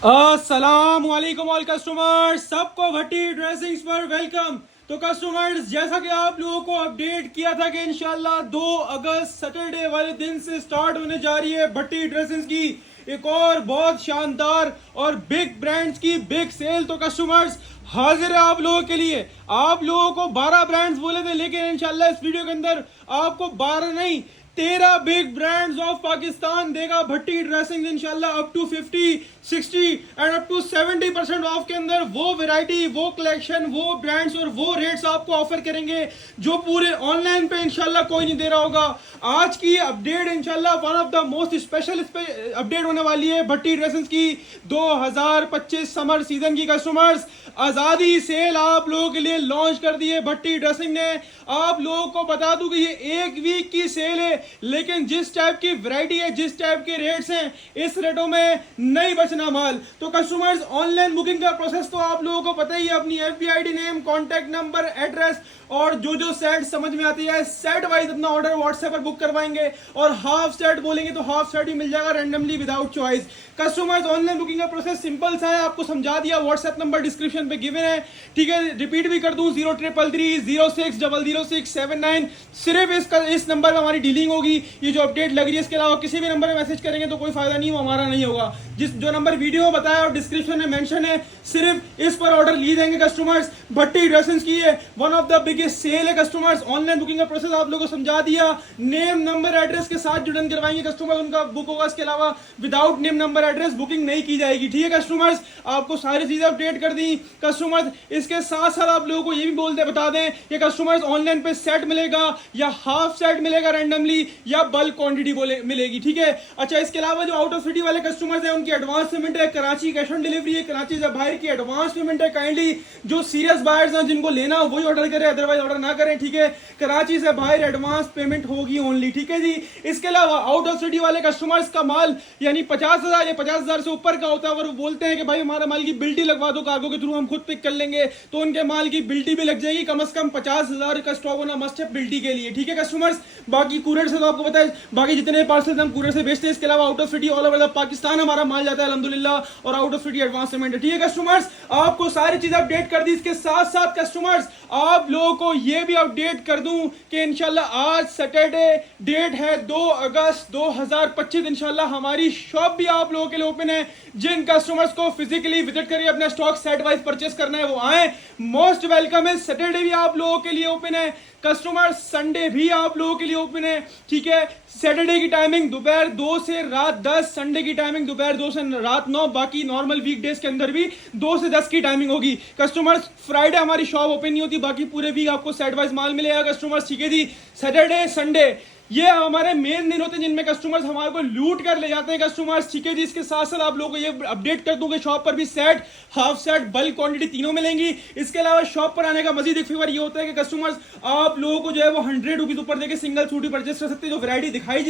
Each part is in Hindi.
अस्सलाम वालेकुम ऑल कस्टमर्स, सबको भट्टी ड्रेसिंग्स पर वेलकम। तो कस्टमर्स, जैसा कि आप लोगों को अपडेट किया था कि इंशाल्लाह 2 अगस्त सैटरडे वाले दिन से स्टार्ट होने जा रही है भट्टी ड्रेसिंग्स की एक और बहुत शानदार और बिग ब्रांड्स की बिग सेल। तो कस्टमर्स, हाजिर है आप लोगों के लिए। आप लोगों को 12 ब्रांड्स बोले थे, लेकिन इंशाल्लाह इस वीडियो के अंदर आपको 12 नहीं 13 बिग ब्रांड्स ऑफ पाकिस्तान देगा भट्टी ड्रेसिंग इंशाल्लाह। Up to 50, 60 and up to 70% off के अंदर वो वैरायटी, वो कलेक्शन, वो ब्रांड्स और वो रेट्स आपको ऑफर करेंगे जो पूरे ऑनलाइन पे इंशाल्लाह कोई नहीं दे रहा होगा। आज की अपडेट इंशाल्लाह one of the most special update होने वाली है भट्टी ड्रेसिंग की 2025 समर सीजन की। कस्टमर्स, आजादी सेल आप लोगों के लिए लॉन्च कर दी है भट्टी ड्रेसिंग ने। आप लोगों को बता दूं कि ये एक वीक की सेल है, लेकिन जिस टाइप की वैरायटी है, जिस टाइप के रेट्स हैं, इस रेटों में नहीं बचना माल। तो कस्टमर्स, ऑनलाइन बुकिंग का प्रोसेस तो आप लोगों को पता ही है। अपनी FBID name, contact number, address और जो सेट समझ में आती है सेट वाइज अपना ऑर्डर व्हाट्सएप पर बुक करवाएंगे, और हाफ सेट बोलेंगे तो हाफ सेट ही मिल जाएगा randomly without choice. Customers, online booking का प्रोसेस सिंपल सा है, आपको समझा दिया। व्हाट्सएप नंबर डिस्क्रिप्शन पे गिवन है, ठीक है। रिपीट भी कर दूं, 0333060079। सिर्फ इस नंबर पे हमारी डीलिंग होगी। ये जो अपडेट लग रही है, इसके अलावा किसी भी नंबर पे मैसेज करेंगे तो कोई फायदा नहीं, वो हमारा नहीं होगा। जो नंबर वीडियो में बताया और डिस्क्रिप्शन में मेंशन है, सिर्फ इस पर ऑर्डर ली जाएंगे। कस्टमर्स, भट्टी ड्रेसिंग्स की है one of the biggest sale है। कस्टमर्स, ऑनलाइन बुकिंग का प्रोसेस आप लोगों को समझा दिया। नेम नंबर एड्रेस के साथ जुड़न करवाएंगे कस्टमर, उनका बुक होगा। इसके अलावा without name number address booking नहीं की जाएगी, ठीक है। कस्टमर्स, आपको सारी चीजें अपडेट कर दी। कस्टमर्स, इसके साथ साथ आप लोगों को ये भी बता दें कि कस्टमर्स, ऑनलाइन पे सेट मिलेगा या हाफ सेट मिलेगा रैंडमली, या बल्क क्वांटिटी मिलेगी, ठीक है। अच्छा, इसके अलावा जो आउट ऑफ सिटी वाले कस्टमर्स हैं, उनकी एडवांस पेमेंट है। कराची कैश ऑन डिलीवरी है, कराची से बाहर की एडवांस पेमेंट है। काइंडली जो सीरियस बायर्स हैं, जिनको लेना हो वही ऑर्डर करें, अदरवाइज ऑर्डर ना करें, ठीक है। कराची से बाहर एडवांस पेमेंट होगी ओनली, ठीक है जी। इसके अलावा आउट ऑफ सिटी वाले कस्टमर्स का माल यानी 50,000 या 50,000 से ऊपर का होता है, अगर वो बोलते हैं कि भाई हमारा माल की बिल्टी लगवा दो कार्गो के थ्रू, हम खुद पिक कर लेंगे, तो उनके माल की बिल्टी भी लग जाएगी। कम से कम 50,000 का स्टॉक होना मस्ट है बिल्टी के लिए, ठीक है कस्टमर्स। बाकी कुरियर से तो आपको पता है, बाकी जितने पार्सल हम कुरियर से भेजते हैं। इसके अलावा out of city all over the Pakistan हमारा माल जाता है अल्हम्दुलिल्लाह, और out of city advance payment है, ठीक है कस्टमर्स। आपको सारी चीजें अपडेट कर दी। इसके साथ साथ कस्टमर्स, आप लोगों को यह भी अपडेट कर दूं कि इंशाल्लाह आज सैटरडे डेट है 2 अगस्त 2025। इंशाल्लाह हमारी शॉप भी आप लोगों के लिए ओपन है। जिन कस्टमर्स को फिजिकली विजिट करके अपना स्टॉक सेट वाइज परचेस करना है, वो आए, मोस्ट वेलकम है। सैटरडे भी आप लोगों के लिए ओपन है कस्टमर, संडे भी आप लोगों के लिए ओपन है, ठीक है। सैटरडे की टाइमिंग दोपहर 2 से रात 10, संडे की टाइमिंग दोपहर 2 से रात 9। बाकी नॉर्मल वीकडेज के अंदर भी 2 से 10 की टाइमिंग होगी कस्टमर्स। फ्राइडे हमारी शॉप ओपन नहीं होती, बाकी पूरे वीक आपको सेट वाइज माल मिलेगा कस्टमर्स, ठीक है जी। सैटरडे संडे ये हमारे मेन दिन होते हैं जिनमें कस्टमर्स हमारे को लूट कर ले जाते हैं कस्टमर्स, ठीक है जी। इसके साथ साथ आप लोगों को ये अपडेट कर दूं कि शॉप पर भी set, half set, bulk quantity तीनों मिलेंगी। इसके अलावा शॉप पर आने का मजीद एक फेवर ये होता है कि कस्टमर्स, आप लोगों को जो है वो 100 रुपीज ऊपर देकर सिंगल सूट ही परचेस कर सकते हैं। जो वैरायटी दिखाई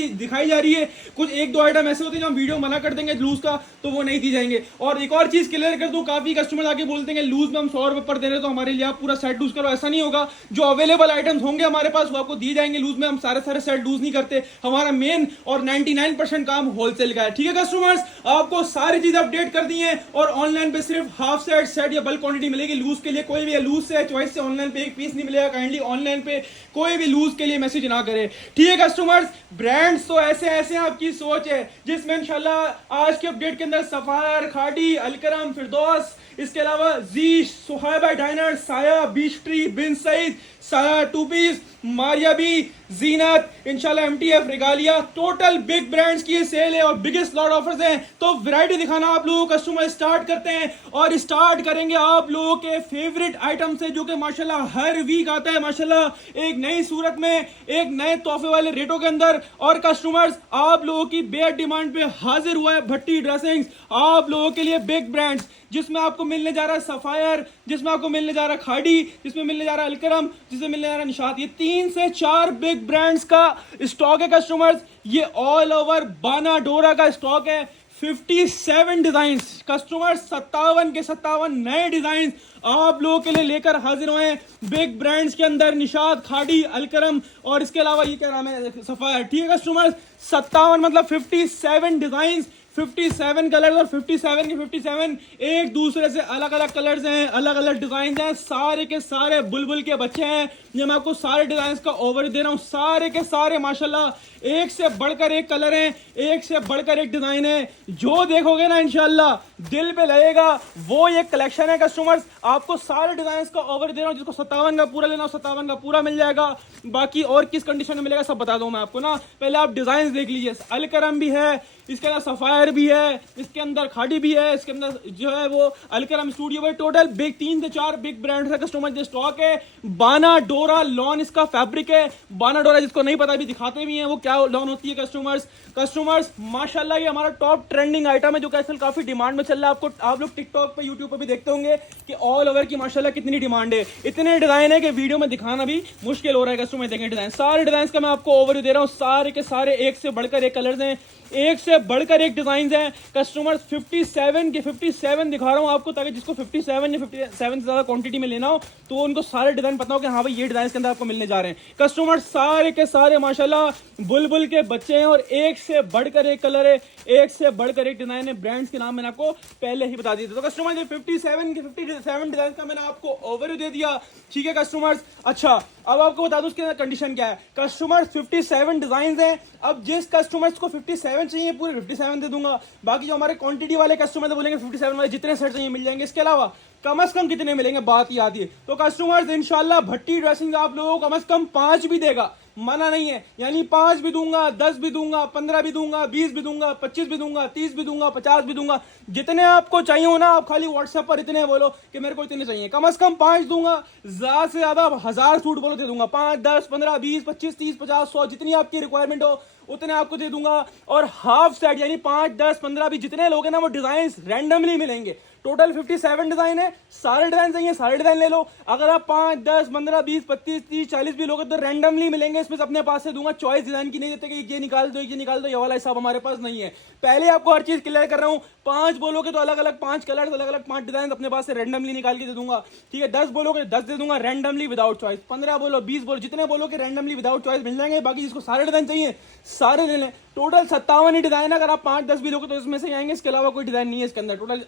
जा रही है, कुछ एक दो आइटम ऐसे होते हैं जो हम वीडियो मना कर देंगे लूज का, तो वो नहीं दी जाएंगे। और एक और चीज क्लियर कर दूं, काफी कस्टमर आके बोलते हैं लूज में हम 100 रुपए पर दे रहे हैं, तो हमारे लिए आप पूरा सेट लूज करो। ऐसा नहीं होगा, जो अवेलेबल आइटम्स होंगे हमारे पास वो आपको दिए जाएंगे लूज में। हम सारे सेट लूज नहीं करते, हमारा मेन और 99% काम होलसेल का है, ठीक है कस्टमर्स। आपको सारी चीज अपडेट कर दी है, और ऑनलाइन पे सिर्फ हाफ सेट, सेट या बल्क क्वांटिटी मिलेगी। लूज के लिए कोई भी लूज से चॉइस से ऑनलाइन पे एक पीस नहीं मिलेगा। काइंडली ऑनलाइन पे कोई भी लूज के लिए मैसेज ना करे, ठीक है कस्टमर्स। ब्रांड्स तो ऐसे ऐसे आपकी सोच है, जिसमें इंशाल्लाह आज के अपडेट के अंदर सफायर, खाड़ी, अलकरम, फिरदौस, इसके अलावा जी, सुहाइबा डाइनर, साया, बीच ट्री, बिन सईद, साया, टू पीस, मारिया बी, जीनत, इंशाल्लाह MTF, Regalia, total big brands की सेल है और बिगेस्ट लॉट ऑफर्स हैं। तो वैरायटी दिखाना आप लोगों को कस्टमर स्टार्ट करते हैं, और स्टार्ट करेंगे आप लोगों के फेवरेट आइटम से, जो कि माशाल्लाह हर वीक आता है माशाल्लाह एक नई सूरत में, एक नए तोहफे वाले रेटों के अंदर। और कस्टमर्स, आप लोगों की बेहद डिमांड पे हाजिर हुआ है भट्टी ड्रेसिंग्स आप लोगों के लिए बिग ब्रांड्स, जिसमें आपको मिलने जा रहा है सफायर, जिसमें आपको मिलने जा रहा है खाड़ी, जिसमें मिलने जा रहा है अलकरम, जिसमें मिलने जा रहा है निशात। ये 3 से 4 बिग ब्रांड्स का स्टॉक है कस्टमर्स। ये ऑल ओवर बाना डोरा का स्टॉक है। 57 डिजाइन कस्टमर्स, 57 के 57 नए डिजाइन आप लोगों के लिए लेकर हाजिर हुए बिग ब्रांड्स के अंदर, निशात, खाड़ी, अलकरम, और इसके अलावा ये क्या नाम है, सफायर, ठीक है कस्टमर्स। 57 मतलब 57 डिजाइन, 57 कलर्स और 57 के 57 एक दूसरे से अलग अलग कलर्स हैं, अलग अलग डिजाइन हैं, सारे के सारे बुलबुल के बच्चे हैं। ये मैं आपको सारे डिजाइन का ओवर दे रहा हूं, सारे के सारे माशाल्लाह एक से बढ़कर एक कलर हैं, एक से बढ़कर एक डिजाइन है। जो देखोगे ना इंशाल्लाह दिल पे लगेगा वो ये कलेक्शन है कस्टमर्स। आपको सारे डिजाइन का ओवर दे रहा हूं, जिसको 57 का पूरा लेना हो 57 का पूरा मिल जाएगा। बाकी और किस कंडीशन में मिलेगा सब बता दूं मैं आपको ना। पहले आप डिजाइन देख लीजिए, अलकरम भी है, इसके अंदर सफायर भी है, इसके अंदर खाड़ी भी है, इसके अंदर जो है वो अलकरम स्टूडियो है। टोटल बिग 3 से 4 बिग ब्रांड है कस्टमर जो स्टॉक है। बाना डोरा लॉन इसका फैब्रिक है। बाना डोरा जिसको नहीं पता भी दिखाते भी हैं वो क्या लॉन होती है कस्टमर्स माशाल्लाह ये हमारा टॉप ट्रेंडिंग आइटम है जो कैसे काफी डिमांड में चल रहा है। आपको आप लोग टिकटॉक पे यूट्यूब पे भी देखते होंगे कि ऑल ओवर की माशाल्लाह कितनी डिमांड है। इतने डिजाइन है कि वीडियो में दिखाना भी मुश्किल हो रहा है कस्टमर। देखें डिजाइन, सारे डिजाइन का मैं आपको ओवरव्यू दे रहा हूँ, सारे के सारे एक से बढ़कर एक कलर्स हैं, एक से बढ़कर एक डिजाइन हैं कस्टमर्स। 57 के 57 दिखा रहा हूं आपको ताकि जिसको 57 या 57 से ज्यादा क्वांटिटी में लेना हो तो उनको सारे डिजाइन पता हो कि हाँ भाई ये डिजाइन के अंदर आपको मिलने जा रहे हैं। कस्टमर्स सारे के सारे माशाल्लाह बुलबुल के बच्चे हैं और एक से बढ़कर एक कलर है, एक से बढ़कर एक डिजाइन है। ब्रांड्स के नाम मैंने आपको पहले ही बता दिए थे। तो कस्टमर ये 57 के 57 डिजाइन का मैंने आपको ओवरव्यू दे दिया, ठीक है कस्टमर्स। अच्छा अब आपको बता दूं उसके कंडीशन क्या है कस्टमर। 57 डिजाइन हैं। अब जिस कस्टमर्स को 57 चाहिए पूरे 57 दे दूंगा। बाकी जो हमारे क्वांटिटी वाले कस्टमर बोलेंगे 57 वाले जितने सेट चाहिए मिल जाएंगे। इसके अलावा कम से कम कितने मिलेंगे बात ही आती है। तो कस्टमर्स इंशाल्लाह भट्टी ड्रेसिंग आप लोगों को कम से कम 5 भी देगा, मना नहीं है। यानी 5 भी दूंगा, 10 भी दूंगा, 15 भी दूंगा, 20 भी दूंगा, 25 भी दूंगा, 30 भी दूंगा, 50 भी दूंगा। जितने आपको चाहिए हो ना आप खाली व्हाट्सएप पर इतने बोलो कि मेरे को इतने चाहिए। कम से कम 5 दूंगा, ज्यादा से ज्यादा 1000 सूट बोलो दे दूंगा। 5, 10, 15, 20, 25, 30, 50, 100 जितनी आपकी रिक्वायरमेंट हो उतने आपको दे दूंगा। और हाफ सेट यानी 5, 10, 15 भी जितने लोग हैं ना वो डिजाइन रैंडमली मिलेंगे। टोटल 57 डिजाइन है, सारे डिजाइन चाहिए सारे डिजाइन ले लो। अगर आप 5, 10, 15, 20, 25, 30, 40 भी लोग तो रैंडमली मिलेंगे। इसमें अपने पास से दूंगा, चॉइस डिजाइन की नहीं देते कि ये निकाल दो ये निकाल दो, ये वाला हिसाब हमारे पास नहीं है। पहले आपको हर चीज क्लियर कर रहा हूं। 5 बोलोगे तो अलग अलग 5 कलर, अलग अलग 5 डिजाइन अपने पास से रैंडमली निकाल के दे दूंगा, ठीक है। 10 बोलोगे 10 दे दूंगा रैंडमली विदाउट चॉइस। 15 बोलो, 20 बोलो, जितने बोलोगे रैंडमली विदाउट चॉइस मिल जाएंगे। बाकी जिसको सारे डिजाइन चाहिए सारे ले लें। टोटल 57 ही डिजाइन। अगर आप 5, 10 भी लोगे तो इसमें से आएंगे, इसके अलावा कोई डिजाइन नहीं है इसके अंदर। टोटल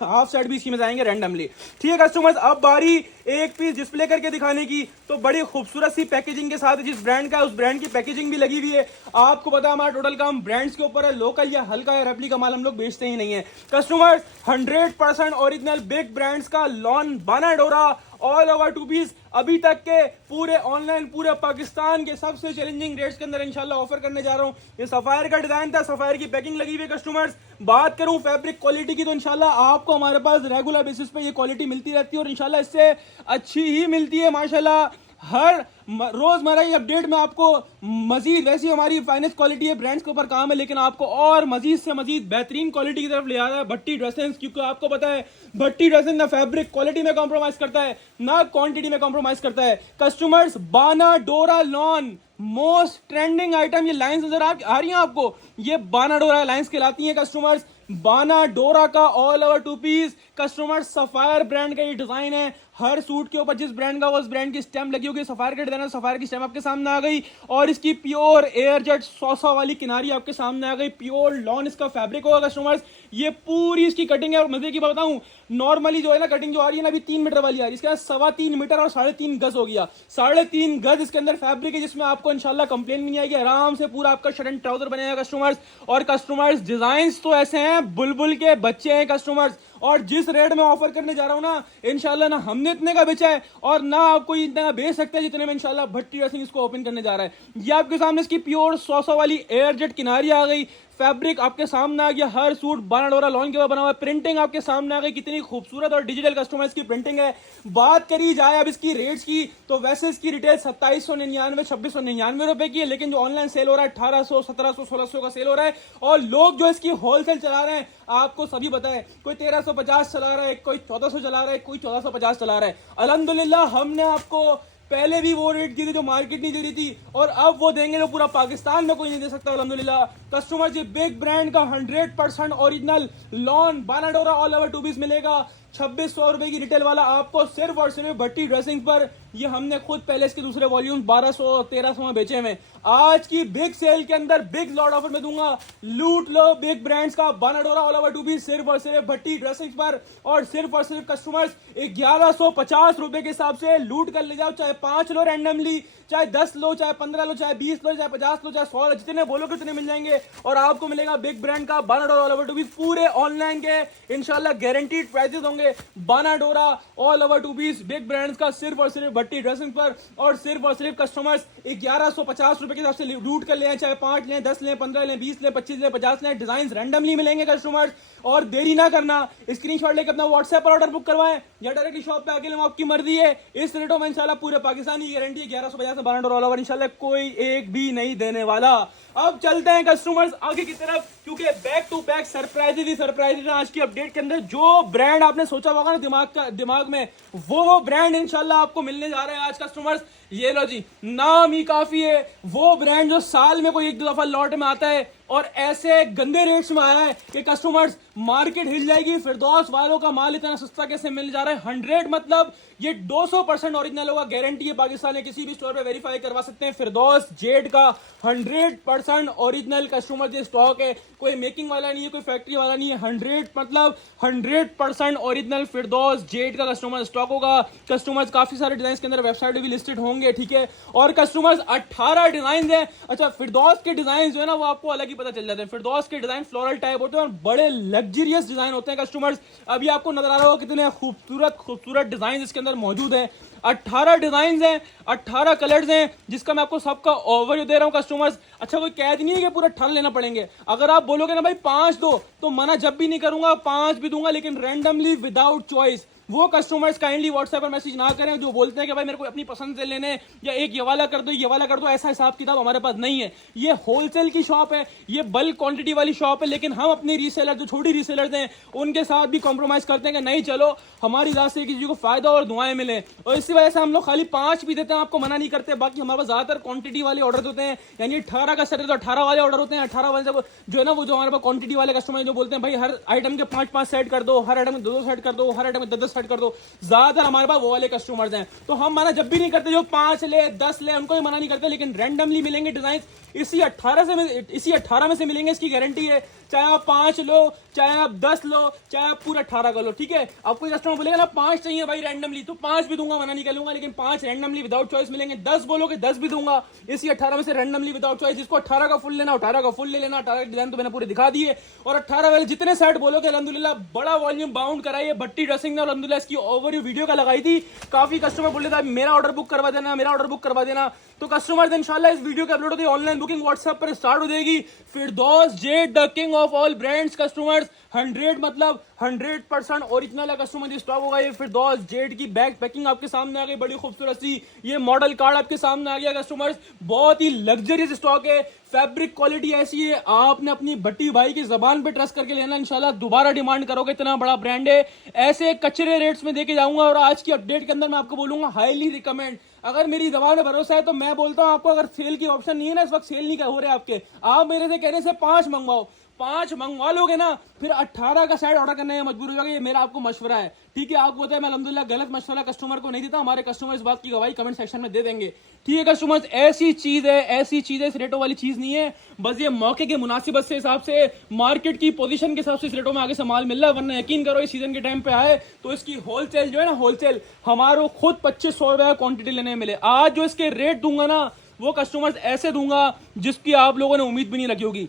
हाफ सेट भी इसकी में जाएंगे रैंडमली, ठीक है कस्टमर्स। अब बारी एक पीस डिस्प्ले करके दिखाने की। तो बड़ी खूबसूरत सी पैकेजिंग के साथ जिस ब्रांड का उस ब्रांड की पैकेजिंग भी लगी हुई है। आपको पता है हमारा टोटल काम ब्रांड्स के ऊपर है। लोकल या हल्का या रेप्लिका माल हम लोग बेचते ही नहीं है कस्टमर्स। 100% ओरिजिनल बिग ब्रांड्स का लॉन बाना डोरा ऑल ओवर 2 पीस अभी तक के पूरे ऑनलाइन पूरे पाकिस्तान के सबसे चैलेंजिंग रेट्स के अंदर इंशाल्लाह ऑफर करने जा रहा हूं। ये सफायर का डिजाइन था, सफायर की पैकिंग लगी हुई है कस्टमर्स। बात करूं फैब्रिक क्वालिटी की तो इंशाल्लाह आपको हमारे पास रेगुलर बेसिस पे ये क्वालिटी मिलती रहती है और इंशाल्लाह इससे अच्छी ही मिलती है माशाल्लाह। हर रोजमर्रा की अपडेट में आपको मजीद वैसी हमारी फाइनेस्ट क्वालिटी है, ब्रांड्स के ऊपर काम है, लेकिन आपको और मजीद से मजीद बेहतरीन क्वालिटी की तरफ ले आ रहा है भट्टी ड्रेसेस। क्योंकि आपको पता है भट्टी ड्रेसेस ना फैब्रिक क्वालिटी में कॉम्प्रोमाइज करता है ना क्वांटिटी में कॉम्प्रोमाइज करता है कस्टमर्स। बाना डोरा लॉन मोस्ट ट्रेंडिंग आइटम, ये लाइंस नजर आ रही हैं आपको, ये बाना डोरा लाइंस कहलाती हैं कस्टमर्स। बाना डोरा का all over 2 piece customer. Sapphire brand का ये डिजाइन है। हर सूट के ऊपर जिस ब्रांड का उस ब्रांड की स्टैम्प लगी होगी। सफायर का डिजाइन है, सफायर की स्टैम्प आपके सामने आ गई और इसकी प्योर एयर जेट 100 वाली किनारी आपके सामने आ गई। प्योर लॉन इसका फैब्रिक होगा कस्टमर्स। ये पूरी इसकी कटिंग है और मजे की बात बताऊं, नॉर्मली जो है ना कटिंग जो आ रही है ना अभी 3 मीटर वाली आ रही है, इसके बाद 3.25 मीटर और 3.5 गज हो गया। 3.5 गज इसके अंदर फैब्रिक है जिसमें आपको इंशाल्लाह कंप्लेन भी नहीं आएगी। आराम से पूरा आपका शर्ट एंड ट्राउजर बनेगा कस्टमर्स। और कस्टमर्स डिजाइन तो ऐसे हैं बुलबुल के बच्चे हैं कस्टमर्स। और जिस रेट में ऑफर करने जा रहा हूं ना इंशाल्लाह ना हमने इतने का बेचा है और ना आप कोई इतना का बेच सकते हैं जितने में इंशाल्लाह भट्टी ड्रेसिंग इसको ओपन करने जा रहा है। ये आपके सामने इसकी प्योर 100 वाली एयर जेट किनारी आ गई। फैब्रिक आपके सामने आ गया। हर सूट बाना डोरा लॉन के ऊपर बना हुआ है। प्रिंटिंग आपके सामने आ गई, कितनी खूबसूरत और डिजिटल कस्टमाइज की प्रिंटिंग है। बात करी जाए अब इसकी रेट्स की तो वैसे इसकी रिटेल 2799 2699 रुपए की है, लेकिन जो ऑनलाइन सेल हो रहा है 1800 1700 1600 का सेल हो रहा है। और लोग जो इसकी होलसेल चला रहे हैं आपको सभी पता है, कोई 1350 चला रहा है, कोई 1400 चला रहा है, कोई 1450 चला रहा है। अल्हम्दुलिल्लाह हमने आपको पहले भी वो रेट दी थी जो मार्केट नहीं दे रही थी और अब वो देंगे जो पूरा पाकिस्तान में कोई नहीं दे सकता अल्हम्दुलिल्लाह। कस्टमर जी बिग ब्रांड का 100% ओरिजिनल लॉन बाना डोरा ऑल ओवर 2 पीस मिलेगा 2600 रुपए की रिटेल वाला आपको सिर्फ और सिर्फ भट्टी ड्रेसिंग पर, ये हमने खुद पहले इसके दूसरे वॉल्यूम 1200-1300 में बेचे हुए। आज की बिग सेल के अंदर बिग लॉट ऑफर में दूंगा, लूट लो बिग ब्रांड्स का Banadora all over two piece सिर्फ और सिर्फ भट्टी ड्रेसिंग पर, और सिर्फ कस्टमर्स 1150 रुपए के हिसाब से लूट कर ले जाओ। चाहे 5 लो रैंडमली, चाहे 10 लो, चाहे 15 लो, चाहे 20 लो, चाहे 50 लो, चाहे 100 लो, जितने बोलोगे उतने मिल जाएंगे। और आपको मिलेगा बिग ब्रांड का Banadora all over two piece पूरे ऑनलाइन के इंशाल्लाह गारंटीड प्राइसेस होंगे। Banadora all over two piece big brands का सिर्फ और सिर्फ भट्टी ड्रेसिंग पर, और सिर्फ कस्टमर्स 1150 रुपए के हिसाब से लूट कर ले, चाहे 5 लें, 10 लें, 15 लें, 20 लें, 25 लें, 50 लें, डिजाइन रैंडमली मिलेंगे कस्टमर्स। और देरी ना करना, स्क्रीनशॉट लेकर अपना व्हाट्सएप पर ऑर्डर बुक करवाएं या डायरेक्ट शॉप पे आके आपकी मर्जी है। इस रेटों में इंशाल्लाह पूरे पाकिस्तान की गारंटी है। 1150 में बनाडोरा ऑल ओवर इंशाल्लाह कोई एक भी नहीं देने वाला। अब चलते हैं कस्टमर्स आगे की तरफ, क्योंकि बैक टू बैक सरप्राइजेज आज की अपडेट के अंदर। जो ब्रांड आपने सोचा होगा ना दिमाग में, वो ब्रांड इंशाल्लाह आपको मिलने जा रहे हैं आज कस्टमर्स। ये लो जी, नाम ही काफी है। वो ब्रांड जो साल में कोई एक दो दफा लॉट में आता है और ऐसे गंदे रेट्स में आया है कि कस्टमर्स मार्केट हिल जाएगी। फिरदौस वालों का माल इतना सस्ता कैसे मिल जा रहा है? 100 मतलब ये 200% ओरिजिनल होगा, गारंटी है। पाकिस्तान में किसी भी स्टोर पे वेरीफाई करवा सकते हैं। फिरदौस जेड का 100% ओरिजिनल कस्टमर जो स्टॉक है, कोई मेकिंग वाला नहीं है, कोई फैक्ट्री वाला नहीं है। 100 मतलब 100% ओरिजिनल फिरदौस जेड का कस्टमर स्टॉक होगा। कस्टमर्स काफी सारे डिजाइन के अंदर वेबसाइट पे भी लिस्टेड होंगे, ठीक है। और कस्टमर्स 18 डिजाइन है। अच्छा, फिरदौस के डिजाइन जो है ना वो आपको अलग ही पता चल जाते हैं। फिरदौस के डिजाइन फ्लोरल टाइप होते हैं और बड़े लग्जरियस डिजाइन होते हैं कस्टमर्स। अभी आपको नजर आ रहा होगा कितने खूबसूरत डिजाइन इसके अंदर मौजूद है। 18 डिजाइन हैं, 18 कलर्स हैं, जिसका मैं आपको सबका ओवरव्यू दे रहा हूं कस्टमर्स। अच्छा, कोई कैद नहीं है कि पूरा 18 लेना पड़ेंगे। अगर आप बोलोगे ना भाई 5 दो, तो मना जब भी नहीं करूंगा, 5 भी दूंगा, लेकिन रैंडमली विदाउट चॉइस। वो कस्टमर्स काइंडली व्हाट्सएप पर मैसेज ना करें जो बोलते हैं कि भाई मेरे को अपनी पसंद से लेने, या एक ये वाला कर दो, ये वाला कर दो। ऐसा हिसाब किताब हमारे पास नहीं है। ये होलसेल की शॉप है, ये बल्क क्वांटिटी वाली शॉप है, लेकिन हम अपने रीसेलर जो छोटी रीसेलर्स हैं उनके साथ भी कॉम्प्रोमाइज करते हैं कि नहीं चलो हमारी रात से किसी को फायदा और दुआएं मिले। और इसी वजह से हम लोग खाली 5 भी देते हैं, आपको मना नहीं करते। बाकी हमारे पास ज्यादातर क्वांटिटी वाले ऑर्डर होते हैं, यानी 18 का सेट है तो 18 वाले ऑर्डर होते हैं। 18 वाले जो है ना, वो जो हमारे पास क्वांटिटी वाले कस्टमर जो बोलते हैं भाई हर आइटम के 5-5 सेट कर दो, हर आइटम में 2-2 सेट कर दो, हर आइटम में 10-10 सेट कर दो। ज्यादातर हमारे पास वो वाले कस्टमर्स हैं, तो हम मना जब भी नहीं करते। जो 5 ले 10 ले उनको भी मना नहीं करते, लेकिन रैंडमली मिलेंगे डिजाइन। इसी 18 में से मिलेंगे, इसकी गारंटी है। चाहे आप 5 लो, चाहे आप 10 लो, चाहे आप पूरा 18 का लो, ठीक है। अब कोई कस्टमर बोलेगा ना 5 चाहिए भाई रैंडमली, तो 5 भी दूंगा, मना नहीं करूंगा, लेकिन 5 रैंडमली विदाउट चॉइस मिलेंगे। 10 बोलोगे 10 भी दूंगा, इसी 18 में से रैंडमली विदाउट चॉइस। जिसको 18 का फुल लेना, 18 का फुल ले लेना। 18 के डिजाइन तो मैंने पूरे दिखा दिए। और 18 वाले जितने सेट बोलोगे अल्हम्दुलिल्लाह बड़ा वॉल्यूम बाउंड कराइए भट्टी ड्रेसिंग ने। और अल्हम्दुलिल्लाह इसकी ओवरव्यू वीडियो का लगाई थी, काफी कस्टमर बोले था मेरा ऑर्डर बुक करवा देना, मेरा ऑर्डर बुक करवा देना। तो कस्टमर्स इंशाल्लाह इस वीडियो के अपलोड होती है, ऑनलाइन बुकिंग व्हाट्सएप पर स्टार्ट हो जाएगी। Firdous Z the king of all brands customers. 100 मतलब 100% ओरिजिनल है कस्टमर जो स्टॉक होगा। ये फिरदौस जेड की बैग पैकिंग आपके सामने आ गई, बड़ी खूबसूरत सी। ये मॉडल कार्ड आपके सामने आ गया कस्टमर्स। बहुत ही लग्जरियस स्टॉक है, फैब्रिक क्वालिटी ऐसी है, आपने अपनी भट्टी भाई की जबान पे ट्रस्ट करके लेना, इंशाल्लाह दोबारा डिमांड करोगे। इतना बड़ा ब्रांड है, ऐसे कचरे रेट्स में देके जाऊंगा। और आज की अपडेट के अंदर मैं आपको बोलूंगा हाईली रिकमेंड। अगर मेरी जबान में भरोसा है तो मैं बोलता हूं आपको, अगर सेल की ऑप्शन नहीं है ना, इस वक्त सेल नहीं हो रहे आपके, आप मेरे से कहने से 5 मंगवाओ। 5 मंगवा लोगे ना, फिर 18 का सेट ऑर्डर करने में मजबूर हो जाओगे। ये मेरा आपको मशवरा है, ठीक है। आपको पता है मैं अल्हम्दुलिल्लाह गलत मशवरा कस्टमर को नहीं देता। हमारे कस्टमर इस बात की गवाही कमेंट सेक्शन में दे देंगे, ठीक है। कस्टमर्स ऐसी चीज है, इस रेटों वाली चीज नहीं है। बस ये मौके के मुनासिबत से हिसाब से, मार्केट की पोजीशन के हिसाब से इस रेटों में आगे से माल मिल रहा है। वरना यकीन करो इस सीजन के टाइम पे आए तो इसकी होलसेल जो है ना, होलसेल हमारो खुद 2500 रुपए क्वांटिटी लेने में मिले। आज जो इसके रेट दूंगा ना, वो कस्टमर्स ऐसे दूंगा जिसकी आप लोगों ने उम्मीद भी नहीं रखी होगी।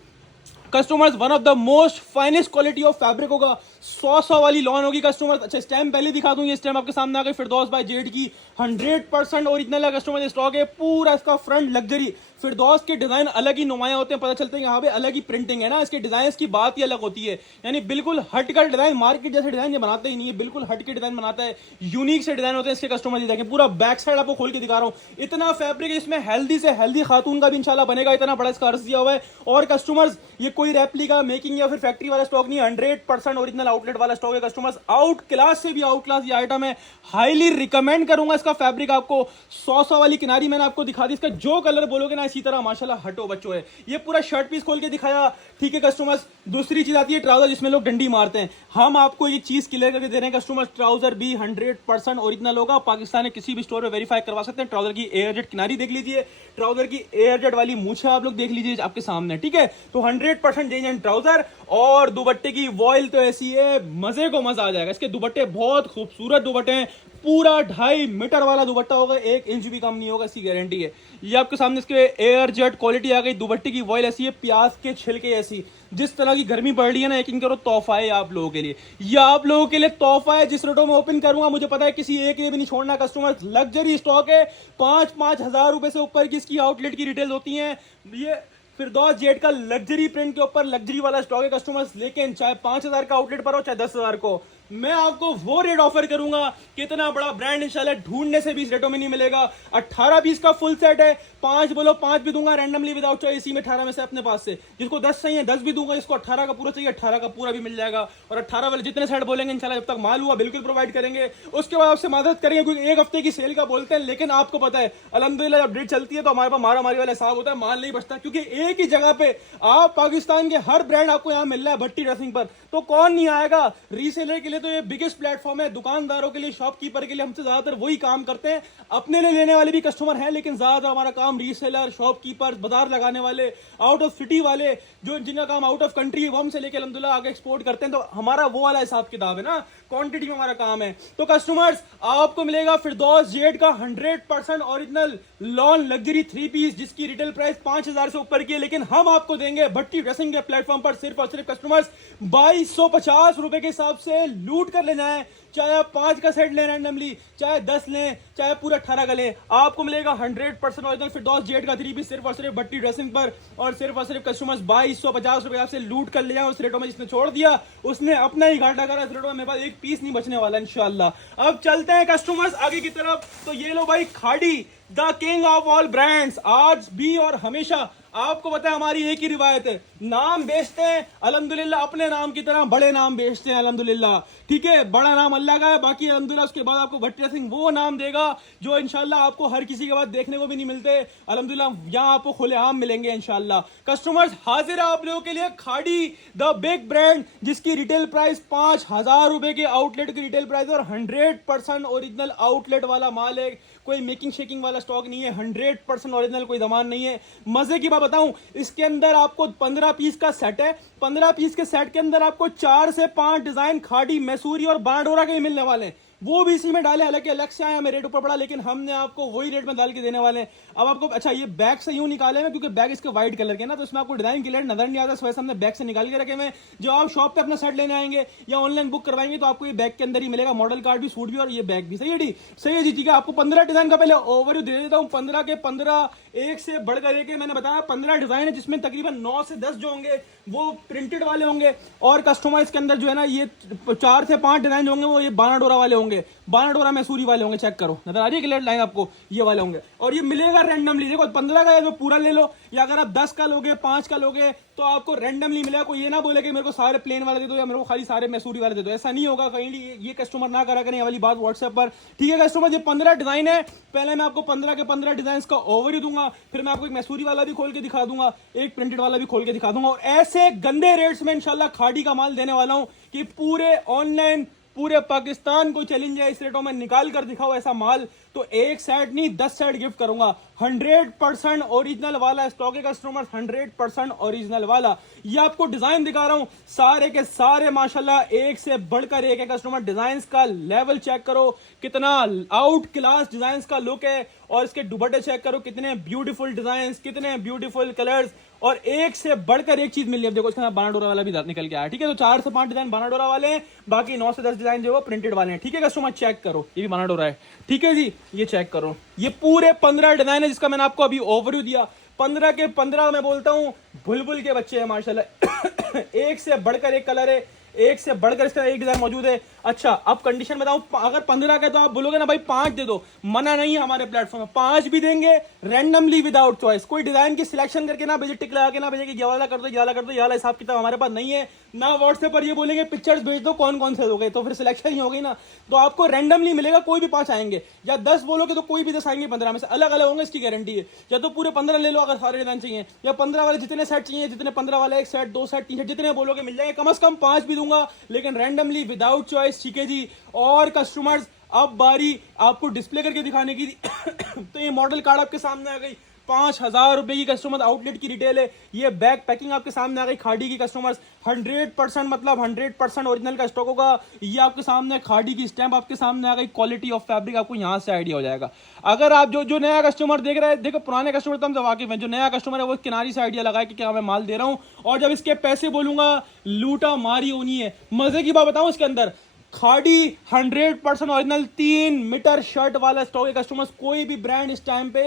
Customers one of the most finest quality of fabric होगा। 100 वाली लॉन होगी कस्टमर्स। अच्छा, स्टैम्प पहले दिखा दूं, ये स्टैम्प आपके सामने आ गई फिरदौस बाय जेड की। 100% ओरिजिनल है कस्टमर, स्टॉक है पूरा। इसका फ्रंट लग्जरी, फिरदौस के डिजाइन अलग ही नुमाया होते हैं, पता चलते हैं यहाँ पे अलग ही प्रिंटिंग है ना। इसके डिजाइन की बात ही अलग होती है, यानी बिल्कुल हटकर डिजाइन, मार्केट जैसे डिजाइन ये बनाते ही नहीं है, बिल्कुल हटके डिजाइन बनाता है। यूनिक से डिजाइन होते हैं इसके कस्टमर। देखें पूरा बैक साइड आपको खोल के दिखा रहा हूँ, इतना फैब्रिक है इसमें। हेल्दी से हेल्दी खातून का भी इंशाल्लाह बनेगा, इतना बड़ा इसका अर्ज दिया हुआ है। और कस्टमर्स ये कोई रेप्लिका मेकिंग या फिर फैक्ट्री वाला स्टॉक नहीं है, 100% ओरिजिनल आउटलेट वाला स्टॉक है कस्टमर्स, आउट क्लास से भी आउट क्लास ये आइटम है, हाईली रिकमेंड करूंगा इसका फैब्रिक आपको। 100 वाली किनारी मैंने आपको दिखा दी, इसका जो कलर बोलोगे ना इसी तरह माशाल्लाह हटो बच्चों है। ये पूरा शर्ट पीस खोल के दिखाया, ठीक है कस्टमर्स। दूसरी चीज आती है ट्राउजर, जिसमें लोग डंडी मारते हैं, हम आपको ये चीज क्लियर करके दे रहे हैं कस्टमर्स, ट्राउजर भी 100% ओरिजिनल होगा। पाकिस्तान में किसी भी स्टोर में वेरीफाई करवा सकते हैं। ट्राउजर की एयर जेट किनारी देख लीजिए, ट्राउजर की एयर जेट वाली मूछे आप लोग देख लीजिए आपके सामने, ठीक है। तो 100% जेन्युइन ट्राउजर, और दुपट्टे की वॉइल तो ऐसी है मजे को मजा आ जाएगा। इसके दुपट्टे बहुत खूबसूरत दुपट्टे हैं, पूरा 2.5 मीटर वाला दुपट्टा होगा, 1 इंच भी कम नहीं होगा, इसकी गारंटी है। ये आपके सामने इसके एयर जेट क्वालिटी आ गई। दुपट्टे की वॉइल ऐसी है प्याज के छिलके ऐसी। जिस तरह की गर्मी पड़ रही है ना, यकीन करो तोहफा है आप लोगों के लिए, ये आप लोगों के लिए तोहफा है। जिस रेटों में ओपन करूंगा मुझे पता है किसी एक लिए भी नहीं छोड़ना कस्टमर। लग्जरी स्टॉक है, 5-5 हजार रुपए से ऊपर की इसकी आउटलेट की रिटेल होती है। ये फिरदौस जेट का लग्जरी प्रिंट के ऊपर लग्जरी वाला स्टॉक है कस्टमर्स, लेकिन चाहे 5,000 का आउटलेट पर हो चाहे 10,000 को, मैं आपको वो रेट ऑफर करूंगा। कितना बड़ा ब्रांड इंशाल्लाह ढूंढने से भी इस रेटों में नहीं मिलेगा। 18 पीस का फुल सेट है, 5 बोलो 5 भी दूंगा रैंडमली विदाउट चॉइस, इसी में 18 में से अपने पास से। जिसको 10 चाहिए 10 भी दूंगा, जिसको 18 का पूरा चाहिए 18 का पूरा भी मिल जाएगा। और 18 वाले जितने सेट बोलेंगे इंशाल्लाह जब तक माल हुआ बिल्कुल प्रोवाइड करेंगे। उसके बाद आपसे मदद करेंगे, क्योंकि एक हफ्ते की सेल का बोलते हैं, लेकिन आपको पता है अल्हम्दुलिल्लाह जब डेट चलती है तो हमारे पास मारा मारी वाला हिसाब होता है, माल नहीं बचता। क्योंकि एक ही जगह पे आप पाकिस्तान के हर ब्रांड आपको यहाँ मिल रहा है भट्टी ड्रेसिंग पर, तो कौन नहीं आएगा। रीसेलर के लिए तो ये बिगेस्ट प्लेटफॉर्म है, दुकानदारों के लिए, शॉपकीपर के लिए हमसे ज्यादातर वही काम करते हैं। अपने लिए लेने वाले भी कस्टमर हैं, लेकिन ज्यादातर हमारा काम रीसेलर, शॉपकीपर, बाजार लगाने वाले, आउट ऑफ सिटी वाले, जो जिनका काम आउट ऑफ कंट्री है, वो हमसे लेके अल्हम्दुलिल्लाह आगे एक्सपोर्ट करते हैं। तो हमारा वो वाला हिसाब किताब है ना, क्वांटिटी में हमारा काम है। तो कस्टमर्स आपको मिलेगा फिरदौस जेट का 100% ओरिजिनल लॉन लग्जरी 3 पीस, जिसकी रिटेल प्राइस 5,000 से ऊपर की है, लेकिन हम आपको देंगे भट्टी ड्रेसिंग के प्लेटफॉर्म पर सिर्फ और सिर्फ कस्टमर्स 2250 रुपए के हिसाब से लूट कर ले जाएं। चाहे आप 5 का सेट लें रैंडमली, चाहे 10 लें, चाहे पूरा 18 का लें, आपको मिलेगा 100% ओरिजिनल फिरदौस जेट का 3 पीस सिर्फ और सिर्फ भट्टी ड्रेसिंग पर। और सिर्फ कस्टमर्स 2250 रुपए आपसे लूट कर ले जाएं। उस रेटों में जिसने छोड़ दिया उसने अपना ही घाटा करा। इस रेटों में मेरे पास एक पीस नहीं बचने वाला इंशाल्लाह। अब चलते हैं कस्टमर्स आगे की तरफ। तो ये लो भाई खाड़ी, the king of all brands, आज भी और हमेशा आपको पता है हमारी एक ही रिवायत है, नाम बेचते हैं अल्हम्दुलिल्लाह, अपने नाम की तरह बड़े नाम बेचते हैं अल्हम्दुलिल्लाह, ठीक है। बड़ा नाम अल्लाह का है, बाकी अल्हम्दुलिल्लाह उसके बाद आपको भट्टी ड्रेसिंग वो नाम देगा जो इंशाल्लाह आपको हर किसी के बाद देखने को भी नहीं मिलते। अल्हम्दुलिल्लाह यहाँ आपको खुलेआम मिलेंगे इंशाल्लाह। कस्टमर्स हाजिर है आप लोगों के लिए खाड़ी, द बिग ब्रांड, जिसकी रिटेल प्राइस 5,000 रुपए के आउटलेट की रिटेल प्राइस, और 100% ओरिजिनल आउटलेट वाला माल है, कोई मेकिंग शेकिंग वाला स्टॉक नहीं है, 100% ओरिजिनल, कोई दमान नहीं है। मजे की बात बताऊं, इसके अंदर आपको 15 पीस का सेट है। 15 पीस के सेट के अंदर आपको 4 से 5 डिजाइन खाड़ी, मैसूरी और बारडोरा के ही मिलने वाले हैं, वो भी इसी में डाले। हालांकि अलग से आया हमें रेट ऊपर पड़ा, लेकिन हमने आपको वही रेट में डाल के देने वाले हैं। अब आपको अच्छा ये बैग से यूं निकाले हैं, क्योंकि बैग इसके व्हाइट कलर के ना, तो इसमें आपको डिजाइन क्लियर नजर नहीं आता, इस वजह से हमने बैग से निकाल के रखे हुए हैं। जो आप शॉप पे अपना सेट लेने आएंगे या ऑनलाइन बुक करवाएंगे तो आपको ये बैग के अंदर ही मिलेगा, मॉडल कार्ड भी, सूट भी और ये बैग भी। सही है जी, सही है जी, ठीक है। आपको 15 डिजाइन का पहले ओवरव्यू दे देता हूँ। 15 के 15 एक से बढ़कर एक, मैंने बताया 15 डिजाइन है, जिसमें तकरीबन 9 से 10 जो होंगे वो प्रिंटेड वाले होंगे, और कस्टमाइज के अंदर जो है ना ये 4 से 5 डिजाइन होंगे वो ये बानाडोरा वाले होंगे, बानाडोरा मैसूरी वाले होंगे। चेक करो, नजर आ रही है क्लियर लाइन आपको, ये वाले होंगे। और ये मिलेगा रैंडमली, देखो 15 का है तो पूरा ले लो, या अगर आप 10 का लोगे, 5 का लोगे तो आपको रैंडमली मिलेगा। कोई ये ना बोले कि मेरे को सारे प्लेन वाले दे दो या मेरे को खाली सारे मैसूरी वाले दे दो, ऐसा नहीं होगा कहीं। ये कस्टमर ना करा करें ये वाली बात व्हाट्सएप पर, ठीक है कस्टमर। ये 15 डिजाइन है, पहले मैं आपको 15 के 15 डिजाइन का ओवरव्यू दूंगा, फिर मैं आपको एक मैसूरी वाला भी खोल के दिखा दूंगा, एक प्रिंटेड वाला भी खोल के दिखा दूंगा, और ऐसे गंदे रेट्स में इंशाल्लाह खाड़ी का माल देने वाला हूं कि पूरे ऑनलाइन पूरे पाकिस्तान को चैलेंज है, इस रेटों में निकाल कर दिखाओ ऐसा माल। तो एक सेट नहीं 10 सेट गिफ्ट करूंगा। 100% ओरिजिनल वाला स्टॉक है कस्टमर, 100% ओरिजिनल वाला। ये आपको डिजाइन दिखा रहा हूं, सारे के सारे माशाल्लाह एक से बढ़कर एक है कस्टमर। डिजाइन का लेवल चेक करो, कितना आउट क्लास डिजाइन का लुक है, और इसके दुपट्टे चेक करो, कितने ब्यूटीफुल डिजाइन, कितने ब्यूटीफुल कलर्स, और एक से बढ़कर एक चीज मिल रही है। देखो इसके साथ बानाडोरा वाला भी निकल के आया, ठीक है। तो 4 से 5 डिजाइन बानाडोरा वाले हैं, बाकी 9 से 10 डिजाइन जो है प्रिंटेड वाले हैं, ठीक है कस्टमर। चेक करो, ये भी बानाडोरा है, ठीक है जी। ये चेक करो, ये पूरे 15 डिजाइन है, जिसका मैंने आपको अभी ओवरव्यू दिया। 15 के 15 मैं बोलता हूँ बुलबुल के बच्चे हैं माशाल्लाह। एक से बढ़कर एक कलर है, एक से बढ़कर इसका एक डिजाइन मौजूद है। अच्छा अब कंडीशन बताऊं, अगर 15 का तो आप बोलोगे ना भाई 5 दे दो, मना नहीं है हमारे प्लेटफॉर्म में, 5 भी देंगे रैंडमली विदाउट चॉइस। कोई डिजाइन की सिलेक्शन करके ना भेजे, टिक लगा के ना भेजे कि ये वाला कर दो, ये वाला कर दो, ये वाला हिसाब किताब हमारे पास नहीं है। ना व्हाट्सएप पर ये बोलेंगे पिक्चर्स भेज दो कौन कौन से दोगे, तो फिर सिलेक्शन ही होगी ना। तो आपको रैंडमली मिलेगा, कोई भी 5 आएंगे, या 10 बोलोगे तो कोई भी 10 आएंगे, 15 में से अलग अलग होंगे, इसकी गारंटी है। या तो पूरे 15 ले लो अगर सारे डिजाइन चाहिए, या 15 वाले जितने सेट चाहिए, जितने 15 वाले 1 सेट 2 सेट 3 सेट जितने बोलोगे मिल जाएंगे। कम से कम 5 भी दूंगा, लेकिन रैंडमली विदाउट चॉइस, ठीक है जी। और कस्टमर्स अब बारी आपको डिस्प्ले करके दिखाने की तो ये मॉडल कार्ड आपके सामने आ गई, 5,000 रुपए की कस्टमर आउटलेट की रिटेल है। ये बैग पैकिंग आपके सामने आ गई खाड़ी की कस्टमर्स, 100% मतलब 100% ओरिजिनल का स्टॉक होगा। ये आपके सामने खाड़ी की स्टैंप आपके सामने आ गई, क्वालिटी ऑफ फैब्रिक आपको यहाँ से आइडिया हो जाएगा। अगर आप जो नया कस्टमर देख रहे हैं, देखो पुराने कस्टमर तो हम तो वाकिफ हैं, जो नया कस्टमर है वो किनारी से आइडिया लगाए कि क्या मैं माल दे रहा हूँ, और जब इसके पैसे बोलूंगा लूटा मारी होनी है। मजे की बात बताऊं, इसके अंदर खाड़ी 100% ओरिजिनल 3 मीटर शर्ट वाला स्टॉक है कस्टमर्स। कोई भी ब्रांड इस टाइम पे,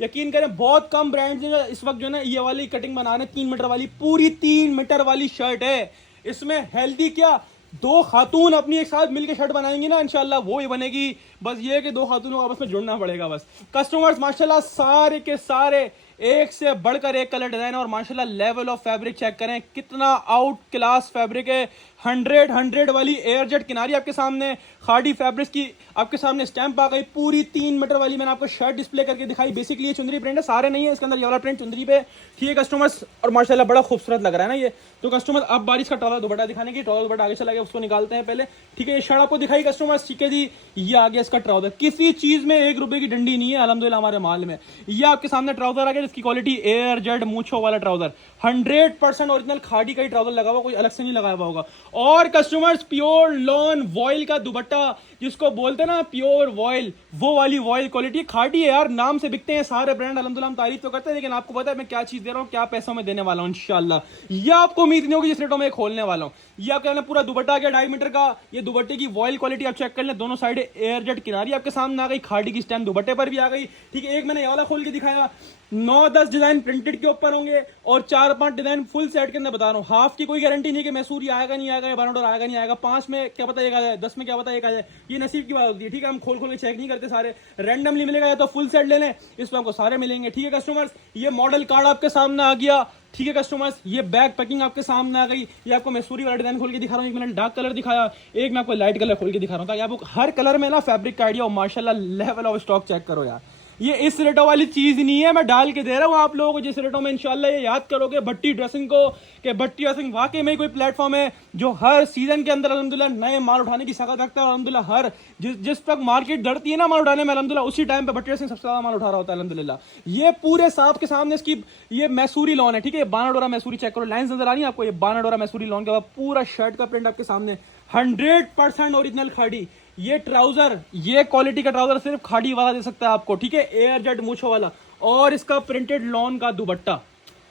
यकीन करें बहुत कम ब्रांड इस वक्त जो है ना ये वाली कटिंग बना रहे हैं, 3 मीटर वाली, पूरी 3 मीटर वाली शर्ट है। इसमें हेल्दी क्या, 2 खातून अपनी एक साथ मिलकर शर्ट बनाएंगी ना इंशाल्लाह वो ही बनेगी। बस ये कि 2 खातूनों को आपस में जुड़ना पड़ेगा बस। कस्टमर्स माशाल्लाह सारे के सारे एक से बढ़कर एक कलर डिजाइन, और माशाल्लाह लेवल ऑफ फैब्रिक चेक करें कितना आउट क्लास फैब्रिक है। 100 वाली एयरजेट किनारी आपके सामने, खाड़ी फैब्रिक की आपके सामने स्टैंप आ गई, पूरी 3 मीटर वाली मैंने आपको शर्ट डिस्प्ले करके दिखाई। बेसिकली ये चुंदरी प्रिंट है, सारे नहीं है इसके अंदर, ये वाला प्रिंट चुंदरी पे, ठीक है कस्टमर्स। और माशाल्लाह बड़ा खूबसूरत लग रहा है ना ये। तो कस्टमर अब बारिश का टॉलर दुपट्टा दिखाने की, टॉलर दुपट्टा आगे चला गया, उसको निकालते हैं पहले, ठीक है। ये शर्ट आपको दिखाई कस्टमर्स, ठीक है जी। ये आ गया इसका ट्राउजर, किसी चीज में 1 रुपए की डंडी नहीं है अल्हम्दुलिल्लाह हमारे माल में। ये आपके सामने ट्राउजर आ गया जिसकी क्वालिटी एयर जेड मूछो वाला ट्राउजर, 100% ओरिजिनल खाड़ी का ही ट्राउजर लगा हुआ, कोई अलग से नहीं लगाया हुआ होगा। और कस्टमर्स प्योर लॉन वॉयल का दुपट्टा, जिसको बोलते हैं ना प्योर वॉयल, वो वाली वॉयल क्वालिटी खाड़ी है यार। नाम से बिकते हैं सारे ब्रांड अल्हम्दुलिल्लाह, हम तारीफ तो करते हैं, लेकिन आपको पता है मैं क्या चीज दे रहा हूँ, क्या पैसों में देने वाला हूँ इंशाल्लाह। ये आपको उम्मीद नहीं होगी जिस रेटों में खोलने वाला हूँ। ये आपका पूरा दुपट्टा आ गया 2.5 मीटर का। ये दुपट्टे की वॉयल क्वालिटी आप चेक कर लें, दोनों साइड एयर जेट किनारी आपके सामने आ गई, खाड़ी की स्टैंप दुपट्टे पर भी आ गई, ठीक है। एक मैंने ये वाला खोल के दिखाया, 9-10 डिजाइन प्रिंटेड के ऊपर होंगे, और 4-5 डिजाइन फुल सेट के अंदर बता रहा हूँ। हाफ की कोई गारंटी नहीं कि मैसूरी आएगा नहीं आएगा, या बानोडोर आएगा नहीं आएगा, 5 में क्या पता एक आ जाए, 10 में क्या पता एक आ जाए, ये नसीब की बात होती है, ठीक है। हम खोल के चेक नहीं करते, सारे रैंडमली मिलेगा, या तो फुल सेट ले लें, इसमें आपको सारे मिलेंगे, ठीक है कस्टमर्स। ये मॉडल कार्ड आपके सामने आ गया, ठीक है कस्टमर्स। ये बैग पैकिंग आपके सामने आ गई। ये आपको मैसूरी वाला डिजाइन खोल के दिखा रहा हूँ, एक मैंने डार्क कलर दिखाया, एक मैं आपको लाइट कलर खोल के दिखा रहा हूँ, ताकि आपको हर कलर में ना फैब्रिक का आइडिया हो। माशाल्लाह लेवल ऑफ स्टॉक चेक करो यार, ये इस रेटों वाली चीज नहीं है, मैं डाल के दे रहा हूँ आप लोगों को जिस रेटों में। इंशाल्लाह ये याद करोगे भट्टी ड्रेसिंग को, कि भट्टी ड्रेसिंग वाकई में कोई प्लेटफॉर्म है जो हर सीजन के अंदर अल्हम्दुलिल्लाह नए माल उठाने की ताकत रखता है। और अल्हम्दुलिल्लाह हर जिस तक मार्केट धरती है ना माल उठाने में, अल्हम्दुलिल्लाह उसी टाइम पे भट्टी ड्रेसिंग सबसे ज्यादा माल उठा रहा होता है अल्हम्दुलिल्लाह। ये पूरे साफ के सामने इसकी ये मैसूरी लॉन है, ठीक है। बानाडोरा मैसूरी चेक करो, लाइन्स नजर आ रही है आपको, ये बानाडोरा मैसूरी लॉन के बाद पूरा शर्ट का प्रिंट आपके सामने, 100% ओरिजिनल खाड़ी। ये ट्राउजर, ये क्वालिटी का ट्राउजर सिर्फ खाड़ी वाला दे सकता है आपको, ठीक है, एयर जेट मूछो वाला। और इसका प्रिंटेड लॉन का दुपट्टा,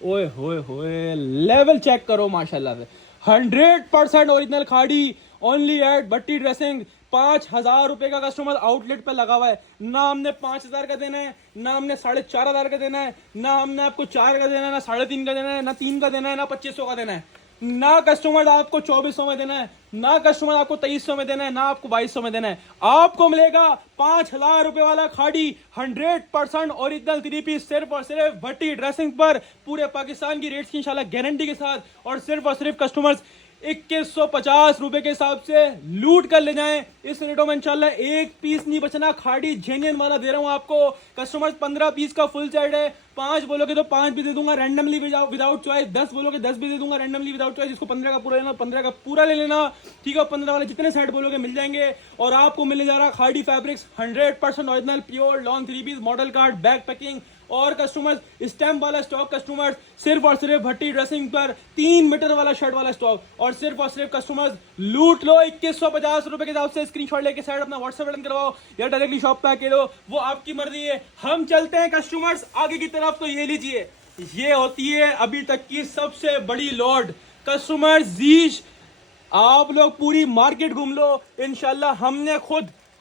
ओए होए होए लेवल चेक करो माशाल्लाह से, 100% ओरिजिनल खाड़ी, ओनली एट भट्टी ड्रेसिंग। 5,000 रुपए का कस्टमर आउटलेट पे लगा हुआ है, ना हमने 5,000 का देना है, ना हमने 4,500 का देना है, ना हमने आपको 4 का देना है, ना 3.5 का देना है, ना 3 का देना है, ना 2500 का देना है, ना कस्टमर आपको 2400 में देना है, ना कस्टमर आपको 2300 में देना है, ना आपको 2200 में देना है। आपको मिलेगा 5,000 रुपए वाला खाड़ी 100% ओरिजिनल 3 पीस, सिर्फ और सिर्फ भट्टी ड्रेसिंग पर, पूरे पाकिस्तान की रेट्स की इंशाल्लाह गारंटी के साथ। और सिर्फ कस्टमर्स 2150 रुपए के हिसाब से लूट कर ले जाएं। इस रेटों में इंशाल्लाह एक पीस नहीं बचना, खाड़ी जेन्युइन वाला दे रहा हूं आपको कस्टमर्स। 15 पीस का फुल सेट है, 5 बोलोगे तो 5 भी दे दूंगा रैंडमली विदाउट चॉइस, 10 बोलोगे 10 भी दे दूंगा रैंडमली विदाउट चॉइस। जिसको 15 का पूरा लेना 15 का पूरा ले लेना, ठीक है। 15 वाले जितने सेट बोलोगे मिल जाएंगे। और आपको मिलने जा रहा Khaadi fabrics 100% original pure lawn 3 piece, model card, bag packing और कस्टमर्स स्टैम्प वाला स्टॉक। कस्टमर्स सिर्फ और सिर्फ भट्टी ड्रेसिंग पर 3 मीटर वाला शर्ट वाला स्टॉक। और सिर्फ कस्टमर्स लूट लो 2150 रुपए के हिसाब से। स्क्रीनशॉट लेके साइड अपना व्हाट्सएप बटन करवाओ या डायरेक्टली शॉप पे आके लो, वो आपकी मर्जी है। हम चलते हैं कस्टमर्स आगे की तरफ। तो ये लीजिए, ये होती है अभी तक की सबसे बड़ी लॉट कस्टमर जीश। आप लोग पूरी मार्केट घूम लो, इंशाल्लाह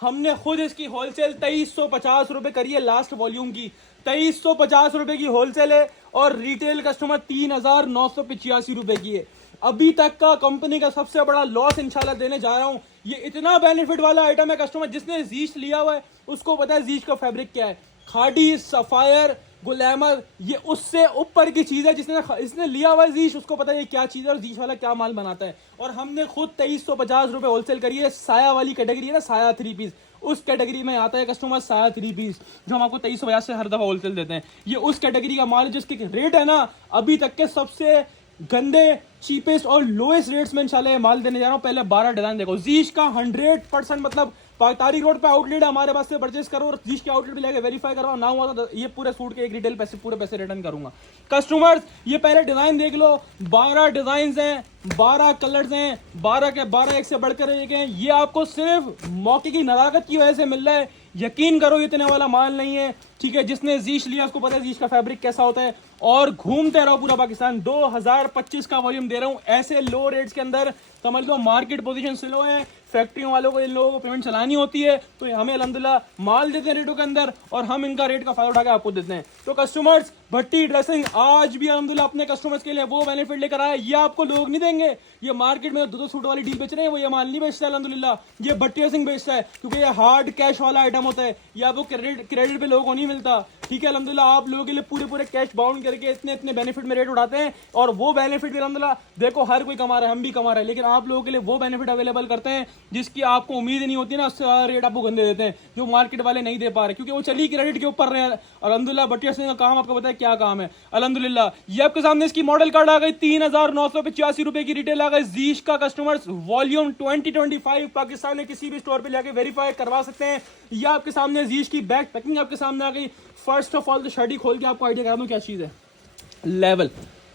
हमने खुद इसकी होलसेल 2350 रुपए करी है। लास्ट वॉल्यूम की 2350 रुपए की होलसेल है और रिटेल कस्टमर 3985 रुपए की है। अभी तक का कंपनी का सबसे बड़ा लॉस इंशाल्लाह देने जा रहा हूं। ये इतना बेनिफिट वाला आइटम है, कस्टमर जिसने जीश लिया हुआ है उसको पता है जीश का फैब्रिक क्या है। खाड़ी, सफायर, गुलैमर, ये उससे ऊपर की चीज़ है। इसने लिया हुआ जीश, उसको पता है ये क्या चीज़ है और जीश वाला क्या माल बनाता है। और हमने खुद 2350 रुपये होलसेल करी है। साया वाली कैटेगरी है ना, साया 3 पीस, उस कैटेगरी में आता है कस्टमर साया 3 पीस, जो हम आपको 2350 से हर दफ़ा होलसेल देते हैं। ये उस कैटेगरी का माल है जिसके रेट है ना अभी तक के सबसे गंदे, चीपेस्ट और लोएस्ट रेट्स में इंशाल्लाह ये माल देने जा रहा हूँ। पहले 12 डिजाइन देखो। जीश का 100% मतलब तारीख रोड पे आउटलेट है, हमारे पास से परचेस करो और जीश के आउटलेट पे लेके वेरीफाई करवाओ ना हुआ तो ये पूरे सूट के एक रिटेल पैसे पूरे पैसे रिटर्न करूंगा। कस्टमर्स ये पहले डिजाइन देख लो, 12 डिजाइन हैं, 12 कलर्स हैं, 12 के 12 एक से बढ़कर एक हैं। ये आपको सिर्फ मौके की नजाकत की वजह से मिल रहा है। यकीन करो इतने वाला माल नहीं है, ठीक है। जिसने जीश लिया उसको पता है जीश का फैब्रिक कैसा होता है। और घूमते रहो पूरा पाकिस्तान। 2025 का वॉल्यूम दे रहा हूँ ऐसे लो रेट्स के अंदर। समझ लो मार्केट पोजीशन स्लो है, फैक्ट्रियों वालों को इन लोगों को पेमेंट चलानी होती है, तो हमें अल्हम्दुलिल्लाह माल देते हैं रेटों के अंदर और हम इनका रेट का फायदा उठा के आपको देते हैं। तो कस्टमर्स, भट्टी ड्रेसिंग आज भी अल्हम्दुलिल्लाह अपने कस्टमर्स के लिए वो बेनिफिट लेकर आया। ये आपको लोग नहीं देंगे। ये मार्केट में 2-2 सूट वाली डील बेच रहे हैं, वो ये माल नहीं बेचता है अल्हम्दुलिल्लाह। ये भट्टी ड्रेसिंग बेचता है क्योंकि ये हार्ड कैश वाला आइटम होता है। ये आपको क्रेडिट पे लोगों को नहीं मिलता, ठीक है। अल्हम्दुलिल्लाह आप लोगों के लिए पूरे कैश बाउंड करके इतने बेनिफिट में रेट उठाते हैं। और वो बेनिफिट भी अल्हम्दुलिल्लाह देखो हर कोई कमा रहा है, हम भी कमा रहे हैं, लेकिन आप लोगों के लिए वो बेनिफिट अवेलेबल करते हैं जिसकी आपको उम्मीद ही नहीं होती ना, उससे रेट आपको गंदे देते हैं जो मार्केट वाले नहीं दे पा रहे, क्योंकि वो चली क्रेडिट के ऊपर रहे हैं। अल्हम्दुलिल्लाह भट्टी ड्रेसिंग का काम आपको पता है क्या काम है। अल्हम्दुलिल्लाह ये आपके सामने इसकी मॉडल कार्ड आ गई, 3985 रुपए की रिटेल आ गई जीश का। कस्टमर्स वॉल्यूम 2025 पाकिस्तान में किसी भी स्टोर पे जाके वेरीफाई करवा सकते हैं। ये आपके सामने जीश की बैक पैकिंग आपके सामने आ गई। फर्स्ट ऑफ ऑल तो शर्ट ही खोल के आपको आइडिया करा दूं क्या चीज है।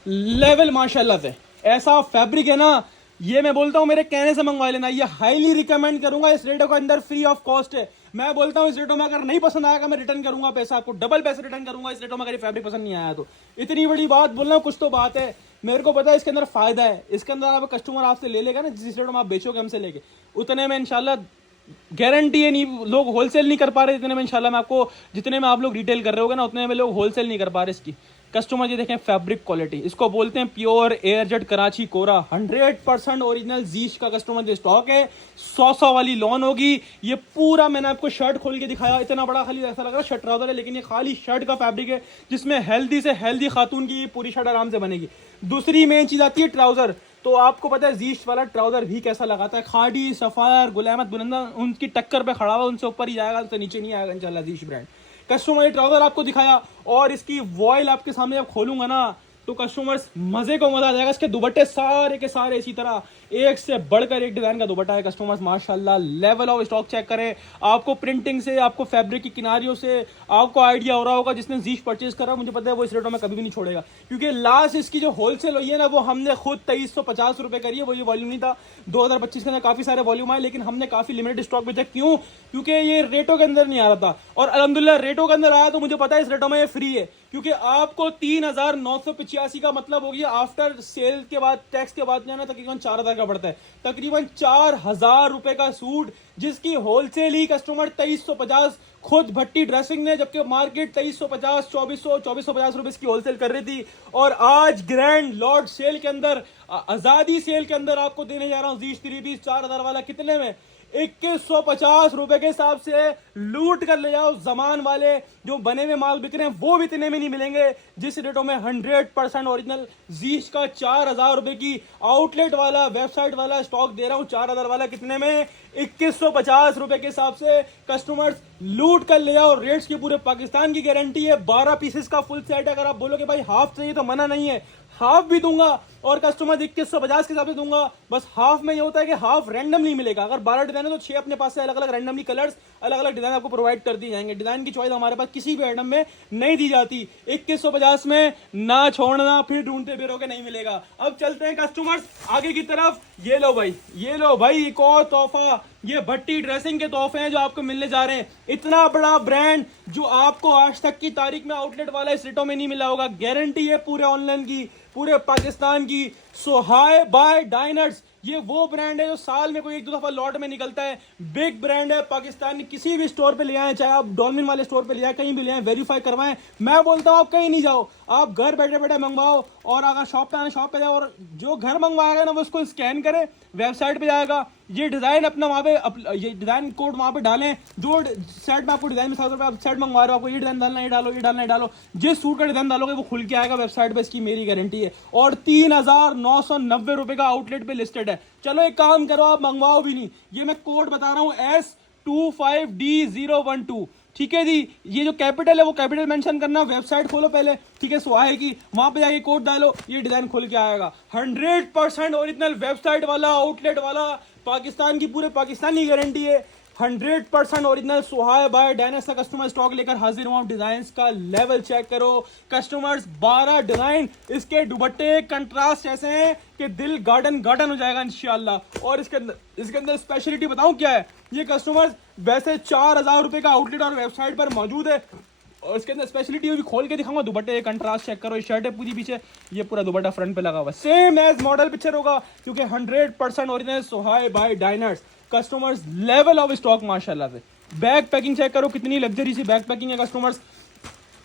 लेवल माशाल्लाह से ऐसा फैब्रिक है ना, ये मैं बोलता हूँ मेरे कहने से मंगवा लेना। ये हाईली रिकमेंड करूंगा। इस रेटों के अंदर फ्री ऑफ कॉस्ट है। मैं बोलता हूँ इस रेटों में अगर नहीं पसंद आएगा मैं रिटर्न करूंगा पैसा, आपको डबल पैसे रिटर्न करूंगा इस रेटों में अगर ये फैब्रिक पसंद नहीं आया तो। इतनी बड़ी बात बोल रहा हूँ, कुछ तो बात है। मेरे को पता है इसके अंदर फायदा है। इसके अंदर आप कस्टमर आपसे ले लेगा ना, जिस रेटों में आप बेचोगे हमसे लेके, उतने में इंशाल्लाह गारंटी है। नहीं लोग होलसेल नहीं कर पा रहे इतने में, इंशाल्लाह मैं आपको जितने में आप लोग रिटेल कर रहे होगे ना उतने में लोग होलसेल नहीं कर पा रहे इसकी। कस्टमर ये देखें फैब्रिक क्वालिटी, इसको बोलते हैं प्योर एयरजेट कराची कोरा, 100% ओरिजिनल जीश का कस्टमर जो स्टॉक है। 100 वाली लॉन होगी। ये पूरा मैंने आपको शर्ट खोल के दिखाया, इतना बड़ा खाली ऐसा लग रहा है शर्ट ट्राउजर है, लेकिन ये खाली शर्ट का फैब्रिक है जिसमें हेल्दी से हेल्दी खातून की पूरी शर्ट आराम से बनेगी। दूसरी मेन चीज आती है ट्राउजर। तो आपको पता है जीश वाला ट्राउजर भी कैसा लगाता है, खाड़ी सफायर गुलामत बुलंदा उनकी टक्कर पे खड़ा हुआ, उनसे ऊपर ही जाएगा तो नीचे नहीं आएगा इंशाल्लाह जीश ब्रांड। कस्टमर ये ट्राउजर आपको दिखाया और इसकी वॉइल आपके सामने जब खोलूंगा ना तो कस्टमर्स मजे को मजा आ जाएगा। इसके दुपट्टे सारे के सारे इसी तरह एक से बढ़कर एक डिजाइन का दुपट्टा है कस्टमर्स माशाल्लाह। लेवल ऑफ स्टॉक चेक करें, आपको प्रिंटिंग से, आपको फैब्रिक की किनारियों से आपको आइडिया हो रहा होगा। जिसने जीश परचेज करा मुझे पता है वो इस रेटों में कभी भी नहीं छोड़ेगा, क्योंकि लास्ट इसकी जो होलसेल हुई है ना वो हमने खुद 2350 रुपए करी है। वो ये वॉल्यूम नहीं था, 2025 के अंदर काफी सारे वॉल्यूम आए, लेकिन हमने काफी लिमिटेड स्टॉक बेचा। क्यों? क्योंकि ये रेटों के अंदर नहीं आ रहा था और अल्हम्दुलिल्लाह रेटों के अंदर आया तो मुझे पता है इस रेटों में ये फ्री है, क्योंकि आपको 3985 का मतलब हो गया आफ्टर सेल के बाद टैक्स के बाद जाना तकरीबन 4000 का पड़ता है। तकरीबन 4000 रुपए का सूट जिसकी होलसेल ही कस्टमर 2350 खुद भट्टी ड्रेसिंग ने, जबकि मार्केट 2350 2450 रुपए की होलसेल कर रही थी। और आज ग्रैंड लॉर्ड सेल के अंदर, आजादी सेल के अंदर आपको देने जा रहा हूं जीश 3 पीस 4000 वाला कितने में, 2150 रुपए के हिसाब से लूट कर ले जाओ। जमान वाले जो बने हुए माल बिक रहे हैं वो भी इतने में नहीं मिलेंगे जिस रेटों में 100% ओरिजिनल जीश का 4000 रुपए की आउटलेट वाला वेबसाइट वाला स्टॉक दे रहा हूं। 4000 वाला कितने में, 2150 रुपए के हिसाब से कस्टमर्स लूट कर ले जाओ। रेट्स की पूरे पाकिस्तान की गारंटी है। 12 पीसेस का फुल सेट। अगर आप बोलोगे भाई हाफ चाहिए तो मना नहीं है, हाफ भी दूंगा और कस्टमर 2150 के हिसाब से दूंगा। बस हाफ में ये होता है कि हाफ रैंडम नहीं मिलेगा। अगर 12 डिजाइन है तो 6 अपने पास से अलग अलग रैंडमली कलर्स अलग अलग डिजाइन आपको प्रोवाइड कर दिए जाएंगे। डिजाइन की चॉइस हमारे पास किसी भी आइटम में नहीं दी जाती। 2150 में ना छोड़ना, फिर ढूंढते फिरोगे नहीं मिलेगा। अब चलते हैं कस्टमर्स आगे की तरफ। ये लो भाई, ये लो भाई एक और तोहफा। ये भट्टी ड्रेसिंग के तोहफे हैं जो आपको मिलने जा रहे हैं। इतना बड़ा ब्रांड जो आपको आज तक की तारीख में आउटलेट वाला इस रेटों में नहीं मिला होगा। गारंटी है पूरे ऑनलाइन की, पूरे पाकिस्तान की। सो हाय बाय डाइनर्स, ये वो ब्रांड है जो साल में कोई 1-2 दफा लॉट में निकलता है। बिग ब्रांड है पाकिस्तान। किसी भी स्टोर पे ले आए, चाहे आप डॉल्फिन वाले स्टोर पे ले आए, कहीं भी ले आए, वेरीफाई करवाएं। मैं बोलता हूं आप कहीं नहीं जाओ, आप घर बैठे बैठे मंगवाओ। और अगर शॉप पे आना, शॉप पे जाओ और जो घर मंगवाएगा ना वो उसको स्कैन करे, वेबसाइट पे जाएगा ये डिजाइन अपना वहाँ पे ये डिजाइन कोड वहाँ पे डालें। जो सेट में आपको डिजाइन में 700 रुपये आप सेट मंगवा रहे हो, आपको ये डिजाइन डालना, ये डालो, ये डालना, ये डालो, जिस सूट का डिजाइन डालोगे वो खुल के आएगा वेबसाइट पे, इसकी मेरी गारंटी है। और 3,990 रुपए का आउटलेट पे लिस्टेड है। चलो एक काम करो, आप मंगवाओ भी नहीं, ये मैं कोड बता रहा हूँ S25D012, ठीक है जी। ये जो कैपिटल है वो कैपिटल मेंशन करना, वेबसाइट खोलो पहले, ठीक है, सुहाए की, वहां पे जाके कोड डालो, ये डिजाइन खुल के आएगा। 100% ओरिजिनल वेबसाइट वाला, आउटलेट वाला, पाकिस्तान की पूरे पाकिस्तानी गारंटी है। 100% ओरिजिनल सुहाए बाय डायनेस का कस्टमर स्टॉक लेकर हाजिर हुआ। डिजाइन का लेवल चेक करो कस्टमर्स, 12 डिजाइन, इसके दुपट्टे कंट्रास्ट ऐसे हैं कि दिल गार्डन गार्डन हो जाएगा इंशाल्लाह। और इसके अंदर स्पेशलिटी बताऊं क्या है, ये कस्टमर्स वैसे 4,000 रुपए का आउटलेट और वेबसाइट पर मौजूद है, और इसके अंदर स्पेशलिटी भी खोल के दिखाऊंगा। दुपट्टे कंट्रास्ट चेक करो, ये शर्ट है पूरी पीछे, ये पूरा दुपट्टा फ्रंट पे लगा हुआ, सेम एज मॉडल पिक्चर होगा, क्योंकि 100% original Suhaye by Diners. Customers level of stock माशाल्लाह से। बैग पैकिंग चेक करो, कितनी लग्जरी सी बैग पैकिंग है कस्टमर्स,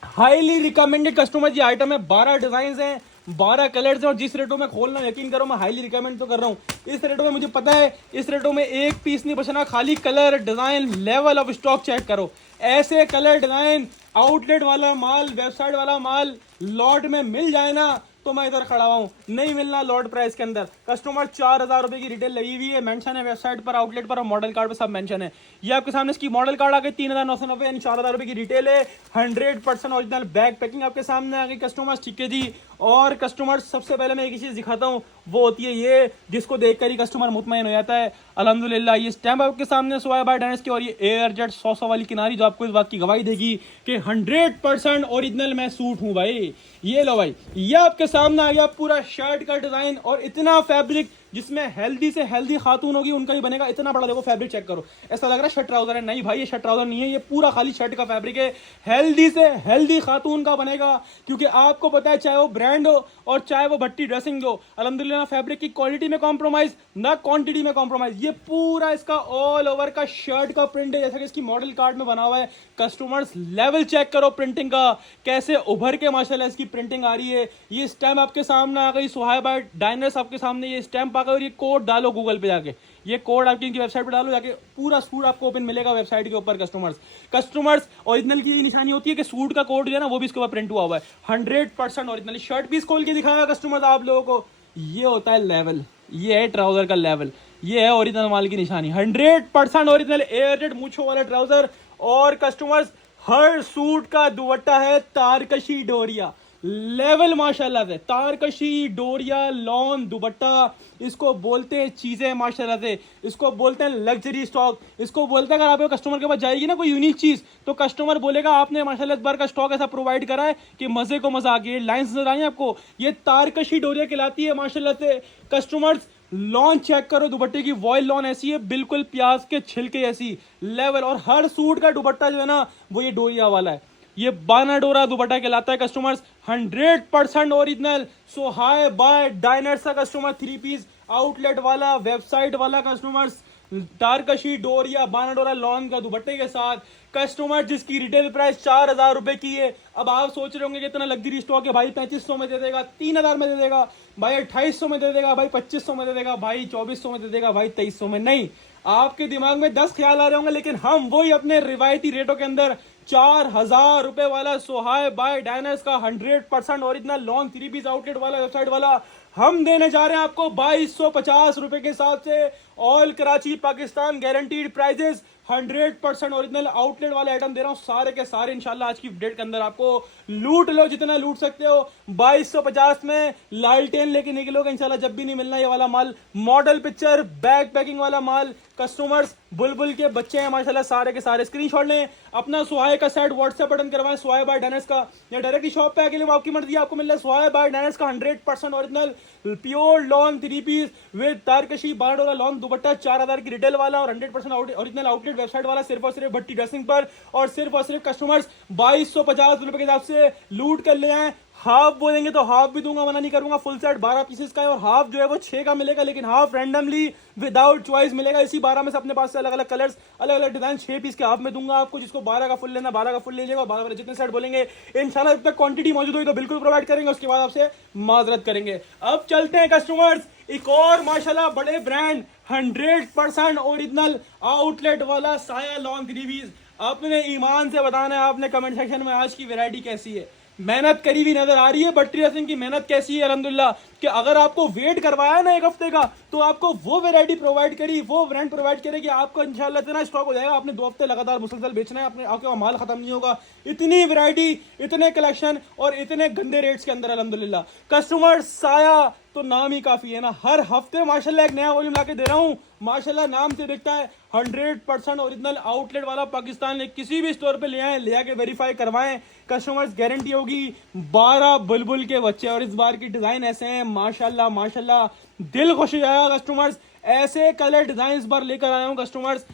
हाईली रिकमेंडेड कस्टमर। ये आइटम है, 12 डिजाइन हैं, 12 कलर्स हैं, और जिस रेटों में खोलना यकीन करो मैं हाईली रिकमेंड तो कर रहा हूँ। इस रेटों में मुझे पता है, इस रेटों में एक पीस नहीं बचना, खाली colour design level of stock check करो। ऐसे कलर डिजाइन आउटलेट वाला माल, वेबसाइट वाला माल लॉट में मिल जाए ना तो मैं इधर खड़ा हुआ हूँ, नहीं मिलना लॉट प्राइस के अंदर। कस्टमर 4,000 रुपए की रिटेल लगी हुई है, मेंशन है वेबसाइट पर, आउटलेट पर और मॉडल कार्ड पर सब मेंशन है। ये आपके सामने इसकी मॉडल कार्ड आ गई, 3,990 यानी 4,000 रुपए की रिटेल है। 100% ओरिजिनल बैग पैकिंग आपके सामने आ गई कस्टमर्स, ठीक है जी। और कस्टमर सबसे पहले मैं एक ही चीज दिखाता हूँ, वो होती है ये, जिसको देखकर ही कस्टमर मुतमईन हो जाता है। अल्हम्दुलिल्लाह ये स्टैम्प आपके सामने सुहाए बाय डायनेस की, और ये एयर जेट 100 वाली किनारी जो आपको इस बात की गवाही देगी कि 100% ओरिजिनल मैं सूट हूँ भाई। ये लो भाई, ये आपके सामने आ गया पूरा शर्ट का डिजाइन, और इतना फैब्रिक जिसमें हेल्दी से हेल्दी खातून होगी उनका ही बनेगा। इतना बड़ा देखो फैब्रिक चेक करो, ऐसा लग रहा है शर्ट ट्राउजर है, नहीं भाई ये शर्ट ट्राउजर नहीं है, ये पूरा खाली शर्ट का फैब्रिक है। हेल्दी से हेल्दी खातून का बनेगा, क्योंकि आपको पता है चाहे वो ब्रांड हो और चाहे वो भट्टी ड्रेसिंग हो, अल्हम्दुलिल्लाह फैब्रिक की क्वालिटी में कॉम्प्रोमाइज ना क्वांटिटी में कॉम्प्रोमाइज। ये पूरा इसका ऑल ओवर का शर्ट का प्रिंट है, जैसा कि इसकी मॉडल कार्ड में बना हुआ है। कस्टमर्स लेवल चेक करो प्रिंटिंग का, कैसे उभर के माशाल्लाह इसकी प्रिंटिंग आ रही है। ये स्टैम्प आपके सामने आ गई, सुहाए बाय डायनेस आपके सामने ये स्टैम्प आ गई, और ये कोड डालो गूगल पे जाके, ये कोड आपकी इनकी वेबसाइट पे डालो जाके, पूरा सूट आपको ओपन मिलेगा वेबसाइट के ऊपर। कस्टमर्स ओरिजिनल की निशानी होती है कि सूट का कोड जो है ना वो भी इसके ऊपर प्रिंट हुआ हुआ है। 100% ओरिजिनल शर्ट पीस खोल के दिखाया कस्टमर्स आप लोगों को, ये होता है लेवल, ये है ट्राउजर का लेवल, ये है ओरिजिनल माल की निशानी। 100% ओरिजिनल एयरजेट मूछों वाला ट्राउजर। और कस्टमर्स हर सूट का दुपट्टा है तारकशी डोरिया लेवल माशाल्लाह से, तारकशी डोरिया लॉन दुपट्टा, इसको बोलते हैं चीजें माशाल्लाह से, इसको बोलते हैं लग्जरी स्टॉक, इसको बोलते हैं अगर आप कस्टमर के पास जाएगी ना कोई यूनिक चीज तो कस्टमर बोलेगा आपने माशाल्लाह इस बार का स्टॉक ऐसा प्रोवाइड करा है कि मजे को मजा आ गया। लाइंस नजर आई आपको, ये तारकशी डोरिया कहलाती है माशाल्लाह से। कस्टमर्स लॉन चेक करो, दुपट्टे की वॉयल लॉन ऐसी है बिल्कुल प्याज के छिलके ऐसी लेवल, और हर सूट का दुपट्टा जो है ना वो ये डोरिया वाला है, ये बाना डोरा दुपट्टा कहलाता है customers. 100% original Suhaye bye Diners का कस्टमर, 3 पीस आउटलेट वाला वेबसाइट वाला कस्टमर्स, तारकशी डोरिया बाना डोरा लॉन का दुपट्टे के साथ कस्टमर, जिसकी रिटेल प्राइस 4,000 रुपए की है। अब आप सोच रहे होंगे कि इतना लग्जरी स्टॉक है भाई, 3,500 में दे देगा, 3,000 में दे देगा भाई, 2,800 में दे देगा भाई, 2,500 में दे देगा भाई, 2,400 में दे देगा भाई, 2,300 में। नहीं, आपके दिमाग में 10 ख्याल आ रहे होंगे, लेकिन हम वही अपने रिवायती रेटों के अंदर 4,000 रुपए वाला सुहाए बाय डायनेस का 100% ओरिजिनल लॉन 3 पीस आउटलेट वाला वेबसाइट वाला हम देने जा रहे हैं आपको 2,250 रुपए के हिसाब से। All Karachi Pakistan guaranteed prices, 100% original outlet वाले आइटम दे रहा हूँ सारे के सारे इंशाल्लाह आज की डेट के अंदर। आपको लूट लो जितना लूट सकते हो, 2,250 में लालटेन लेके निकलोगे इंशाल्लाह, जब भी नहीं मिलना ये वाला माल। मॉडल पिक्चर बैग पैकिंग वाला माल, कस्टमर्स बुलबुल के बच्चे हैं माशाल्लाह सारे के सारे। स्क्रीनशॉट लें अपना सुहाए का सेट व्हाट्सएप बटन करवाएं सुहाए बाय डायनेस का, या डायरेक्टली शॉप पे आके आपकी मर्जी, आपको मिल रहा है सुहाए बाय डायनेस का 100% original pure lawn 3 piece with तारकशी बारह डोला लॉन दुपट्टा, 4,000 की रिटेल वाला और 100% ओरिजिनल आउटलेट वेबसाइट वाला, सिर्फ और सिर्फ भट्टी ड्रेसिंग पर। और सिर्फ कस्टमर्स 2,250 रुपए के हिसाब से लूट कर ले आए हाफ बोलेंगे तो हाफ भी दूंगा, मना नहीं करूंगा। फुल सेट 12 पीसेस का है और हाफ जो है वो 6 का मिलेगा, लेकिन हाफ रैंडमली विदाउट चॉइस मिलेगा। इसी 12 में से अपने पास से अलग अलग कलर्स, अलग अलग डिजाइन 6 पीस के हाफ में दूंगा आपको। जिसको 12 का फुल लेना 12 का फुल ले लीजिएगा। 12 वाले जितने सेट बोलेंगे इंशाल्लाह जब तक क्वांटिटी मौजूद हुई तो बिल्कुल प्रोवाइड करेंगे, उसके बाद आपसे माजरत करेंगे। अब चलते हैं कस्टमर्स, एक और माशाल्लाह बड़े ब्रांड 100% ओरिजिनल आउटलेट वाला साया लॉन्ग रिवीज। अपने ईमान से बताना है आपने कमेंट सेक्शन में आज की वैरायटी कैसी है। मेहनत करी हुई नजर आ रही है, बट ट्रियसिंग की मेहनत कैसी है अल्हम्दुलिल्लाह, कि अगर आपको वेट करवाया ना एक हफ्ते का तो आपको वो वैरायटी प्रोवाइड करी, वो ब्रांड प्रोवाइड करेगी आपको, इंशाल्लाह इतना स्टॉक हो जाएगा। आपने 2 हफ्ते लगातार मुसलसल बेचना है, अपने आपके माल खत्म नहीं होगा। इतनी वैरायटी, इतने कलेक्शन और इतने गंदे रेट्स के अंदर अल्हम्दुलिल्लाह। कस्टमर साया तो नाम ही काफी है ना, हर हफ्ते माशाल्लाह एक नया वॉल्यूम लाके दे रहा हूँ। माशाल्लाह नाम से बिकता है, 100% ओरिजिनल आउटलेट वाला। पाकिस्तान में किसी भी स्टोर पे ले आए, ले आके वेरीफाई करवाएं, कस्टमर्स गारंटी होगी। 12 बुलबुल के बच्चे और इस बार की डिजाइन ऐसे हैं माशाल्लाह माशाल्लाह, दिल खुश हो जाएगा कस्टमर्स। ऐसे कलर डिजाइन इस बार लेकर आया हूँ कस्टमर्स।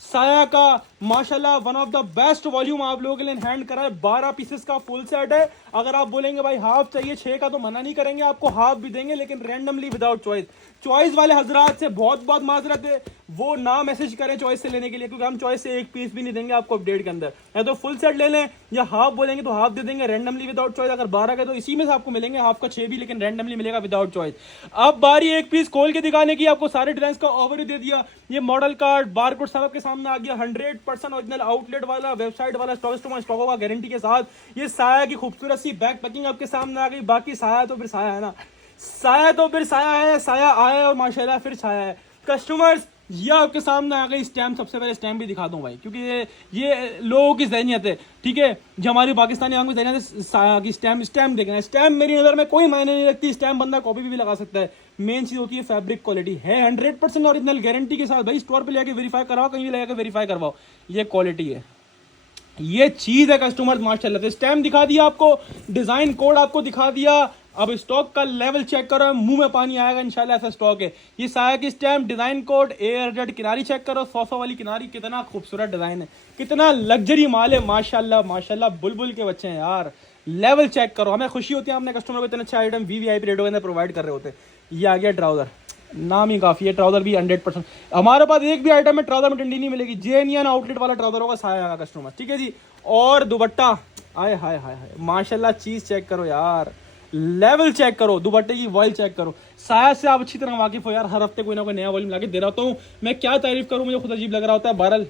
साया का माशाल्लाह one of the best volume आप लोगों के लिए हैंड करा है। 12 पीसेस का फुल सेट है। अगर आप बोलेंगे भाई हाफ चाहिए 6 का तो मना नहीं करेंगे, आपको हाफ भी देंगे, लेकिन रैंडमली विदाउट चॉइस। चॉइस वाले हजरात से बहुत बहुत माजरत है, वो ना मैसेज करें चॉइस से लेने के लिए, क्योंकि हम चॉइस से एक पीस भी नहीं देंगे आपको अपडेट के अंदर। या तो फुल सेट ले लें या हाफ बोलेंगे तो हाफ दे देंगे रैंडमली विदाउट चॉइस। अगर 12 का तो इसी में से आपको मिलेंगे, हाफ का 6 भी, लेकिन रैंडमली मिलेगा विदाउट चॉइस। अब बारी एक पीस खोल के दिखाने की, आपको सारे डिजाइन का ओवरव्यू दे दिया। ये मॉडल कार्ड बारकोड सब आपके सामने आ गया। 100% ओरिजिनल आउटलेट वाला, वेबसाइट वाला, स्टॉक का गारंटी के साथ। ये साया की खूबसूरत सी बैक पैकिंग आपके सामने आ गई। बाकी साया तो फिर साया है ना, साया तो फिर साया है, साया आया और माशाल्लाह फिर छाया है। कस्टमर्स ये आपके सामने आ गई स्टैम्प। सबसे पहले स्टैम्प भी दिखा दूं भाई, क्योंकि ये लोगों की ज़हनियत है, ठीक है, जो हमारी पाकिस्तानी आंखों की ज़हनियत है। साया की स्टैम्प देखना। स्टैम्प मेरी नज़र में कोई मायने नहीं रखती, स्टैम्प बंदा कॉपी भी लगा सकता है। मेन चीज़ होती है फैब्रिक क्वालिटी है। 100% ओरिजिनल गारंटी के साथ। भाई स्टोर पर लेके वेरीफाई करवाओ, कहीं भी लेके वेरीफाई करवाओ, ये क्वालिटी है, ये चीज है कस्टमर माशाल्लाह। तो स्टैम्प दिखा दिया आपको, डिजाइन कोड आपको दिखा दिया। अब स्टॉक का लेवल चेक करो, मुंह में पानी आएगा इंशाल्लाह, ऐसा स्टॉक है। ये साया की स्टैम्प, डिजाइन कोड, एयरजेट किनारी चेक करो, सोफा वाली किनारी, कितना खूबसूरत डिजाइन है, कितना लग्जरी माल है माशाल्लाह माशाल्लाह। बुलबुल के बच्चे हैं यार, लेवल चेक करो। हमें खुशी होती है अपने कस्टमर को इतने अच्छे आइटम वीवीआईपी रेटों के अंदर प्रोवाइड कर रहे होते। ये आ गया ट्राउजर, नाम ही काफी है। ट्राउजर भी 100%। हमारे पास एक भी आइटम में ट्राउजर में टंडी नहीं मिलेगी। जेएनएन आउटलेट वाला ट्राउजर होगा साया का कस्टमर, ठीक है जी। और दुपट्टा, आए हाय हाय हाय माशाल्लाह, चीज चेक करो यार, लेवल चेक करो, दुपट्टे की वॉइल चेक करो। साया से आप अच्छी तरह वाकिफ हो यार, हर हफ्ते कोई ना कोई नया वॉल्यूम लाके दे रहा हूँ मैं। क्या तारीफ करूँ, मुझे खुद अजीब लग रहा होता है। बहरहाल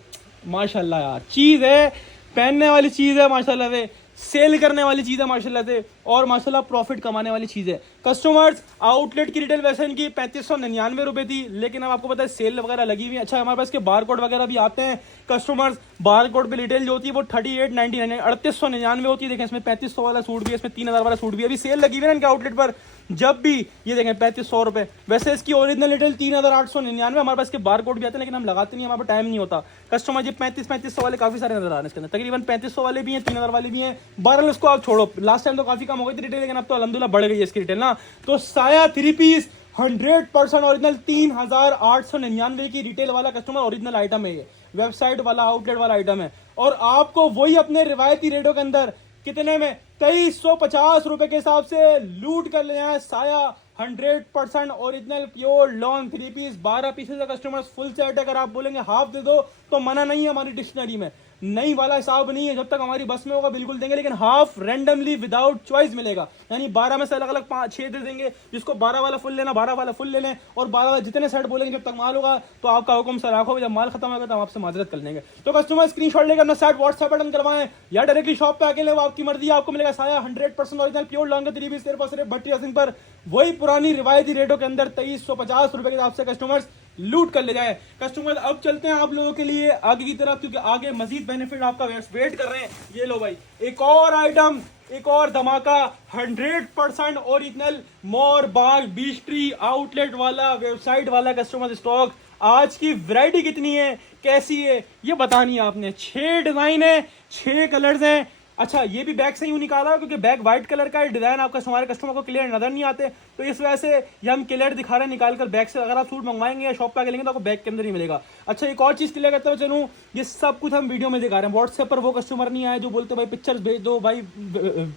माशाल्लाह यार, चीज है, पहनने वाली चीज है माशाल्लाह से, सेल करने वाली चीज है माशाल्लाह से, और माशाल्लाह प्रॉफिट कमाने वाली चीज है। कस्टमर्स आउटलेट की रिटेल वैसे इनकी 3599 रुपए थी, लेकिन अब आपको पता है सेल वगैरह लगी हुई है। अच्छा हमारे पास के बार कोड वगैरह भी आते हैं कस्टमर्स। बार कोड पे रिटेल जो होती है वो 3899 3899 होती है। देखें इसमें 3500 वाला सूट भी है, इसमें 3000 वाला सूट भी है। अभी सेल लगी हुई है इनके आउटलेट पर, जब भी ये देखें 3500 रुपए। वैसे इसकी ओरिजिनल रिटेल 3899। हमारे पास के बार कोड भी आते हैं, लेकिन हम लगाते नहीं, हमारे पास टाइम नहीं होता। कस्टमर जी 3500 वाले काफी सारे नजर आ रहे हैं इसके अंदर, तकरीबन 3500 वाले भी हैं, 3000 वाले भी हैं। 12 इसको आप छोड़ो, लास्ट टाइम तो काफी कम हो गई थी रिटेल, लेकिन अब तो अल्हम्दुलिल्लाह बढ़ गई है इसकी रिटेल ना। तो साया 3 पीस 100% ओरिजिनल 3899 की रिटेल वाला कस्टमर ओरिजिनल आइटम है। ये वेबसाइट वाला आउटलेट वाला आइटम है, और आपको वही अपने रिवायती रेटों के अंदर कितने में 2350 रुपए के हिसाब से लूट कर ले आए। Saya 100% original pure lawn 3 piece 12 pieces का कस्टमर्स फुल सेट। अगर आप बोलेंगे हाफ दे दो तो मना नहीं है हमारी डिक्शनरी में, नहीं वाला हिसाब नहीं है। जब तक हमारी बस में होगा बिल्कुल देंगे, लेकिन हाफ रैंडमली विदाउट चॉइस मिलेगा। यानी 12 में से अलग अलग 5-6 दे देंगे। जिसको 12 वाला फुल लेना 12 वाला फुल ले लें, और 12 वाला जितने सेट बोलेंगे जब तक माल होगा तो आपका हुक्म सर रखोगे। जब माल खत्म होगा तो हम आपसे माजरत कर लेंगे। तो कस्टमर स्क्रीनशॉट लेकर अपना सेट व्हाट्सएप बटन करवाएं या डायरेक्टली शॉप पे आके ले, वो आपकी मर्जी। आपको मिलेगा साया 100% ओरिजिनल प्योर लॉन्ग 3 पीस सिर्फ भट्टी सिंह पर, वही पुरानी रिवायती रेटों के अंदर 2350 रुपए के हिसाब से कस्टमर्स लूट कर ले जाए। कस्टमर अब चलते हैं आप लोगों के लिए आगे की तरफ, क्योंकि आगे मजीद बेनिफिट आपका वेट कर रहे हैं। ये लो भाई, एक और आइटम, एक और धमाका, 100% ओरिजिनल मोर बाग बीच ट्री आउटलेट वाला वेबसाइट वाला कस्टमर स्टॉक। आज की वैरायटी कितनी है, कैसी है, ये बतानी है आपने। 6 डिजाइन है, 6 कलर्स हैं। अच्छा ये भी बैग से यूं निकाला क्योंकि बैग व्हाइट कलर का है, डिजाइन आपका हमारे कस्टमर को क्लियर नजर नहीं आते, तो इस वजह से ये हम क्लियर दिखा रहे हैं निकाल कर बैग से। अगर आप सूट मंगवाएंगे या शॉप पे आके लेंगे तो आपको बैग के अंदर ही मिलेगा। अच्छा एक और चीज क्लियर करता हूँ चलूँ, ये सब कुछ हम वीडियो में दिखा रहे हैं। व्हाट्सएप पर वो कस्टमर नहीं आए जो बोलते भाई पिक्चर्स भेज दो, भाई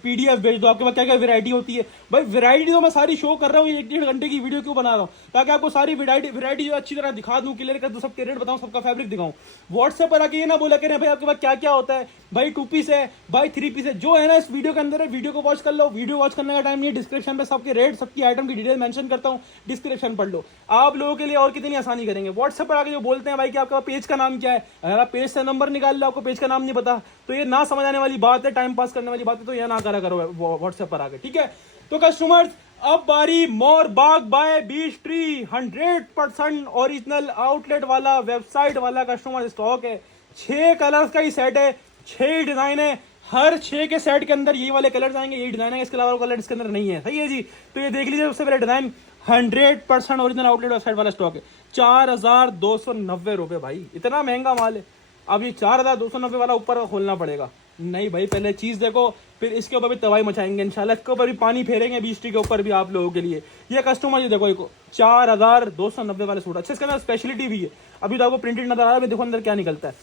पीडीएफ भेज दो, आपके पास क्या क्या वेरायटी होती है। भाई वेरायटी तो मैं सारी शो कर रहा हूँ, 1-1.5 घंटे की वीडियो क्यों बना रहा हूँ, ताकि आपको सारी वेरायटी जो अच्छी तरह दिखा दूँ, क्लियर कर दूँ, सबके रेट बताऊँ, सबका फैब्रिक दिखाऊँ। व्हाट्सएप पर आके ये ना बोला करें भाई आपके पास क्या क्या होता है, भाई 2 पीस है, भाई 3 पीस है, जो है ना इस वीडियो के अंदर है, वीडियो को वॉच कर लो। वीडियो वॉच करने का टाइम नहीं है, डिस्क्रिप्शन पे सबके रेट, सबकी आइटम की डिटेल मेंशन करता हूँ, डिस्क्रिप्शन पढ़ लो। आप लोगों के लिए और कितनी आसानी करेंगे। व्हाट्सएप पर आके जो बोलते हैं भाई कि आपका पेज का नाम क्या है, अगर आप पेज से नंबर निकाल लो आपको पेज का नाम नहीं पता, तो ये ना समझ आने वाली बात है, टाइम पास करने वाली बात है, तो यह ना करा करो व्हाट्सएप पर आके, ठीक है। तो कस्टमर्स अब बारी Morbagh by Beech Tree 100% original outlet वाला वेबसाइट वाला कस्टमर स्टॉक है। 6 कलर्स का ही सेट है, 6 डिजाइन है, हर 6 के सेट के अंदर ये वाले कलर्स आएंगे, ये डिजाइन है, इसके अलावा कलर इसके अंदर नहीं है, सही है जी। तो ये देख लीजिए सबसे पहले डिजाइन 100% ओरिजिनल आउटलेट वेबसाइट वाला स्टॉक है, 4290 रुपए भाई, इतना महंगा माल है। अब ये 4290 वाला ऊपर का खोलना पड़ेगा, नहीं भाई पहले चीज देखो, फिर इसके ऊपर भी तबाही मचाएंगे इंशाल्लाह, इसके ऊपर भी पानी फेरेंगे बीच के ऊपर भी आप लोगों के लिए। ये कस्टमर ये देखो, 4290 वाले सूट, अच्छा इसके अंदर स्पेशलिटी भी है, अभी तो आपको प्रिंटेड नजर आ रहा है, देखो अंदर क्या निकलता है।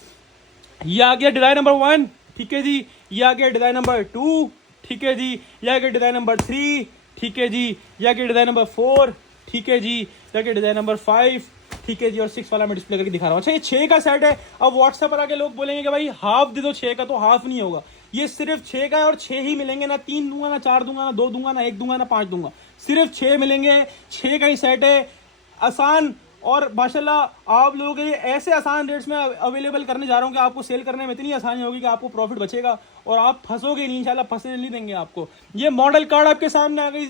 ये आ गया डिजाइन नंबर 1, ठीक है जी। ये आ गया डिजाइन नंबर 2, ठीक है जी। ये आ गया डिजाइन नंबर 3, ठीक है जी। ये आ गया डिजाइन नंबर 4, ठीक है जी। ये आ गया डिजाइन नंबर 5, ठीक है जी। और 6 वाला मैं डिस्प्ले करके दिखा रहा हूँ। अच्छा ये 6 का सेट है। अब व्हाट्सएप पर आके लोग बोलेंगे कि भाई हाफ दे दो 6 का, तो हाफ नहीं होगा, ये सिर्फ 6 का है और 6 ही मिलेंगे, ना 3 दूंगा, ना 4 दूंगा, ना 2 दूंगा, ना 1 दूंगा, ना 5 दूंगा, सिर्फ 6 मिलेंगे। 6 का ही सेट है, आसान, और माशाल्लाह आप लोगों के लिए ऐसे आसान रेट्स में अवेलेबल करने जा रहा हूँ कि आपको सेल करने में इतनी आसानी होगी कि आपको प्रॉफिट बचेगा और आप फंसोगे नहीं, इंशाल्लाह फंसने नहीं देंगे आपको। ये मॉडल कार्ड आपके सामने आ गई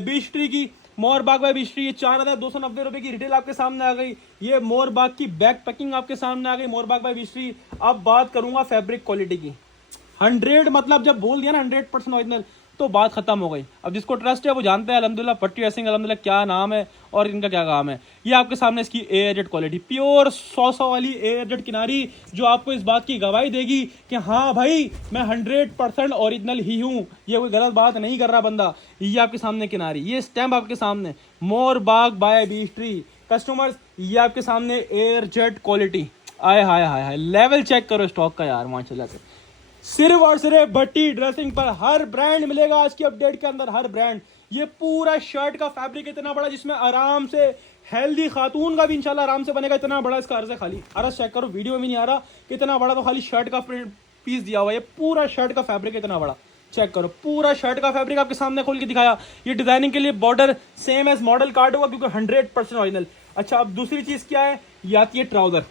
बीच ट्री की, मोरबाग बाय बीच ट्री, ये 4290 रुपए की रिटेल आपके सामने आ गई। ये मोरबाग की बैक पैकिंग आपके सामने आ गई, मोरबाग बाय बीच ट्री। अब बात करूंगा फैब्रिक क्वालिटी की, 100 मतलब जब बोल दिया ना 100% ओरिजिनल, तो बात खत्म हो गई। अब जिसको ट्रस्ट है वो जानते हैं अल्हम्दुलिल्लाह, पट्टी ड्रेसिंग अल्हम्दुलिल्लाह क्या नाम है और इनका क्या काम है। ये आपके सामने इसकी एयरजेट क्वालिटी, प्योर 100 वाली एयरजेट किनारी, जो आपको इस बात की गवाही देगी कि हाँ भाई मैं 100% ओरिजिनल ही हूँ, ये कोई गलत बात नहीं कर रहा बंदा। ये आपके सामने किनारी, ये स्टैम्प आपके सामने, Morbag by Beech tree. Customers ये आपके सामने एयरजेट क्वालिटी, आए हाय हाय हाय, लेवल चेक करो स्टॉक का यार माशाल्लाह से। सिर्फ और सिर्फ भट्टी ड्रेसिंग पर हर ब्रांड मिलेगा आज की अपडेट के अंदर, हर ब्रांड। ये पूरा शर्ट का फैब्रिक इतना बड़ा जिसमें आराम से हेल्दी खातून का भी इंशाल्लाह आराम से बनेगा, इतना बड़ा इसका अर्ज है। खाली अर्ज चेक करो, वीडियो में नहीं आ रहा कितना बड़ा, तो खाली शर्ट का पीस दिया हुआ है, ये पूरा शर्ट का फैब्रिक इतना बड़ा, चेक करो पूरा शर्ट का फैब्रिक आपके सामने खोल के दिखाया। ये डिजाइनिंग के लिए border same as model card होगा क्योंकि 100% ओरिजिनल। अच्छा अब दूसरी चीज क्या है, ये आती है ट्राउजर,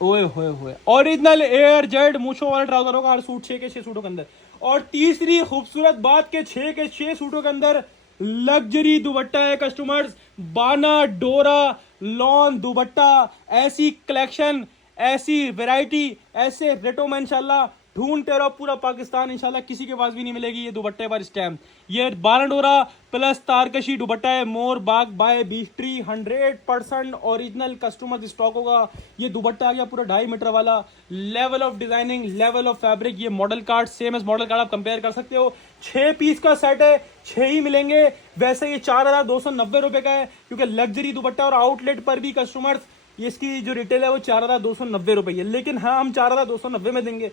ओए होए होए, ओरिजिनल एयर जेड मूछों वाला ट्राउजर होगा हर सूट, 6 के 6 सूटों के अंदर। और तीसरी खूबसूरत बात के 6 के 6 सूटों के अंदर लग्जरी दुपट्टा है कस्टमर्स, बाना डोरा लॉन दुपट्टा। ऐसी कलेक्शन, ऐसी वैरायटी, ऐसे रेटो में इंशाल्लाह ढूंढते रहो पूरा पाकिस्तान, इंशाल्लाह किसी के पास भी नहीं मिलेगी ये दुपट्टे पर स्टैम्प। ये बाना डोरा प्लस तारकशी दुपट्टा है, Morbagh by Beech Tree, 100% original customer stock होगा। ये दुपट्टा आ गया पूरा 2.5 मीटर वाला, level of designing, level of fabric. ये model card same as model card आप कंपेयर कर सकते हो। 6 पीस का सेट है, 6 ही मिलेंगे। वैसे ये 4290 रुपए का है क्योंकि लग्जरी दुपट्टा, और आउटलेट पर भी कस्टमर्स इसकी जो रिटेल है वो 4290 रुपए है, लेकिन हाँ हम 4290 में देंगे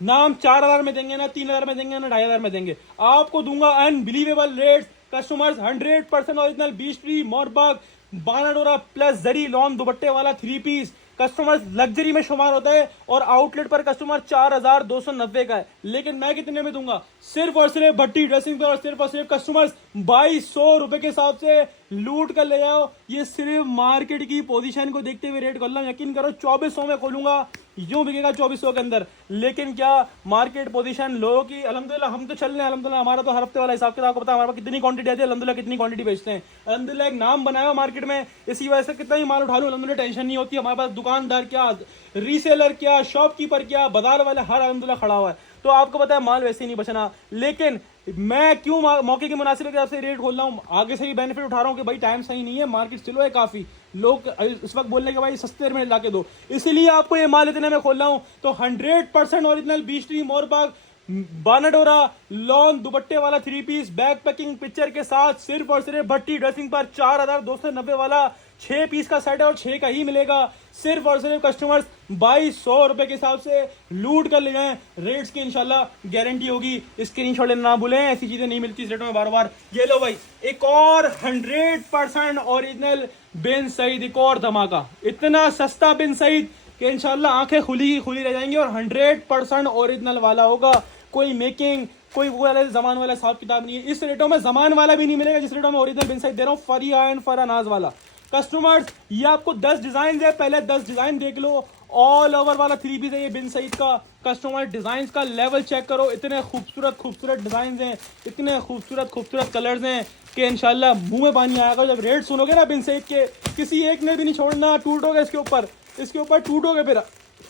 ना, हम 4000 में देंगे ना, 3000 में देंगे ना, 2500 में देंगे, आपको दूंगा unbelievable rates. Customers 100% original Beech Tree Morbagh Banadora plus जरी लॉन दुपट्टे वाला 3 पीस कस्टमर्स लग्जरी में शुमार होता है, और आउटलेट पर कस्टमर 4290 का है, लेकिन मैं कितने में दूंगा, सिर्फ और सिर्फ भट्टी ड्रेसिंग पर, और सिर्फ कस्टमर्स 2200 रुपए के हिसाब से लूट कर ले जाओ। ये सिर्फ मार्केट की पोजीशन को देखते हुए रेट कर लो, यकीन करो 2400 में खोलूंगा, यूं बिकेगा 2400 के अंदर, लेकिन क्या मार्केट पोजीशन लोगों की, अल्हम्दुलिल्लाह हम तो चल रहे हैं, अल्हम्दुलिल्लाह हमारा तो हर हफ्ते वाला हिसाब किताब, आपको पता है हमारे पास कितनी क्वांटिटी आती है, अल्हम्दुलिल्लाह कितनी क्वांटिटी बेचते हैं, अल्हम्दुलिल्लाह एक नाम बनाया मार्केट में, इसी वजह से कितना ही माल उठा लूं अल्हम्दुलिल्लाह टेंशन नहीं होती। हमारे पास दुकानदार क्या, रीसेलर क्या, शॉपकीपर क्या, बाजार वाले हर अल्हम्दुलिल्लाह खड़ा हुआ है, तो आपको पता है माल वैसे ही नहीं बचना। लेकिन मैं क्यों मौके के मुनासिब हिसाब से रेट खोल रहा हूँ, आगे से भी बेनिफिट उठा रहा हूँ कि भाई टाइम सही नहीं है, मार्केट स्लो है काफी, लोग इस वक्त बोलने के भाई सस्ते में ला के दो, इसीलिए आपको ये माल इतने में खोल रहा हूँ। तो 100% original Beech Tree Morbagh बानाडोरा lawn दुपट्टे वाला 3 पीस बैक पैकिंग पिक्चर के साथ सिर्फ और सिर्फ भट्टी ड्रेसिंग पर 4290 वाला 6 पीस का सेट है और 6 का ही मिलेगा। सिर्फ और सिर्फ कस्टमर्स 2200 रुपए के हिसाब से लूट कर ले जाएं। रेट्स की इंशाल्लाह गारंटी होगी, स्क्रीनशॉट लेना ना भूलें, ऐसी चीजें नहीं मिलती इस रेटों में बार बार। ये लो भाई एक और 100% ओरिजिनल बिन सईद, एक और धमाका, इतना सस्ता बिन सईद कि इंशाल्लाह आंखें खुली खुली रह जाएंगी और 100% ओरिजिनल वाला होगा। कोई मेकिंग कोई वो वाला जमान वाला हिसाब किताब नहीं है। इस रेटों में जमान वाला भी नहीं मिलेगा जिस रेटों में ओरिजिनल बिन सईद दे रहा हूँ, फरिया एंड फरानाज वाला। कस्टमर्स ये आपको 10 डिजाइन है, पहले 10 डिजाइन देख लो। ऑल ओवर वाला 3 पीस है ये बिन सईद का। कस्टमर डिजाइन का लेवल चेक करो, इतने खूबसूरत खूबसूरत डिजाइन हैं, इतने खूबसूरत खूबसूरत कलर्स हैं कि इंशाल्लाह मुंह में पानी आएगा जब रेट सुनोगे ना बिन सईद के। किसी एक ने भी नहीं छोड़ना, टूटोगे इसके ऊपर टूटोगे फिर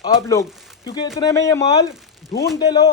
आप लोग, क्योंकि इतने में ये माल ढूंढते लो,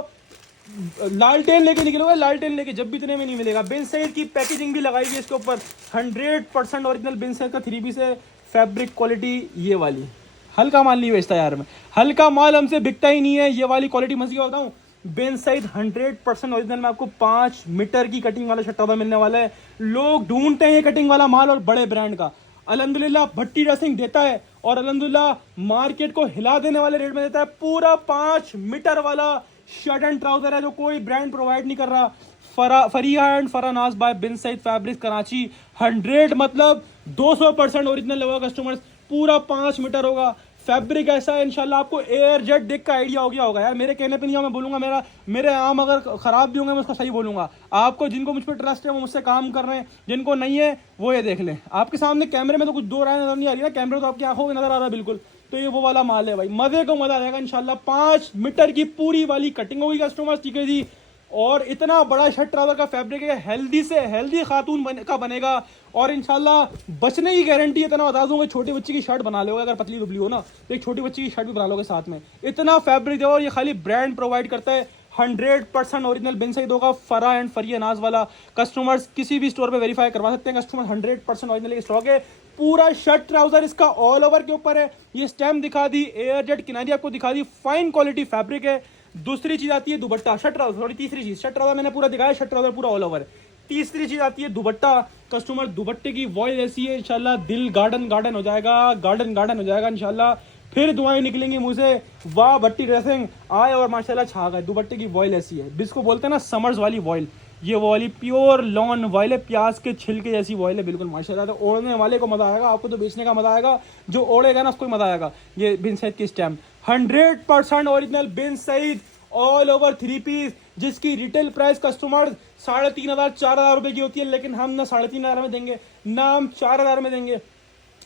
लालटेन लेके निकलोगे, लालटेन लेके जब भी इतने में नहीं मिलेगा। बिन सईद की पैकेजिंग भी लगाई गई इसके ऊपर, 100% ओरिजिनल बिन सईद का 3 पीस है। फैब्रिक क्वालिटी ये वाली, हल्का माल नहीं बेचता यार मैं, हल्का माल हमसे बिकता ही नहीं है। ये वाली क्वालिटी मस्त क्या बताऊं, बिन सईद 100% ओरिजिनल में आपको 5 मीटर की कटिंग वाला शट्टा मिलने वाला है। लोग ढूंढते हैं ये कटिंग वाला माल और बड़े ब्रांड का, अल्हम्दुलिल्लाह भट्टी ड्रेसिंग देता है और अल्हम्दुलिल्लाह मार्केट को हिला देने वाले रेट में देता है। पूरा 5 मीटर वाला शर्ट एंड ट्राउजर है जो कोई ब्रांड प्रोवाइड नहीं कर रहा। Fariya and Faranaz by Bin Saeed fabrics Karachi, 100 मतलब 200% ओरिजिनल होगा कस्टमर्स। पूरा 5 मीटर होगा, फैब्रिक ऐसा है इंशाल्लाह आपको एयर जेट देख का आइडिया हो गया होगा। यार मेरे कहने पे नहीं, मैं बोलूंगा मेरे आम अगर खराब भी होंगे मैं उसका सही बोलूंगा। आपको जिनको मुझ पर ट्रस्ट है वो मुझसे काम कर रहे हैं, जिनको नहीं है वो ये देख लें। आपके सामने कैमरे में तो कुछ दो राय नजर नहीं आ रही ना, कैमरे तो आपकी आंखों में नजर आ रहा है बिल्कुल। तो ये वो वाला माल है भाई, मजे को मजा आएगा इंशाल्लाह। 5 मीटर की पूरी वाली कटिंग होगी कस्टमर्स, ठीक है जी। और इतना बड़ा शर्ट ट्राउजर का फैब्रिक है, हेल्दी से हेल्दी खातून का बनेगा और इंशाल्लाह बचने की गारंटी। इतना बता दूंगा, छोटी बच्ची की शर्ट बना लोगे अगर पतली दुबली हो ना, तो एक छोटी बच्ची की शर्ट भी बना लोगे साथ में। इतना फैब्रिक है और ये खाली ब्रांड प्रोवाइड करता है। 100% ओरिजिनल बिन सईद होगा, फरा एंड फरिया नाज वाला। कस्टमर्स किसी भी स्टोर पे वेरीफाई करवा सकते हैं, कस्टमर 100% ओरिजिनल स्टॉक है। पूरा शर्ट ट्राउजर इसका ऑल ओवर के ऊपर है, ये स्टैम्प दिखा दी, एयर जेट किनारी आपको दिखा दी, फाइन क्वालिटी फैब्रिक है। दूसरी चीज आती है दुपट्टा, शर्ट ट्राउजर, सॉरी तीसरी चीज, शर्ट ट्राउजर मैंने पूरा दिखाया, शर्ट ट्राउजर पूरा ऑल ओवर। तीसरी चीज आती है दुपट्टा। कस्टमर दुपट्टे की वॉइस ऐसी है इंशाल्लाह दिल गार्डन गार्डन हो जाएगा, गार्डन गार्डन हो जाएगा इंशाल्लाह। फिर दुआएं निकलेंगी मुंह से, वाह भट्टी ड्रेसिंग आए और माशाल्लाह छा गए। दुपट्टे की वॉइल ऐसी है, जिसको बोलते हैं ना समर्स वाली वॉइल, ये वो वाली प्योर लॉन वॉइल है, प्याज के छिलके जैसी वॉइल है बिल्कुल माशाल्लाह। तो ओढ़ने वाले को मजा आएगा, आपको तो बेचने का मजा आएगा, जो ओढ़ेगा ना उसको मजा आएगा। ये बिन सईद की stamp 100% original Bin Saeed all over 3 piece, जिसकी रिटेल प्राइस कस्टमर 3500 4000 रुपए की होती है, लेकिन हम ना 3500 में देंगे, ना हम 4000 में देंगे,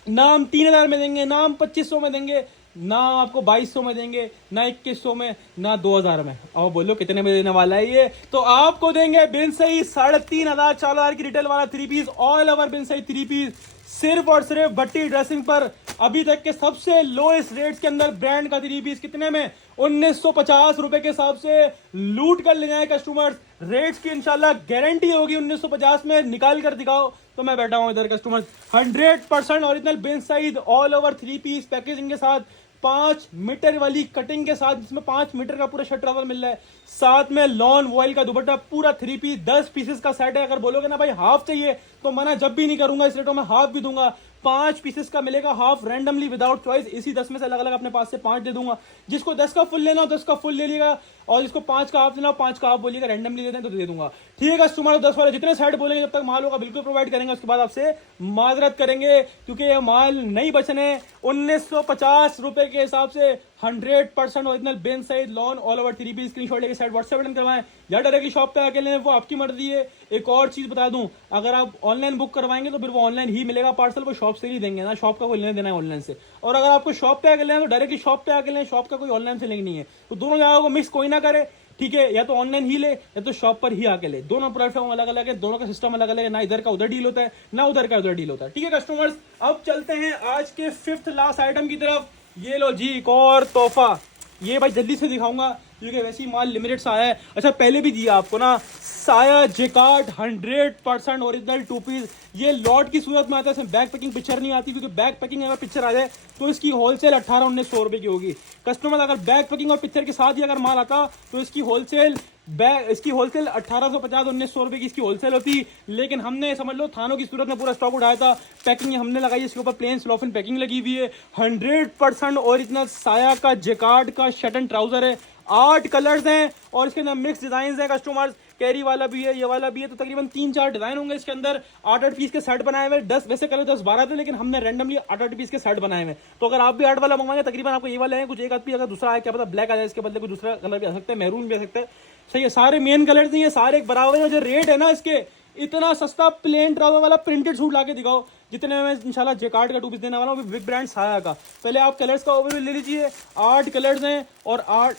ना हम 3000 में देंगे, ना हम 2500 में देंगे, ना आपको 2200 में देंगे, ना 2100 में, ना 2000 में। और बोलो कितने में देने वाला है ये, तो आपको देंगे बिन सईद 3500 4000 की रिटेल वाला 3 पीस ऑल ओवर बिन सईद 3 पीस, सिर्फ और सिर्फ भट्टी ड्रेसिंग पर अभी तक के सबसे लोएस्ट रेट्स के अंदर ब्रांड का 3 पीस कितने में, 1950 रुपए के हिसाब से लूट कर ले जाए कस्टमर्स। रेट्स की इंशाल्लाह गारंटी होगी, 1950 में निकाल कर दिखाओ तो मैं बैठा हूं इधर customers. 100% original Bin Saeed all over 3 piece packaging के साथ, 5 मीटर वाली कटिंग के साथ, जिसमें 5 मीटर का पूरा शर्ट ट्राउजर मिल रहा है, साथ में लॉन वॉइल का दुपट्टा, पूरा 3 पीस 10 पीसेस का सेट है। अगर बोलोगे ना भाई हाफ चाहिए तो मना जब भी नहीं करूंगा, इस रेटों में हाफ भी दूंगा। 5 पीसेस का मिलेगा हाफ, रैंडमली विदाउट चॉइस, इसी 10 में से अलग अलग अपने पास से 5 दे दूंगा। जिसको 10 का फुल लेना हो 10 का फुल ले लीजिएगा, और जिसको 5 का हाफ लेना हो 5 का हाफ बोलिएगा, रैंडमली दे दें तो दे दूंगा। ठीक है कस्टमर, 10 वाले जितने साइड बोलेंगे जब तक माल होगा बिल्कुल प्रोवाइड करेंगे, उसके बाद आपसे माजरत करेंगे क्योंकि ये माल नहीं बचने। 1950 रुपए के हिसाब से 100% original Bin Saeed lawn all over 3 piece, screenshot लेके साइड व्हाट्सएप बटन करवाएं या डायरेक्टली शॉप पे आके लें, वो आपकी मर्जी है। एक और चीज बता दूं, अगर आप ऑनलाइन बुक करवाएंगे तो फिर वो ऑनलाइन ही मिलेगा पार्सल, वो शॉप से ही देंगे ना, शॉप का कोई लेना देना है ऑनलाइन से। और अगर आपको शॉप पे आके लेना तो डायरेक्टली शॉप पे आके लें, शॉप का कोई ऑनलाइन से लिंक नहीं है। तो दोनों जगह को मिक्स कोई ना करे, ठीक है, या तो ऑनलाइन ही ले या तो शॉप पर ही आके ले। दोनों प्लेटफॉर्म अलग अलग है, दोनों का सिस्टम अलग अलग है, ना इधर का उधर डील होता है, ना उधर का उधर डील होता है। ठीक है कस्टमर्स, अब चलते हैं आज के 5th लास्ट आइटम की तरफ। ये लो जी एक और तोहफा, ये भाई जल्दी से दिखाऊंगा क्योंकि वैसे ही माल लिमिटेड सा आया है। अच्छा पहले भी दिया आपको ना साया जेकार्ड 100% ओरिजिनल 2 पीस, ये लॉट की सूरत में आता है, इसमें बैक पैकिंग पिक्चर नहीं आती, क्योंकि बैक पैकिंग अगर पिक्चर आ जाए तो इसकी होलसेल 1800-1900 रुपए की होगी। कस्टमर अगर बैक पैकिंग और पिक्चर के साथ ही अगर माल आता तो इसकी होलसेल 1850-1900 रुपए की इसकी होलसेल होती। लेकिन हमने समझ लो थानों की सूरत में पूरा स्टॉक उठाया था, पैकिंग हमने लगाई, इसके ऊपर प्लेन स्लोफिन पैकिंग लगी हुई है। 100% ओरिजिनल साया का जेकार्ड का शर्ट एंड ट्राउजर है, 8 कलर्स हैं और इसके अंदर मिक्स डिजाइन है। कस्टमर्स कैरी वाला भी है, ये वाला भी है, तो तकरीबन 3-4 डिजाइन होंगे इसके अंदर। 8-8 पीस के सेट बनाए हुए, 10 वैसे कलर 10-12 थे, लेकिन हमने रैंडमली 8-8 पीस के सेट बनाए हुए। तो अगर आप भी 8 वाला मंगवाएंगे तकरीबन आपको ये वाले हैं, कुछ एक आध पीस अगर दूसरा है क्या पता ब्लैक आ जाए, इसके बदले कोई दूसरा कलर भी आ सकता है, मैरून भी आ सकता है। सही है, सारे मेन कलर्स नहीं है, सारे एक बराबर है। जो रेट है ना इसके इतना सस्ता, प्लेन ट्राउजर वाला प्रिंटेड सूट लाके दिखाओ जितने में इंशाल्लाह जेकार्ड का 2 पीस देने वाला हूँ, बिग ब्रांड साया का। पहले आप कलर्स का ओवरव्यू ले लीजिए। 8 कलर्स हैं और 8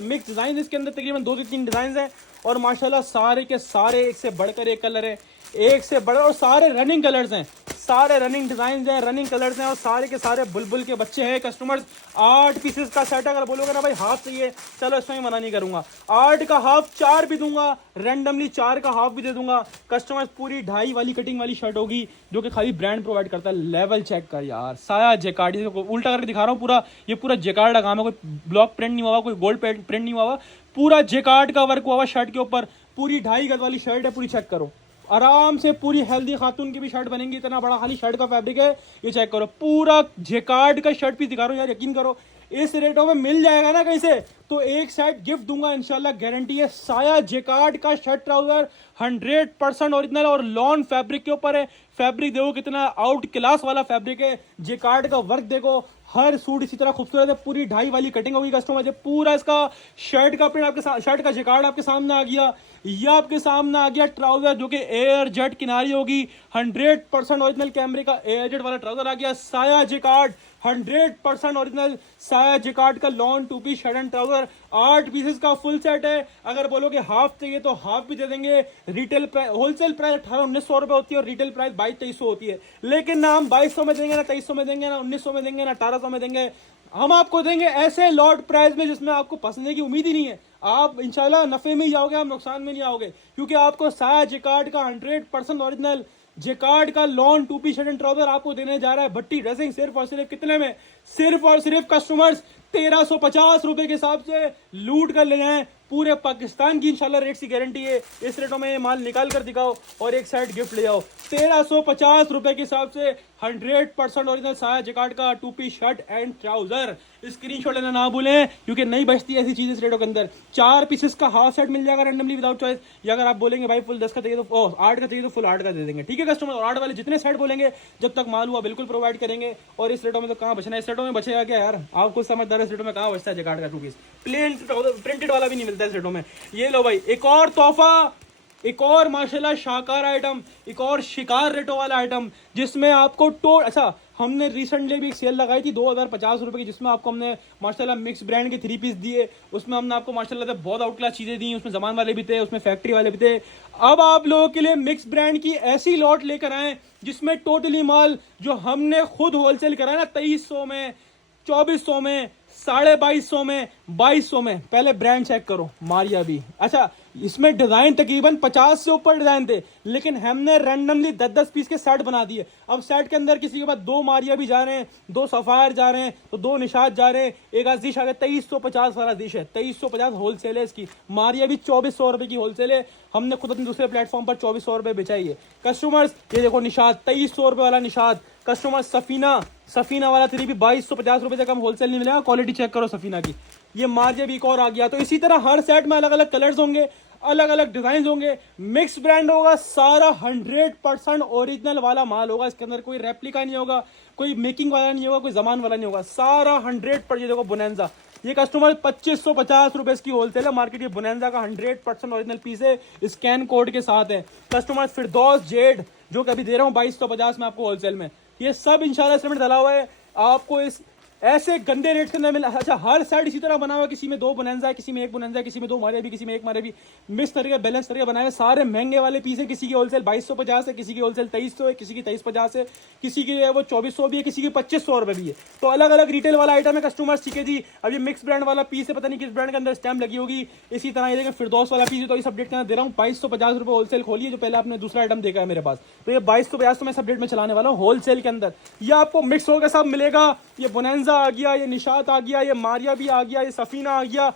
मिक्स डिजाइन, इसके अंदर तकरीबन 2 से 3 डिजाइन हैं और माशाल्लाह सारे के सारे एक से बढ़कर एक कलर है, एक से बड़ा, और सारे रनिंग कलर्स हैं, सारे रनिंग डिजाइन हैं, रनिंग कलर्स हैं और सारे के सारे बुलबुल के बच्चे हैं। कस्टमर्स 8 पीसेस का सेट, अगर बोलोगे ना भाई हाफ चाहिए, चलो इसमें मना नहीं करूंगा, 8 का हाफ 4 भी दूंगा, रैंडमली 4 का हाफ भी दे दूंगा। कस्टमर्स पूरी 2.5 वाली कटिंग वाली शर्ट होगी जो कि खाली ब्रांड प्रोवाइड करता है। लेवल चेक कर यार, साया जेकार्ड, उल्टा करके दिखा रहा हूँ पूरा, ये पूरा जेकार्ड का काम है, कोई ब्लॉक प्रिंट नहीं हुआ, कोई गोल्ड प्रिंट नहीं हुआ, पूरा जेकार्ड का वर्क हुआ शर्ट के ऊपर। पूरी 2.5 गज वाली शर्ट है, पूरी चेक करो, आराम से पूरी हेल्दी खातून की भी शर्ट बनेगी, इतना बड़ा खाली शर्ट का फैब्रिक है। ये चेक करो, पूरा जेकार्ड का शर्ट पीस दिखा रहा हूँ यार, यकीन करो इस रेटों में मिल जाएगा ना कहीं से तो एक सेट गिफ्ट दूंगा इंशाल्लाह, गारंटी है। साया जेकार्ड का शर्ट ट्राउजर 100% ओरिजिनल और लॉन फैब्रिक के ऊपर है। फैब्रिक देखो कितना आउट क्लास वाला फैब्रिक है, जेकार्ड का वर्क देखो, हर सूट इसी तरह खूबसूरत है, पूरी 2.5 वाली कटिंग होगी कस्टमर से। पूरा इसका शर्ट का प्रिंट आपके शर्ट का जेकार्ड आपके सामने आ गया, ये आपके सामने आ गया ट्राउजर जो कि एयर जेट किनारी होगी, 100% ओरिजिनल कैमरे का एयर जेट वाला ट्राउजर आ गया। Saya jacquard 100% original Saya jacquard का lawn 2 piece shirt and trouser, 8 pieces का फुल सेट है। अगर बोलोगे हाफ चाहिए तो हाफ भी दे देंगे। रिटेल प्राइस, होलसेल प्राइस 1800-1900 रुपए होती है और रिटेल प्राइस 2200-2300 होती है, लेकिन ना हम 2200 में देंगे, ना 2300 में देंगे, ना 1900 में देंगे, ना 1800 में देंगे। हम आपको देंगे ऐसे लॉट प्राइस में जिसमें आपको पसंद की उम्मीद ही नहीं है। आप इंशाल्लाह नफे में ही जाओगे, आप नुकसान में नहीं आओगे, क्योंकि आपको साया जेकार्ड का 100% ओरिजिनल जेकार्ड का lawn 2 piece shirt and trouser आपको देने जा रहा है भट्टी ड्रेसिंग, सिर्फ और सिर्फ कितने में, सिर्फ और सिर्फ कस्टमर्स 1350 रुपए के हिसाब से लूट कर ले जाएं। पूरे पाकिस्तान की इंशाल्लाह रेट्स की गारंटी है, इस रेटों में माल निकाल कर दिखाओ और एक सेट गिफ्ट ले जाओ। 1350 रुपए के हिसाब से 100% ओरिजिनल साया जेकार्ड का 2 piece shirt and trouser. Screenshot लेना ना भूलें, क्योंकि नहीं बचती ऐसी चीज इस रेटों के अंदर। 4 पीसेस का हाफ सेट मिल जाएगा रैंडमली विदाउट चॉइस, या अगर आप बोलेंगे भाई फुल 10 का चाहिए तो 8 का चाहिए तो फुल 8 का दे देंगे, ठीक है कस्टमर। और 8 वाले जितने सेट बोलेंगे जब तक माल हुआ बिल्कुल प्रोवाइड करेंगे। और इस रेटों में तो कहाँ बचना है, इस रेटों में बचेगा क्या यार, आप खुद समझदार, इस रेटों में कहाँ बचता है जेकार्ड का 2 पीस। प्लेन प्रिंटेड वाला भी नहीं मिलता इस रेटों में। ये लो भाई एक और तोहफा, एक और माशाल्लाह शाकार आइटम, एक और शिकार रेटों वाला आइटम, जिसमें आपको अच्छा हमने रिसेंटली भी एक सेल लगाई थी 2050 रुपए की, जिसमें आपको हमने माशाल्लाह मिक्स ब्रांड के 3 पीस दिए। उसमें हमने आपको माशाल्लाह बहुत आउट क्लास चीजें दी, उसमें जमान वाले भी थे, उसमें फैक्ट्री वाले भी थे। अब आप लोगों के लिए मिक्स ब्रांड की ऐसी लॉट लेकर आए जिसमें टोटली माल जो हमने खुद होलसेल करा है ना 2300 में, 2400 में, 2250 में, 2200 में। पहले ब्रांड चेक करो, मारिया भी। अच्छा इसमें डिजाइन तकरीबन 50 से ऊपर डिजाइन थे, लेकिन हमने रैंडमली 10-10 पीस के सेट बना दिए। अब सेट के अंदर किसी के पास 2 मारिया भी जा रहे हैं, 2 सफायर जा रहे हैं, तो 2 निशात जा रहे हैं, एक आजीश आ गया। 2350 वाला डिश है, 2350 होलसेल है इसकी। मारिया भी 2400 रुपए की होलसेल है, हमने खुद अपने दूसरे प्लेटफॉर्म पर 2400 रुपए बेचाई है। कस्टमर्स ये देखो निशात 2300 रुपए वाला निशात। कस्टमर सफीना वाला 3 भी 2250 रुपए से कम होलसेल नहीं मिलेगा। क्वालिटी चेक करो सफीना की। ये मार्जिन भी एक और आ गया। तो इसी तरह हर सेट में अलग अलग कलर्स होंगे, अलग अलग डिजाइन होंगे, मिक्स ब्रांड होगा, सारा 100% ओरिजिनल वाला माल होगा। इसके अंदर कोई रेप्लिका नहीं होगा, कोई मेकिंग वाला नहीं होगा, कोई जमान वाला नहीं होगा, सारा 100%। ये देखो बोनेंजा, ये कस्टमर 2550 रुपए की होलसेल है मार्केट। ये बोनेंजा का 100% ओरिजिनल पीस है, स्कैन कोड के साथ है। कस्टमर फिरदौस जेड जो कि अभी दे रहा हूँ 2250 में आपको होलसेल में। ये सब इंशाल्लाह इसमें डाला हुआ है। आपको इस ऐसे गंदे रेट के अंदर मिल। अच्छा, हर साइड इसी तरह बना हुआ, किसी में 2 बोनेंजा है, किसी में 1 बोनेंजा है, किसी में 2 मारिया भी, किसी में 1 मारिया भी, मिक्स करके बैलेंस करके बनाए हुए सारे महंगे वाले पीस है। किसी की होलसेल 2250 है, किसी की होलसेल 2300 है, किसी की 2350 है, किसी की है वो 2400 भी है, किसी की 2500 रुपए भी है। तो अलग अलग रिटेल वाला आइटम है कस्टमर्स। ठीक है जी, अब ये मिक्स ब्रांड वाला पीस है, पता नहीं किस ब्रांड के अंदर स्टैम्प लगी होगी। इसी तरह ये देखिए फिरदौस वाला पीस है, तो इस अपडेट के अंदर दे रहा हूँ 2250 रुपए होलसेल खोलिए। जो पहले आपने दूसरा आइटम देखा है मेरे पास, तो ये 2250 तो मैं इस अपडेट में चलाने वाला हूँ होलसेल के अंदर। ये आपको मिक्स होकर सब मिलेगा। ये बोनेंजा आ गया, ये निशात आ गया, ये मारिया भी आ गया, ये सफीना आ गया,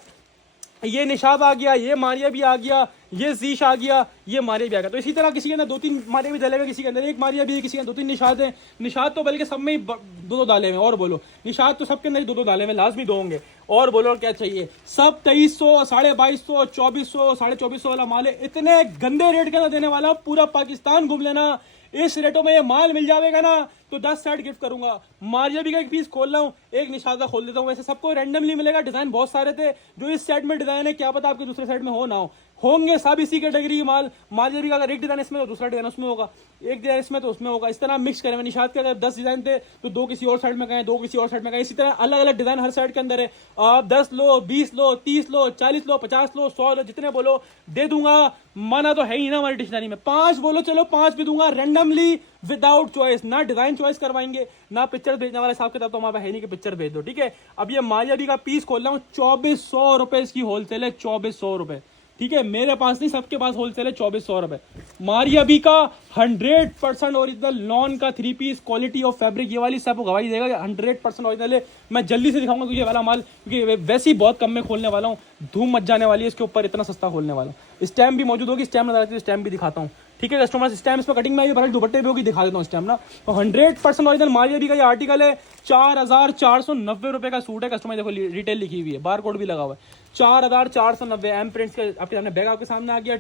ये निशाब आ गया, ये मारिया भी आ गया, ये जीश आ गया, ये मारिया भी आ गया। तो इसी तरह किसी के अंदर 2-3 मारिया भी डालेगा, किसी के अंदर 1 मारिया भी है, किसी के अंदर 2-3 निशात है। निशात तो बल्कि सब में ही 2-2 डाले हुए। और बोलो, निशात तो सबके अंदर ही 2-2 डाले हुए, लाजमी 2 होंगे। और बोलो क्या चाहिए, सब 2300, 2250, 2400, 2450 वाला माल है। इतने गंदे रेट के अंदर देने वाला, पूरा पाकिस्तान घूम लेना, इस रेटों में ये माल मिल जाएगा ना तो 10 सेट गिफ्ट करूंगा। मारिया भी का एक पीस खोल रहा हूँ, एक निशादा खोल देता हूँ। वैसे सबको रैंडमली मिलेगा, डिजाइन बहुत सारे थे जो इस सेट में डिजाइन है, क्या पता आपके दूसरे सेट में हो ना हो, होंगे सब इसी कैटेगरी की माल। मारिया भी का अगर एक डिजाइन इसमें तो दूसरा डिजाइन उसमें होगा, एक डिजाइन इसमें तो उसमें होगा, इस तरह मिक्स करेंगे। निशाद के अगर 10 डिजाइन थे तो 2 किसी और साइड में गए, 2 किसी और साइड में गए, इसी तरह अलग अलग डिजाइन हर साइड के अंदर है। आप 10 लो, 20 लो, 30 लो, 40 लो, 50 लो, 100 लो, जितने बोलो दे दूंगा। मना तो है ही ना हमारी डिक्शनरी में। 5 बोलो, चलो 5 भी दूंगा रैंडमली, विदाउट चॉइस। ना डिजाइन चॉइस करवाएंगे, ना पिक्चर भेजने वाला हिसाब किताब तो हमारे है नहीं कि पिक्चर भेज दो। ठीक है, अब ये मारिया भी का पीस खोल रहा हूँ, 2400 रुपए इसकी होलसेल है, 2400 रुपए। ठीक है, मेरे पास नहीं, सबके पास होलसेल है 2400 रुपए। मारिया भी का 100% ओरिजिनल लॉन का 3 पीस, क्वालिटी ऑफ फैब्रिक, ये वाली सब गवाही देगा 100% ओरिजिनल है। मैं जल्दी से दिखाऊंगा तुझे वाला माल, क्योंकि वैसे ही बहुत कम में खोलने वाला हूँ, धूम मच जाने वाली है इसके ऊपर, इतना सस्ता खोलने वाला। स्टैम्प भी मौजूद होगी, स्टैम्प नजर आती है, स्टैम्प भी दिखाता हूँ। ठीक है कस्टमर, स्टैम्प पे कटिंग में आई, भले दुपट्टे भी होगी, दिखा देता हूँ स्टैम्प ना। तो 100% ओरिजिनल मारिया भी का ये आर्टिकल है। 4490 रुपए का सूट है कस्टमर, देखो रिटेल लिखी हुई है, बार कोड भी लगा हुआ है। 4490 एम प्रिंट्स के आपके सामने बैग आपके सामने आ गया।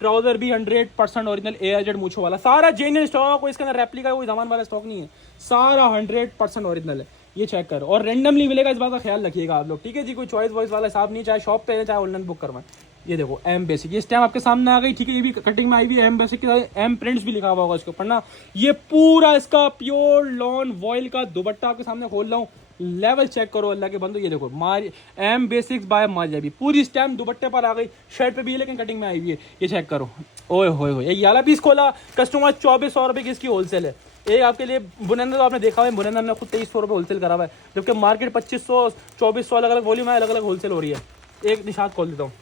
ट्राउजर भी 100% ओरिजिनल एयरजेट मूछों वाला, सारा जेन्युइन स्टॉक है, कोई इसके अंदर रेप्लिका कोई सामान वाला स्टॉक नहीं है, सारा 100% ओरिजिनल है। ये चेक करो, और रैंडमली मिलेगा, इस बात का ख्याल रखिएगा आप लोग। ठीक है जी, कोई चॉइस वॉइस वाला हिसाब नहीं, चाहे शॉप पे है चाहे ऑनलाइन बुक करवाएं। ये देखो एम बेसिक, ये स्टैम्प आपके सामने आ गई। ठीक है, ये भी कटिंग में आई हुई है, एम बेसिक के साथ एम प्रिंट्स भी लिखा हुआ होगा इसके ऊपर ना। ये पूरा इसका प्योर लॉन वॉइल का दुपट्टा आपके सामने खोल रहा हूँ, लेवल चेक करो अल्लाह के बंदो। ये देखो मारी एम बेसिक्स बाय मारिया भी, पूरी स्टैम्प दुपट्टे पर आ गई, शर्ट पे भी है लेकिन कटिंग में आई हुई है। ये चेक करो, ओए होए होए, ये वाला पीस खोला कस्टमर, 2400 रुपए की इसकी होलसेल है। एक आपके लिए बुनंदा तो आपने देखा हुआ है, बुनंदा हमने खुद 2300 रुपए होलसेल करा हुआ है, जबकि मार्केट 2500 2400 अलग अलग वॉल्यूम है, अलग अलग होलसेल हो रही है। एक निशात खोल देता हूँ,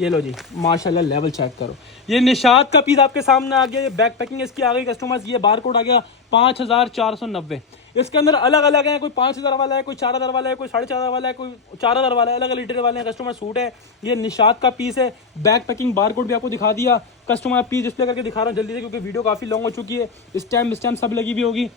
ये लो जी, माशाल्लाह लेवल चेक करो। ये निशात का पीस आपके सामने आ गया, ये बैक पैकिंग इसकी आ गई कस्टमर्स, ये बार कोड आ गया 5490। इसके अंदर अलग अलग है, कोई 5000 वाला है, कोई 4000 वाला है, कोई 4500 वाला है, कोई 4000 वाला है, अलग अलग लीटर वाले हैं कस्टमर। सूट है, ये निशात का पीस है, बैक पैकिंग बार कोड भी आपको दिखा दिया कस्टमर। पीस डिस्प्ले करके दिखा रहा हूँ जल्दी से, क्योंकि वीडियो काफी लॉन्ग हो चुकी है। स्टैम्प सब लगी भी होगी।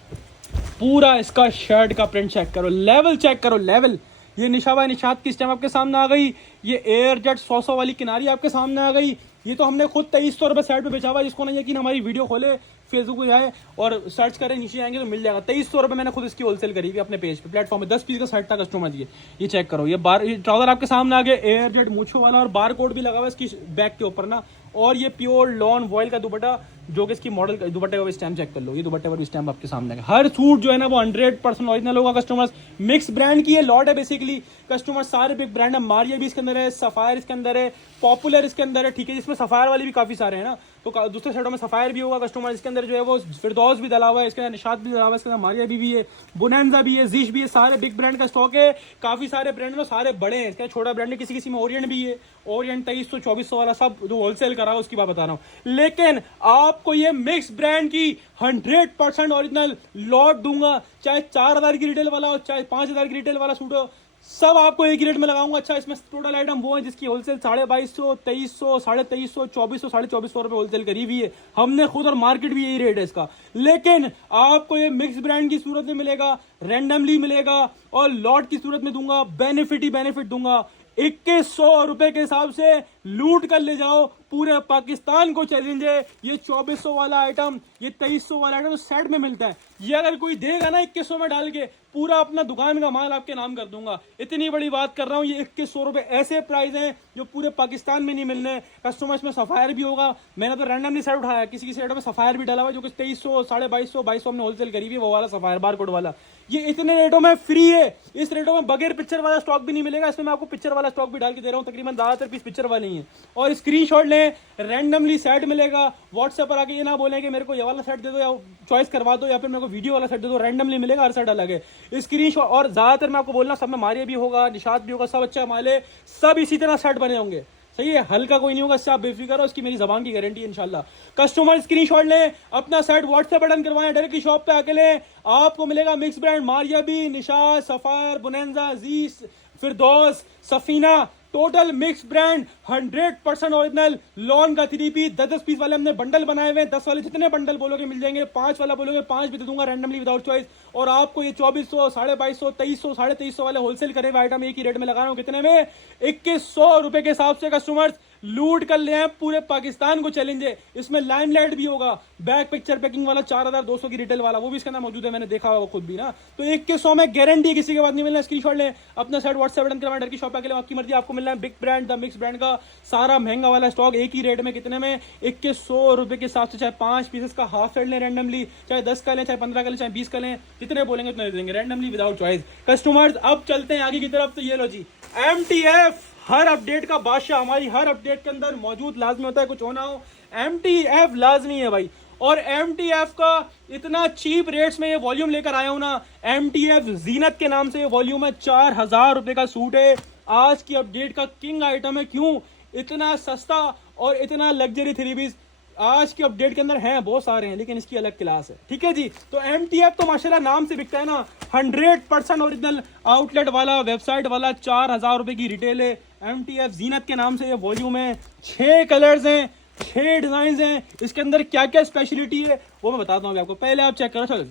पूरा इसका शर्ट का प्रिंट चेक करो, लेवल चेक करो, लेवल। ये निशात की स्टैम्प आपके सामने आ गई। ये एयर जेट 100 वाली किनारी आपके सामने आ गई। ये तो हमने खुद 2300 रुपए साइड पे बेचा हुआ है, जिसको नहीं यकीन हमारी वीडियो खोले, फेसबुक पे जाए और सर्च करें, नीचे आएंगे तो मिल जाएगा। 2300 रुपए मैंने खुद इसकी होलसेल करी हुई अपने पेज पे, प्लेटफॉर्म में 10 पीस का सेट था कस्टमर जी। ये चेक करो, ये ट्राउजर आपके सामने आ गया, एयर जेट मूछों वाला, और बार कोड भी लगा हुआ है इसकी बैक के ऊपर ना। और ये प्योर लॉन वॉइल का दुपट्टा, जो कि इसकी मॉडल दुपट्टे का स्टैम्प चेक कर लो, ये दुपट्टे पर भी स्टैम्प आपके सामने है। हर सूट जो है ना वो 100% ओरिजिनल होगा कस्टमर्स। मिक्स ब्रांड की ये लॉट है बेसिकली कस्टमर, सारे बिग ब्रांड है। मारिया भी इसके अंदर है, सफायर इसके अंदर है, पॉपुलर इसके अंदर है। ठीक है, जिसमें सफायर वाली भी काफी सारे हैं ना, तो दूसरे साइडों में सफायर भी होगा कस्टमर। इसके अंदर जो है वो फिरदौस भी डला हुआ है, इसके अंदर निशात भी डला हुआ है, इसके अंदर मारिया भी है, बुनैंजा भी है, जीश भी है, सारे बिग ब्रांड का स्टॉक है। काफी सारे ब्रांड में सारे बड़े हैं, इसका छोटा ब्रांड है, किसी किसी में ओरिएंट भी है, ओरिएंट 2300 2400 वाला सब जो होलसेल करा है उसकी बात बता रहा हूँ। लेकिन आपको ये मिक्स ब्रांड की 100% ओरिजिनल लॉट दूंगा, चाहे 4000 की रिटेल वाला हो, चाहे 5000 की रिटेल वाला सूट हो, सब आपको एक ही रेट में लगाऊंगा। अच्छा, इसमें टोटल आइटम वो है जिसकी होलसेल 2250, 2300, 2350, 2400, 2450 रुपए होलसेल करी हुई है हमने खुद, और मार्केट भी यही रेट है इसका। लेकिन आपको ये मिक्स ब्रांड की सूरत में मिलेगा, रैंडमली मिलेगा, और लॉट की सूरत में दूंगा, बेनिफिट ही बेनिफिट दूंगा। 2100 रुपए के हिसाब से लूट कर ले जाओ, पूरे पाकिस्तान को चैलेंज है। ये 2400 वाला आइटम, ये 2300 वाला आइटम सेट में मिलता है। ये अगर कोई देगा ना 2100 में डाल के, पूरा अपना दुकान का माल आपके नाम कर दूंगा। इतनी बड़ी बात कर रहा हूँ, ये 2100 रुपए ऐसे प्राइस हैं जो पूरे पाकिस्तान में नहीं मिलने। कस्टमर्स में सफायर भी होगा, मैंने तो रैंडमली सेट उठाया, किसी सेट में सफायर भी डाला हुआ जो कि 2300, 2250 हमने होलसेल करी हुई, वो वाला सफायर बारकोड वाला। ये इतने रेटों में फ्री है, इस रेटों में बगैर पिक्चर वाला स्टॉक भी नहीं मिलेगा। इसमें मैं आपको पिक्चर वाला स्टॉक भी डाल के दे रहा हूँ, तकरीबन ज़्यादातर पीस पिक्चर वाले ही हैं। और स्क्रीनशॉट लें, रैंडमली सेट मिलेगा। व्हाट्सएप पर आके ये ना बोलें कि मेरे को ये वाला सेट दे दो या चॉइस करवा दो या फिर मेरे को वीडियो वाला सेट दे दो, रैंडमली मिलेगा, हर सेट अलग है। स्क्रीनशॉट, और ज़्यादातर मैं आपको बोलना, सब में मारिया भी होगा, निशात भी होगा, सब अच्छा माले, सब इसी तरह सेट बने होंगे, सही है, हल्का कोई नहीं होगा, इससे आप बेफिक्र हो, इसकी मेरी जबान की गारंटी है इंशाल्लाह। कस्टमर स्क्रीनशॉट लें, अपना सेट व्हाट्सएप बटन करवाएं, डायरेक्ट की शॉप पे आके लें, आपको मिलेगा मिक्स ब्रांड मारिया भी, निशात, सफायर, बुनेंजा, जीस, Firdous, Safina, total mix brand 100% original lawn का 3 पीस। 10 पीस वाले हमने बंडल बनाए हुए हैं, 10 वाले जितने बंडल बोलोगे मिल जाएंगे, 5 वाला बोलोगे 5 भी दे दूंगा रैंडमली विदाउट चॉइस। और आपको ये 2400, 2250, 2300, 2350 वाले होलसेल करे हुए आइटम एक ही रेट में लगा रहा हूँ, कितने में, 2100 रुपए के हिसाब से। कस्टमर्स लूट कर ले हैं, पूरे पाकिस्तान को चैलेंज है। इसमें लाइमलाइट भी होगा, बैक पिक्चर पैकिंग वाला 4200 की रिटेल वाला, वो भी इसके अंदर मौजूद है, मैंने देखा होगा खुद भी ना। तो 2100 में गारंटी, किसी के बाद नहीं मिलना। स्क्रीनशॉट लें, अपना सेट व्हाट्सएप बटन करवाएं, डर की शॉप पे आपकी मर्जी, आपको मिलना है big brand, the mix brand का सारा महंगा वाला स्टॉक एक ही रेट में, कितने में, 2100 रुपए के हिसाब से। चाहे 5 पीसेस का हाफ सेट लें रैंडमली, चाहे 10 का लें, चाहे 15 का लें, चाहे 20 का लें, जितने बोलेंगे उतने देंगे रैंडमली विदाउट चॉइस। कस्टमर्स अब चलते हैं आगे की तरफ। तो ये लो जी, MTF हर अपडेट का बादशाह, हमारी हर अपडेट के अंदर मौजूद लाजमी होता है, कुछ होना हो MTF लाजमी है भाई। और MTF का इतना चीप रेट्स में ये वॉल्यूम लेकर आया हूं ना, MTF जीनत के नाम से ये वॉल्यूम है, 4000 रुपए का सूट है, आज की अपडेट का किंग आइटम है। क्यों इतना सस्ता और इतना लग्जरी 3 पीस आज की अपडेट के अंदर हैं, बहुत सारे हैं, लेकिन इसकी अलग क्लास है, ठीक है जी। तो MTF तो माशाल्लाह नाम से बिकता है ना, 100% ओरिजिनल आउटलेट वाला, वेबसाइट वाला, 4000 रुपए की रिटेल है। MTF जीनत के नाम से ये वॉल्यूम है, 6 कलर्स हैं, 6 डिजाइन हैं। इसके अंदर क्या क्या स्पेशलिटी है वो मैं बताता हूँ आपको, पहले आप चेक करो। चलो,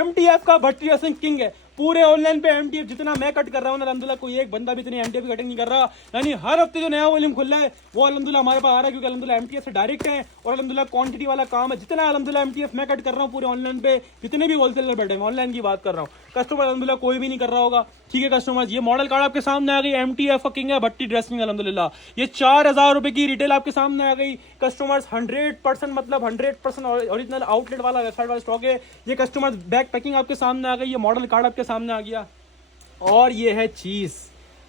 MTF का भट्टी हसन किंग है, पूरे ऑनलाइन पे MTF जितना मैं कट कर रहा हूँ ना, अल्हम्दुलिल्लाह कोई एक बंदा भी इतनी MTF कटिंग नहीं कर रहा। यानी हर हफ्ते जो नया वॉल्यूम खुल रहा है वो अल्हम्दुलिल्लाह हमारे पास आ रहा है, क्योंकि अल्हम्दुलिल्लाह MTF से डायरेक्ट है और अल्हम्दुलिल्लाह क्वांटिटी वाला काम है। जितना अल्हम्दुलिल्लाह MTF मैं कट कर रहा हूँ पूरे ऑनलाइन पे, जितने भी होलसेलर बैठे हैं, ऑनलाइन की बात कर रहा हूँ, कस्टमर अल्हम्दुलिल्लाह कोई भी नहीं कर रहा होगा, ठीक है। कस्टमर ये मॉडल कार्ड आपके सामने आ गई, MTF का किंग है, भट्टी ड्रेसिंग अल्हम्दुलिल्लाह, ये 4000 रुपए की रिटेल आपके सामने आ गई। कस्टमर्स 100% मतलब 100% ओरिजिनल आउटलेट वाला, वेबसाइट वाला स्टॉक है। ये कस्टमर्स बैक पैकिंग आपके सामने आ गई, ये मॉडल कार्ड आपके सामने आ गया, और ये है चीज।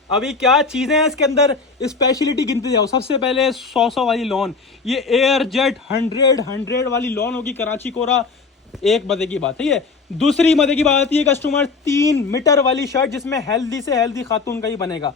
अभी क्या चीजें हैं इसके अंदर, स्पेशलिटी गिनते जाओ। सबसे पहले 100 वाली लॉन, ये एयर जेट 100 वाली लॉन होगी, कराची कोरा, एक मजे की बात है ये। दूसरी मजे की बात आती है कस्टमर, 3 मीटर वाली शर्ट जिसमें हेल्दी से हेल्दी खातून का ही बनेगा।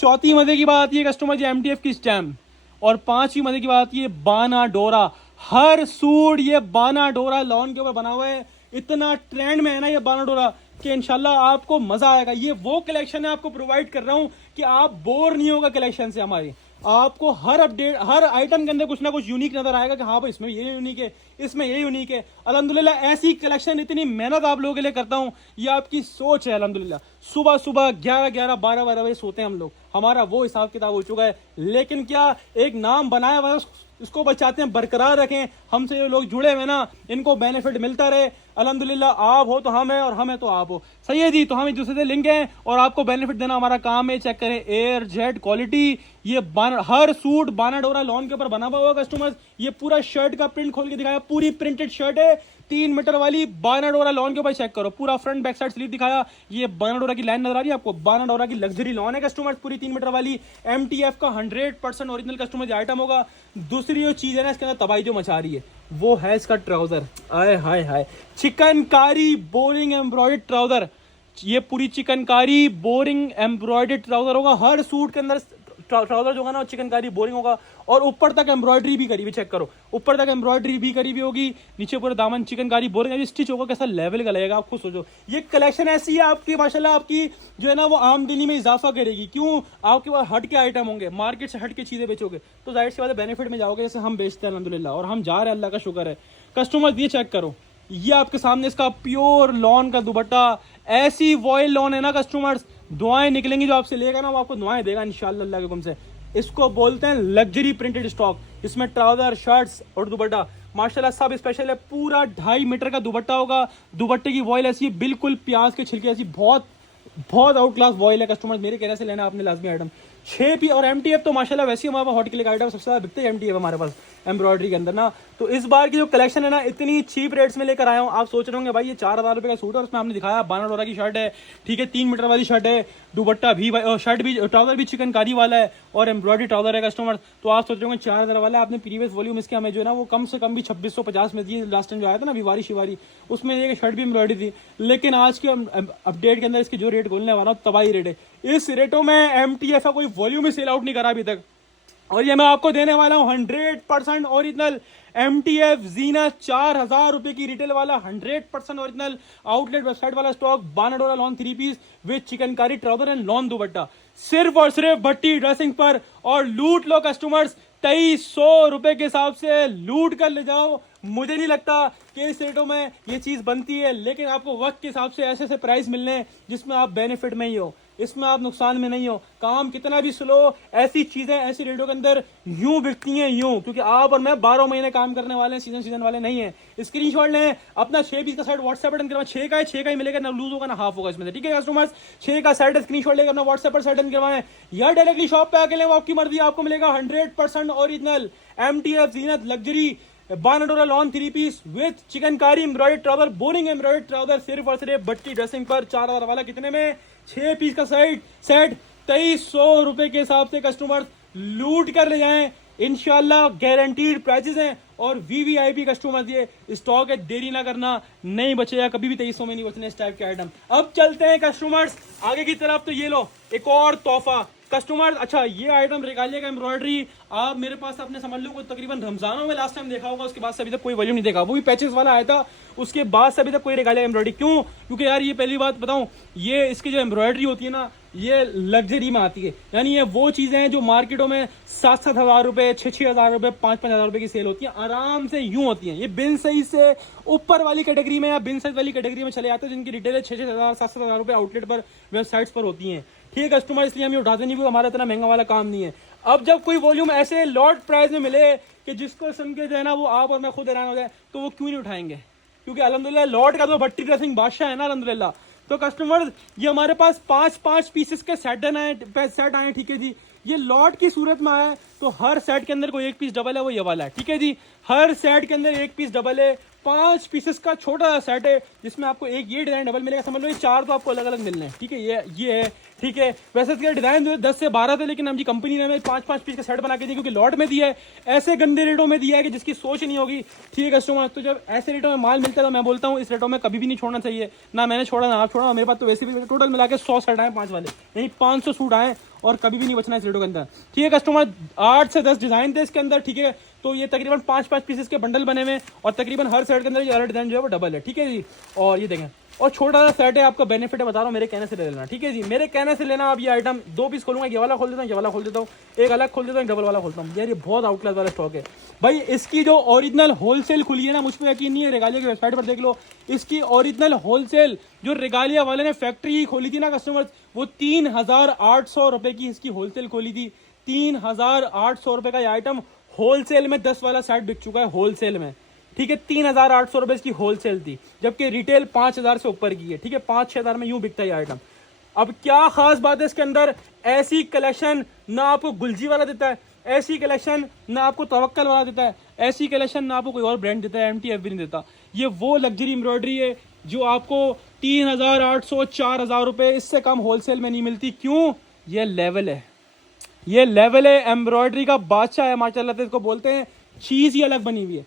चौथी मजे की बात आती है कस्टमर जी, MTF की स्टैम्प। और 5वीं मजे की बात आती है बाना डोरा, हर सूट ये बाना डोरा लॉन के ऊपर बना हुआ है। इतना ट्रेंड में है ना ये बाना डोरा कि इंशाल्लाह आपको मजा आएगा। ये वो कलेक्शन है आपको प्रोवाइड कर रहा हूं कि आप बोर नहीं होगा कलेक्शन से। हमारी आपको हर अपडेट, हर आइटम के अंदर कुछ ना कुछ यूनिक नजर आएगा कि हाँ भाई इसमें ये यूनिक है, इसमें ये यूनिक है। अल्हम्दुलिल्लाह ऐसी कलेक्शन, इतनी मेहनत आप लोगों के लिए करता हूँ, ये आपकी सोच है। अल्हम्दुलिल्लाह सुबह सुबह 11, 12 बजे सोते हैं हम लोग, हमारा वो हिसाब किताब हो चुका है। लेकिन क्या एक नाम बनाया हुआ है, इसको बचाते हैं, बरकरार रखें। हमसे जो लोग जुड़े हुए ना, इनको बेनिफिट मिलता रहे। अल्हम्दुलिल्लाह आप हो तो हम है और हम है तो आप हो, सही है जी। तो हम एक दूसरे से लिंक हैं और आपको बेनिफिट देना हमारा काम है। चेक करें, एयर जेट क्वालिटी, ये हर सूट बाना डोरा लॉन के ऊपर बना हुआ होगा कस्टमर्स। ये पूरा शर्ट का प्रिंट खोल के दिखाया, पूरी प्रिंटेड शर्ट है, 3 मीटर वाली बाना डोरा लॉन के ऊपर। चेक करो, पूरा फ्रंट बैक साइड स्लीव दिखाया, ये बाना डोरा की लाइन नजर आ रही है आपको, बाना डोरा की लग्जरी लॉन है कस्टमर्स, पूरी 3 मीटर वाली। MTF का 100% ओरिजिनल कस्टमर आइटम होगा। दूसरी जो चीज है ना इसके अंदर तबाही जो मचा रही है, वो है इसका ट्राउजर। आए हाय हाय, चिकनकारी बोरिंग एम्ब्रॉयडर्ड ट्राउजर, ये पूरी चिकनकारी बोरिंग एम्ब्रॉयडर्ड ट्राउजर होगा। हर सूट के अंदर ट्राउजर जो होगा ना चिकनकारी बोरिंग होगा, और ऊपर तक एम्ब्रॉयडरी भी करी हुई, चेक करो, ऊपर तक एम्ब्रॉयडरी भी करी हुई होगी, नीचे पूरा दामन चिकनकारी बोरिंग स्टिच होगा। कैसा लेवल का लगेगा आप खुद सोचो। ये कलेक्शन ऐसी है आपकी माशाल्लाह, आपकी जो है ना वो आमदनी में इजाफा करेगी। क्यों? आपके पास हट के आइटम होंगे, मार्केट से हट के चीजें बेचोगे तो जाहिर सी बात है बेनिफिट में जाओगे, जैसे हम बेचते हैं अल्हम्दुलिल्लाह, और हम जा रहे हैं, अल्लाह का शुक्र है। कस्टमर ये चेक करो, ये आपके सामने इसका प्योर लॉन का दुपट्टा, ऐसी वॉयल लॉन है ना कस्टमर्स, दुआएं निकलेंगी जो आपसे लेगा ना, वो आपको दुआएं देगा इंशाल्लाह अल्लाह के हुक्म से। इसको बोलते हैं लग्जरी प्रिंटेड स्टॉक। इसमें ट्राउजर, शर्ट्स और दुपट्टा माशाल्लाह सब स्पेशल है। पूरा 2.5 मीटर का दुपट्टा होगा। दुपट्टे की वॉयल ऐसी बिल्कुल प्याज के छिलके ऐसी, बहुत बहुत आउट क्लास वॉयल है। कस्टमर मेरे कहने से लेना आपने लाजमी आइटम। 6 पी और एमटीएफ तो माशाल्लाह वैसे ही हमारे पास हॉट क्लिक आइटम सबसे ज्यादा बिकते हैं एमटीएफ हमारे पास एम्ब्रॉयडरी के अंदर ना। तो इस बार की जो कलेक्शन है ना इतनी चीप रेट्स में लेकर आया हूँ। आप सोच रहे होंगे भाई ये 4,000 रुपये का सूट है और उसमें आपने दिखाया 12 डॉलर की शर्ट है, ठीक है, 3 मीटर वाली शर्ट है, दुपट्टा भी, शर्ट भी, ट्राउजर भी चिकनकारी वाला है और एम्ब्रॉयडरी ट्राउजर है कस्टमर। तो आप सोच रहे होंगे 4,000 वाला है। आपने प्रीवियस वॉल्यूम इसके हमें जो है ना वो कम से कम भी 2650 में दी। लास्ट टाइम जो आया था ना विवारी शिवारी, उसमें ये शर्ट भी एम्ब्रॉयडरी थी। लेकिन आज के अपडेट के अंदर इसके जो रेट बोलने वाला हूँ तबाही रेट है। इस रेटों में एमटीएफ का कोई वॉल्यूम ही सेल आउट नहीं करा अभी तक। और ये मैं आपको देने वाला हूँ 100% ओरिजिनल एमटीएफ जीनत 4,000 रुपए की रिटेल वाला 100% ओरिजिनल आउटलेट वेबसाइट वाला stock. $12 lawn 3 piece with chikankari trouser and lawn दुपट्टा सिर्फ और सिर्फ भट्टी ड्रेसिंग पर। और लूट लो कस्टमर्स, 2300 रुपए के हिसाब से लूट कर ले जाओ। मुझे नहीं लगता कि इस रेटों में ये चीज बनती है, लेकिन आपको वक्त के हिसाब से ऐसे ऐसे प्राइस मिलने जिसमें आप बेनिफिट में ही हो, इसमें आप नुकसान में नहीं हो। काम कितना भी स्लो, ऐसी चीजें ऐसी रेटों के अंदर यूं बिकती हैं यूं, क्योंकि आप और मैं 12 महीने काम करने वाले हैं, सीजन वाले नहीं है। स्क्रीनशॉट लें अपना 6 पीस का सेट व्हाट्सएप पर करवाएं। 6 का है, 6 का ही मिलेगा, ना लूज होगा ना हाफ होगा इसमें से, ठीक है कस्टमर्स। 6 का सेट स्क्रीनशॉट लेकर अपना व्हाट्सएप पर सेट करवाएं या डायरेक्टली शॉप पे आके लें, वो आपकी मर्जी। आपको मिलेगा 100% original MTF Zeenat luxury $12 lawn 3 piece with chikankari embroidered trouser, boring embroidered trouser सिर्फ और सिर्फ भट्टी ड्रेसिंग पर। 4,000 वाला कितने में? 6 पीस का सेट 2300 रुपए के हिसाब से कस्टमर लूट कर ले जाएं इंशाल्लाह। गारंटीड प्राइसेस हैं और वीवीआईपी कस्टमर ये स्टॉक है, देरी ना करना, नहीं बचेगा कभी भी। 2300 में नहीं बचने इस टाइप के आइटम। अब चलते हैं कस्टमर्स आगे की तरफ। तो ये लो एक और तोहफा कस्टमर। अच्छा ये आइटम रेगालिया का एम्ब्रॉयडरी आप मेरे पास अपने समझ लो तकरीबन रमजानों में लास्ट टाइम देखा होगा, उसके बाद से अभी तक कोई वॉल्यूम नहीं देखा, वो भी पैचेस वाला आया था। उसके बाद से अभी तक कोई रेगालिया एम्ब्रॉयडरी। क्यों? क्योंकि यार ये पहली बात बताऊं, ये इसकी जो एम्ब्रॉयडरी होती है ना ये लग्जरी में आती है। यानी ये वो चीजें हैं जो मार्केटों में 7-7 हज़ार रुपए, 6-6 हज़ार रुपए, 5-5 हज़ार रुपए की सेल होती है, आराम से यूं होती है। ये बिन साइज से ऊपर वाली कैटेगरी में या बिन साइज वाली कैटेगरी में चले जाते हैं, जिनकी रिटेल 6-6 हज़ार 7-7 हज़ार रुपए आउटलेट पर वेबसाइट्स पर होती है, ठीक है कस्टमर। इसलिए हम ये उठाते नहीं, क्योंकि हमारा इतना महंगा वाला काम नहीं है। अब जब कोई वॉल्यूम ऐसे लॉट प्राइस में मिले कि जिसको सुन के जो है ना वो आप और मैं खुद हैरान हो जाए, तो वो क्यों नहीं उठाएंगे? क्योंकि अल्हम्दुलिल्लाह लॉट का तो भट्टी ड्रेसिंग बादशाह है ना अल्हम्दुलिल्लाह। तो कस्टमर ये हमारे पास 5-5 पीसेस के सेट आए, ठीक है जी। ये लॉट की सूरत में आया तो हर सेट के अंदर कोई एक पीस डबल है, वो ये वाला है, ठीक है जी। हर सेट के अंदर एक पीस डबल है। 5 पीसेस का छोटा सा सेट है जिसमें आपको एक ये डिजाइन डबल मिलेगा, समझ लो ये 4 तो आपको अलग अलग मिलने हैं, ठीक है। ये है, ठीक है। वैसे इसके डिजाइन जो है 10 से 12 थे, लेकिन हम जी कंपनी ने हमें 5-5 पीस का सेट बना के दिया, क्योंकि लॉट में दिया है, ऐसे गंदे रेटों में दिया है कि जिसकी सोच नहीं होगी, ठीक है कस्टमर। तो जब ऐसे रेटों में माल मिलता है तो मैं बोलता हूँ इस रेटों में कभी भी नहीं छोड़ना चाहिए। ना मैंने छोड़ा ना आप छोड़ा, मेरे पास तो वैसे भी टोटल मिला के 100 सेट आए 5 वाले, यानी 500 सूट आए और कभी भी नहीं बचना इस रेटों के अंदर, ठीक है कस्टमर। 8 से 10 डिजाइन थे इसके अंदर, ठीक है। तो ये तकरीबन 5-5 पीसेस के बंडल बने हुए और तकरीबन हर सेट के अंदर ये डिजाइन जो है वो डबल है, ठीक है जी। और ये देखें, और छोटा सा सेट है, आपका बेनिफिट है, बता रहा हूँ, मेरे कहने से ले लेना, ठीक है जी। मेरे कहने से लेना। आप ये आइटम 2 पीस खोलूंगा, ये वाला खोल देता हूँ, ये वाला खोल देता हूँ, एक अलग खोल देता हूँ, एक डबल वाला खोलता हूँ। यार ये बहुत आउट क्लास वाला स्टॉक है भाई। इसकी जो ओरिजिनल होलसेल खुली है ना, मुझ पर यकीन नहीं है, रेगालिया की वेबसाइट पर देख लो, इसकी ओरिजिनल होलसेल जो रेगालिया वाले ने फैक्ट्री खोली थी ना कस्टमर, वो 3,800 रुपए की इसकी होलसेल खोली थी। 3,800 रुपए का ये आइटम होलसेल में 10 वाला सेट बिक चुका है होलसेल में, ठीक है। 3,800 रुपए इसकी होलसेल थी, जबकि रिटेल 5,000 से ऊपर की है, ठीक है। 5-6 हज़ार में यूं बिकता है ये आइटम। अब क्या खास बात है इसके अंदर, ऐसी कलेक्शन ना आपको गुलजी वाला देता है, ऐसी कलेक्शन ना आपको तवक्कल वाला देता है, ऐसी कलेक्शन ना आपको कोई और ब्रांड देता है, एमटीएफ भी नहीं देता। ये वो लग्जरी एम्ब्रॉयडरी है जो आपको 3,800 4,000 रुपए इससे कम होलसेल में नहीं मिलती। क्यों? ये लेवल है, ये लेवल है, एम्ब्रॉयडरी का बादशाह है माशाल्लाह से। इसको बोलते हैं चीज ही अलग बनी हुई है।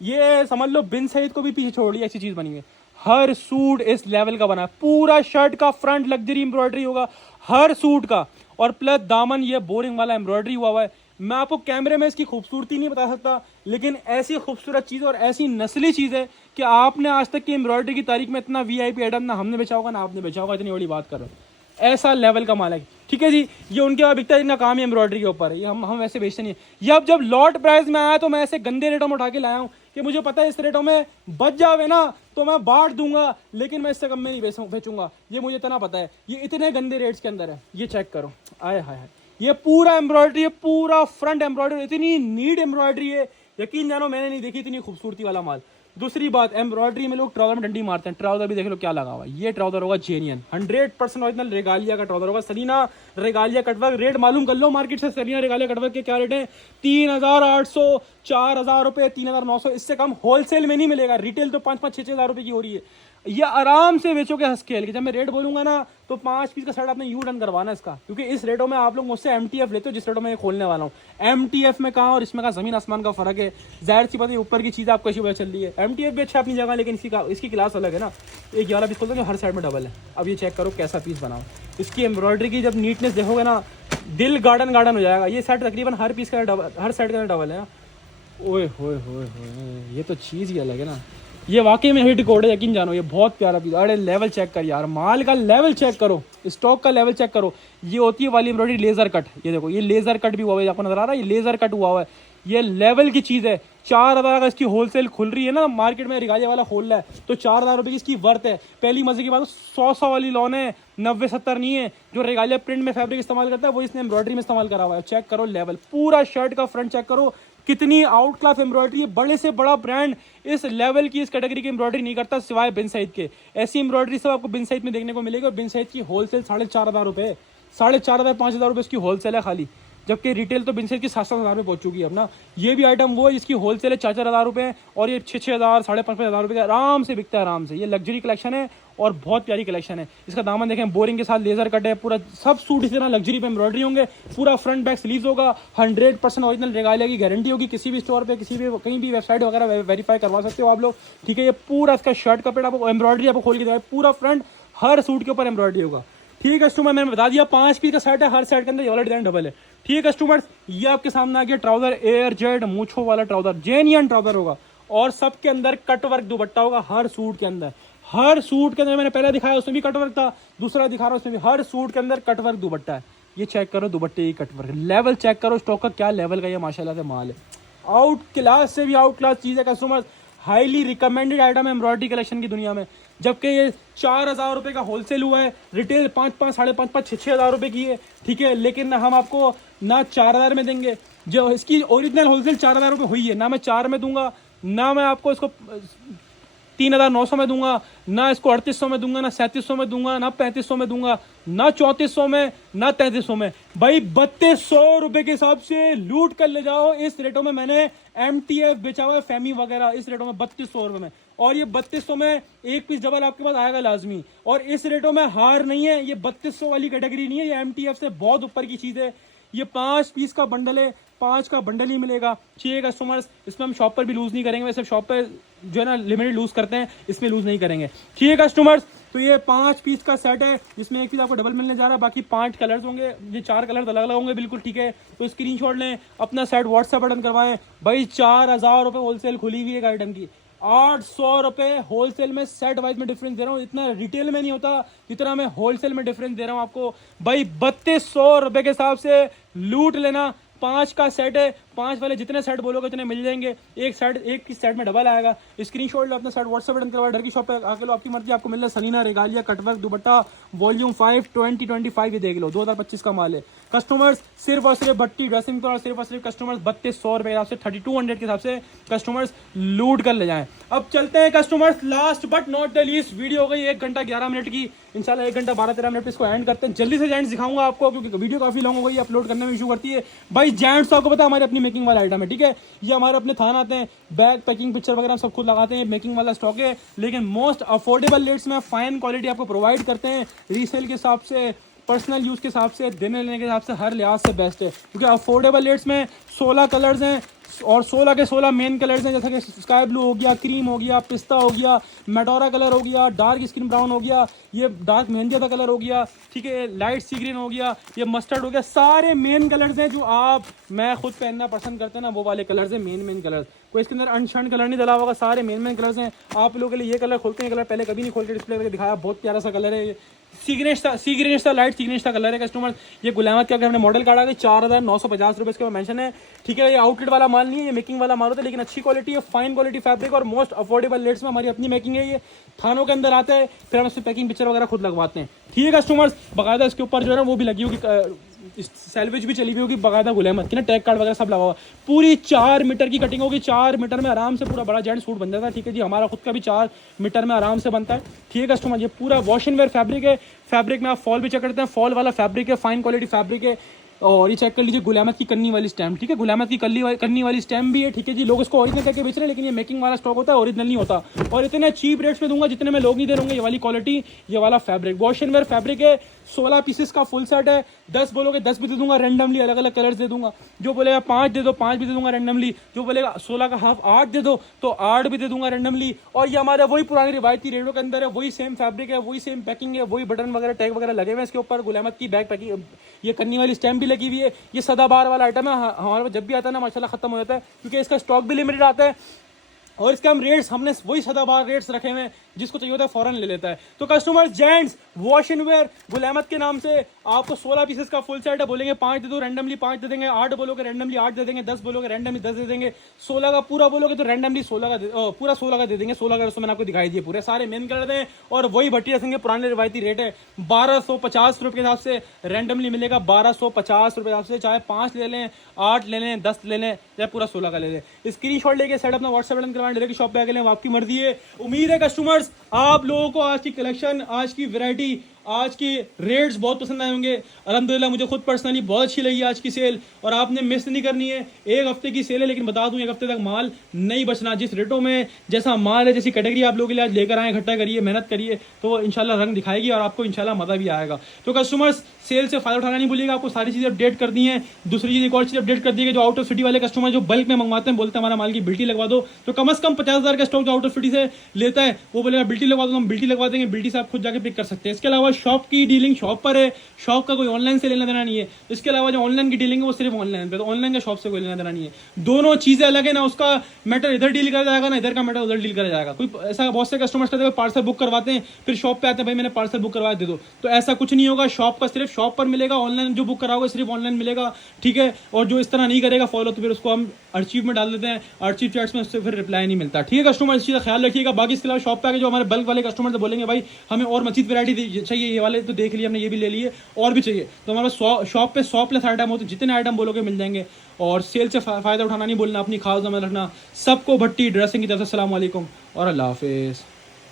ये समझ लो बिन सईद को भी पीछे छोड़ लिया, ऐसी चीज बनी हुई है। हर सूट इस लेवल का बना है, पूरा शर्ट का फ्रंट लग्जरी एम्ब्रॉयडरी होगा हर सूट का, और प्लस दामन ये बोरिंग वाला एम्ब्रॉयडरी हुआ है। मैं आपको कैमरे में इसकी खूबसूरती नहीं बता सकता, लेकिन ऐसी खूबसूरत चीज़ और ऐसी नस्ली चीज़ है कि आपने आज तक की एम्ब्रॉयडरी की तारीख में इतना वीआईपी आइटम ना हमने बेचा होगा ना आपने बेचा होगा, इतनी बड़ी बात कर रहा हूँ। ऐसा लेवल का माल है, ठीक है जी। ये उनके पास बिकता है, इतना काम है एम्ब्रॉयडरी के ऊपर, ये हम वैसे बेचते नहीं है। ये अब जब लॉट प्राइस में आया तो मैं ऐसे गंदे रेटों में उठा के लाया हूँ कि मुझे पता है इस रेटों में बच जावे ना तो मैं बांट दूंगा, लेकिन मैं इससे कम में नहीं बेचूंगा, ये मुझे इतना पता है। ये इतने गंदे रेट्स के अंदर है, ये चेक करो, आए हाय हाय, ये पूरा एम्ब्रॉयडरी है, पूरा फ्रंट एम्ब्रॉयडरी, इतनी नीट एम्ब्रॉयडरी है, यकीन जानो मैंने नहीं देखी इतनी खूबसूरती वाला माल। दूसरी बात, एम्ब्रॉयडरी में लोग ट्राउजर में डंडी मारते हैं, ट्राउजर भी देख लो क्या लगा हुआ है। ये ट्राउजर होगा जेनियन 100% ओरिजिनल रेगालिया का ट्राउजर होगा। सलीना रेगालिया कटवर्क, रेट मालूम कर लो मार्केट से, सलीना रेगालिया कटवर्क के क्या रेट है, 3800, 4000 रुपये, 3900, इससे कम होलसेल में नहीं मिलेगा। रिटेल तो 5-5, 6-6 हज़ार रुपये की हो रही है। ये आराम से बेचोगे हंस खेल के। जब मैं रेट बोलूंगा ना तो 5 पीस का सेट आपने यू डन करवाना इसका, क्योंकि इस रेटों में आप लोग मुझसे MTF लेते हो जिस रेटों में ये खोलने वाला हूँ। MTF में कहाँ और इसमें कहाँ जमीन आसमान का फर्क है। जाहिर सी बात है ऊपर की चीज़ आपको ऐसी पता चल रही है। MTF भी अच्छा अपनी जगह, लेकिन इसकी क्लास अलग है ना। एक वाला पीस खोलते हैं हर साइड में डबल है। अब ये चेक करो कैसा पीस बनाओ, इसकी एम्ब्रॉयडरी की जब नीटनेस देखोगे ना, दिल गार्डन गार्डन हो जाएगा। ये सेट तकरीबन हर पीस का डबल, हर साइड का डबल है। ओए होए होए होए, ये तो चीज़ ही अलग है ना। ये वाकई में हिट कोड है, यकीन जानो। ये बहुत प्यारा पीस। अरे लेवल चेक कर यार, माल का लेवल चेक करो, स्टॉक का लेवल चेक करो। ये होती है वाली एम्ब्रॉयडरी लेजर कट। ये देखो ये लेजर कट भी हुआ है, आपको नजर आ रहा है, ये लेजर कट हुआ है। ये लेवल की चीज़ है। 4000 का इसकी होलसेल खुल रही है ना मार्केट में, रिगालिया वाला खोल रहा है तो 4000 रुपये की इसकी वर्थ है। पहली मजे की बात, 100 वाली लॉन है, 90-70 नहीं है। जो रिगालिया प्रिंट में फैब्रिक इस्तेमाल करता है वो इसने एम्ब्रॉयडरी में इस्तेमाल करा हुआ है। चेक करो लेवल, पूरा शर्ट का फ्रंट चेक करो, कितनी आउट क्लास एम्ब्रॉयडरी है। बड़े से बड़ा ब्रांड इस लेवल की, इस कैटेगरी की एम्ब्रॉयडरी नहीं करता सिवाय बिन सईद के। ऐसी एम्ब्रॉयडरी सब आपको बिन सईद में देखने को मिलेगी। और बिन सईद की होलसेल 4500 रुपये, 4500, 5000 रुपये इसकी होलसेल है खाली, जबकि रिटेल तो बिन सईद की 7-7 हज़ार में पहुंच चुकी है। अपना ये भी आइटम वो है जिसकी होलसेल है 4-4 हज़ार रुपये, और ये 6-6 हज़ार, 5.5 हज़ार रुपये का आराम से बिकता है आराम से। ये लग्जरी कलेक्शन है और बहुत प्यारी कलेक्शन है। इसका दामन देखें, बोरिंग के साथ लेजर कट है पूरा। सब सूट इसी तरह लग्जरी पे एम्ब्रॉयडरी होंगे, पूरा फ्रंट बैक स्लीव्स होगा, 100% ओरिजिनल रेगालिया की गारंटी होगी। किसी भी स्टोर पे, किसी भी कहीं भी वेबसाइट वगैरह वेरीफाई करवा सकते हो आप लोग, ठीक है। ये पूरा इसका शर्ट का पेट आपको एम्ब्रॉयडरी आपको खोल के दिखाया, पूरा फ्रंट हर सूट के ऊपर एम्ब्रॉयडरी होगा, ठीक है कस्टमर। मैंने बता दिया 5 पीस का सेट है, हर सेट के अंदर ये वाला डिजाइन डबल है, ठीक है कस्टमर। ये आपके सामने आ गया ट्राउजर, एयर जेड मूछो वाला ट्राउजर, जेन्युइन ट्राउजर होगा, और सबके अंदर कटवर्क दुपट्टा होगा हर सूट के अंदर। हर सूट के अंदर, मैंने पहले दिखाया उसमें भी कटवर्क था, दूसरा दिखा रहा हूं उसमें भी, हर सूट के अंदर कटवर्क दुपट्टा है। ये चेक करो दुपट्टे की कटवर्क, लेवल चेक करो स्टॉक का क्या लेवल का ये माशाल्लाह से माल है। आउट क्लास से भी आउट क्लास चीज़ है कस्टमर, हाईली रिकमेंडेड आइटम है एम्ब्रॉयडरी कलेक्शन की दुनिया में। जबकि ये 4000 रुपये का होलसेल हुआ है, रिटेल 5-5, 5.5, 6-6 हज़ार रुपये की है, ठीक है। लेकिन हम आपको ना 4000 में देंगे, जो इसकी ओरिजिनल होलसेल 4000 रुपये हुई है, ना मैं 4 में दूंगा, ना मैं आपको इसको 3900 में दूंगा, ना इसको 3800 में दूंगा, ना 3700 में दूंगा, ना 3500 में दूंगा, ना 3400 में, ना 3300 में। भाई 3200 रुपए के हिसाब से लूट कर ले जाओ। इस रेटों में मैंने MTF बेचा हुआ है, फैमी वगैरह, इस रेटों में 3200 रुपए में। और ये 3200 में एक पीस डबल आपके पास आएगा लाजमी। और इस रेटों में हार नहीं है, ये 3200 वाली कैटेगरी नहीं है, ये MTF से बहुत ऊपर की चीज है। ये 5 पीस का बंडल है, 5 का बंडल ही मिलेगा, ठीक है कस्टमर्स। इसमें हम शॉप पर भी लूज नहीं करेंगे, वैसे शॉप पर जो है ना लिमिटेड लूज करते हैं, इसमें लूज नहीं करेंगे, ठीक है कस्टमर्स। तो ये 5 पीस का सेट है, जिसमें एक पीस आपको डबल मिलने जा रहा है, बाकी 5 कलर्स होंगे। ये 4 कलर्स अलग अलग होंगे बिल्कुल, ठीक है। तो स्क्रीनशॉट लें, अपना सेट व्हाट्सएप बटन करवाएं। भाई 4000 रुपये होलसेल खुली हुई है आइटम की, 800 रुपये होलसेल में सेट वाइज में डिफरेंस दे रहा हूँ। इतना रिटेल में नहीं होता जितना मैं होलसेल में डिफरेंस दे रहा हूँ आपको। भाई 3200 रुपये के हिसाब से लूट लेना। 5 का सेट है, 5 वाले जितने सेट बोलोगे उतने मिल जाएंगे। एक सेट, एक की सेट में डबल आएगा। स्क्रीनशॉट लो, अपना सेट व्हाट्सएप बटन करवा, डर की शॉप पे आके लो, आपकी मर्जी, आपको मिल रहा है Saleena regalia cutwork dupatta volume 5 2025। ये देख लो 2025 का माल है कस्टमर्स। सिर्फ और सिर्फ भट्टी ड्रेसिंग पर, और सिर्फ और सिर्फ कस्टमर्स 3200 रुपये के हिसाब से, 3200 के हिसाब से कस्टमर्स लूट कर ले जाएं। अब चलते हैं customers, last but not the least, video हो गई 1 घंटा 11 मिनट की, इंशाल्लाह 1 घंटा 12-13 मिनट पे इसको एंड करते हैं। जल्दी से जेंट्स दिखाऊंगा आपको, क्योंकि वीडियो काफी लॉन्ग हो गई, अपलोड करने में इशू करती है। भाई जेंट्स आपको पता है हमारी अपनी मेकिंग वाला आइटम है, ठीक है। ये हमारे अपने थान आते हैं, बैग पैकिंग पिक्चर वगैरह सब खुद लगाते हैं, मेकिंग वाला स्टॉक है। लेकिन मोस्ट अफोर्डेबल रेट्स में फाइन क्वालिटी आपको प्रोवाइड करते हैं, रीसेल के हिसाब से, पर्सनल यूज के हिसाब से, देने लेने के हिसाब से हर लिहाज से बेस्ट है। क्योंकि अफोर्डेबल रेट्स में 16 कलर्स हैं, और 16 के 16 मेन कलर्स हैं, जैसे कि स्काई ब्लू हो गया, क्रीम हो गया, पिस्ता हो गया, मेडोरा कलर हो गया, डार्क स्किन ब्राउन हो गया, ये डार्क मेहंदी का कलर हो गया, ठीक है, लाइट सी ग्रीन हो गया, ये मस्टर्ड हो गया। सारे मेन कलर्स हैं जो आप मैं खुद पहनना पसंद करते हैं ना, वो वाले कलर्स हैं, मेन कलर्स। कोई इसके अंदर अनशन कलर नहीं डला होगा, सारे मेन कलर्स हैं। आप लोगों के लिए ये कलर खोलते हैं, कलर पहले कभी नहीं खोल के डिस्प्ले करके दिखाया, बहुत प्यारा सा कलर है। सी ग्रीनिश था, लाइट सी ग्रीनिश का कलर है कस्टमर। ये गुलामत का हमने मॉडल काटा है, 4950 रुपये इसके मेंशन है, ठीक है। ये आउटलेट वाला माल नहीं है, ये मेकिंग वाला माल होता है, लेकिन अच्छी क्वालिटी है, फाइन क्वालिटी फैब्रिक, और मोस्ट अफोर्डेबल रेट्स में हमारी अपनी मेकिंग है। ये थानों के अंदर आता है, फिर हम इसमें पैकिंग पिक्चर वगैरह खुद लगवाते हैं, ठीक है कस्टमर्स। बाकायदा इसके ऊपर जो है ना वो भी लगी होगी सैलवेज भी चली हुई होगी बाकायदा गुलेमत की ना, टैग कार्ड वगैरह सब लगा हुआ। पूरी 4 मीटर की कटिंग होगी, 4 मीटर में आराम से पूरा बड़ा जेंट सूट बन जाता है। ठीक है जी, हमारा खुद का भी 4 मीटर में आराम से बनता है। ठीक है कस्टमर, ये पूरा वॉश एंड वेयर फैब्रिक है। फैब्रिक में आप फॉल भी चेक करते हैं, फॉल वाला फैब्रिक है, फाइन क्वालिटी फैब्रिक है। और ये चेक कर लीजिए गुलामत की कन्नी वाली स्टैम्प। ठीक है, गुलामत की कन्नी वाली स्टैम्प भी है। ठीक है जी, लोग इसको ओरिजिनल करके बेच रहे हैं, लेकिन ये मेकिंग वाला स्टॉक होता है, ओरिजिनल नहीं होता। और इतने चीप रेट्स में दूंगा जितने में लोग नहीं दे रहे। ये वाली क्वालिटी, ये वाला fabric, wash and wear fabric है। 16 पीसेस का फुल सेट है। 10 बोलोगे 10 भी दे दूंगा रैंडमली, अलग अलग कलर्स दे दूंगा। जो बोलेगा 5 दे दो, 5 भी दे दूंगा रैंडमली। जो बोलेगा 16 का हाफ 8 दे दो, तो 8 भी दे दूंगा रैंडमली। और ये हमारे वही पुरानी रिवायती रेटों के अंदर है, वही सेम फैब्रिक है, वही सेम पैकिंग है, वही बटन वगैरह टैग वगैरह लगे हुए हैं इसके ऊपर। गुलामत की बैग पैकिंग, ये कन्नी वाली स्टैम्प भी लगी हुई है। ये सदाबहार वाला आइटम है, हमारे पास जब भी आता है ना माशाल्लाह खत्म हो जाता है, क्योंकि इसका स्टॉक भी लिमिटेड आता है। और इसके हम रेट्स, हमने वही सदाबहार रेट्स रखे हुए हैं, जिसको चाहिए होता है फौरन ले लेता है। तो customer gents wash and wear गुलामत के नाम से आपको 16 पीसेस का फुल सेट है। बोलेंगे 5 दे दो, रैंडमली 5 दे देंगे। 8 बोलोगे रैंडमली 8 दे देंगे। 10 बोलोगे रैंडमली 10 दे देंगे। 16 का पूरा बोलोगे तो रैंडमली 16 का पूरा 16 का दे देंगे। 16 का मैंने आपको दिखाई दिए पूरे सारे मेन कलर हैं। और वही भट्टी रखेंगे, पुराने रिवायती रेट है 1250 रुपये के हिसाब से रैंडमली मिलेगा। 1250 रुपये हिसाब से, चाहे 5 ले लें, 8 ले लें, 10 ले लें, चाहे पूरा 16 का ले लें। स्क्रीनशॉट लेके सेट अपना व्हाट्सएप बटन करवाएं, डायरेक्ट शॉप पे आके लें, आपकी मर्जी है। उम्मीद है कस्टमर्स आप लोगों को आज की कलेक्शन, आज की वैरायटी, आज के रेट्स बहुत पसंद आए होंगे। अल्हम्दुलिल्लाह मुझे खुद पर्सनली बहुत अच्छी लगी आज की सेल, और आपने मिस नहीं करनी है। 1 हफ्ते की सेल है, लेकिन बता दूं 1 हफ्ते तक माल नहीं बचना। जिस रेटों में जैसा माल है, जैसी कैटेगरी आप लोगों के लिए आज लेकर आए, इकट्ठा करिए, मेहनत करिए, तो वो इंशाल्लाह रंग दिखाएगी और आपको इंशाल्लाह मजा भी आएगा। तो कस्टमर्स सेल से फायदा उठाना नहीं भूलिएगा। आपको सारी चीज़ें अपडेट कर दी हैं। दूसरी चीज़, एक और चीज़ अपडेट कर दी है, जो आउट ऑफ सिटी वाले कस्टमर जो बल्क में मंगवाते हैं, बोलते हैं हमारा माल की बिल्टी लगवा दो, तो कम से कम 50,000 का स्टॉक जो आउट ऑफ सिटी से लेता है वो बोलेगा बिल्टी लगवा दो, हम बिल्टी लगवा देंगे। बिल्टी से आप खुद जाके पिक कर सकते हैं। इसके अलावा शॉप की डीलिंग शॉप पर है, शॉप का कोई ऑनलाइन से लेना देना नहीं है। इसके अलावा जो ऑनलाइन की डीलिंग है वो सिर्फ ऑनलाइन पे, तो ऑनलाइन का शॉप से कोई लेना देना नहीं है। दोनों चीजें अलग है ना, उसका मैटर इधर डील करा जाएगा ना इधर का मैटर उधर डील करा जाएगा। कोई ऐसा बहुत से कस्टमर्स कहते हैं पार्सल बुक करवाते हैं, फिर शॉप पे आते हैं भाई मैंने पार्सल बुक करवा दे दो, तो ऐसा कुछ नहीं होगा। शॉप का सिर्फ शॉप पर मिलेगा, ऑनलाइन जो बुक कराओगे सिर्फ ऑनलाइन मिलेगा। ठीक है, और जो इस तरह नहीं करेगा फॉलो, तो फिर उसको हम अर्चीव में डाल देते हैं, अर्चीव चैट्स में, उससे फिर रिप्लाई नहीं मिलता। ठीक है कस्टमर, इस चीज़ का ख्याल रखिएगा। बाकी इसके अलावा शॉप पे आके जो हमारे बल्क वाले कस्टमर से बोलेंगे भाई हमें और मजीद वैरायटी चाहिए, ये वाले तो देख लिए हमने, ये भी ले लिए, और भी चाहिए, तो हमारे शॉप पे 100+ आइटम होते, जितने आइटम बोलोगे मिल जाएंगे। और सेल से फ़ायदा उठाना नहीं बोलना, अपनी खास जमा रखना। सबको भट्टी ड्रेसिंग की तरफ से अस्सलाम वालेकुम और अल्लाह हाफिज़।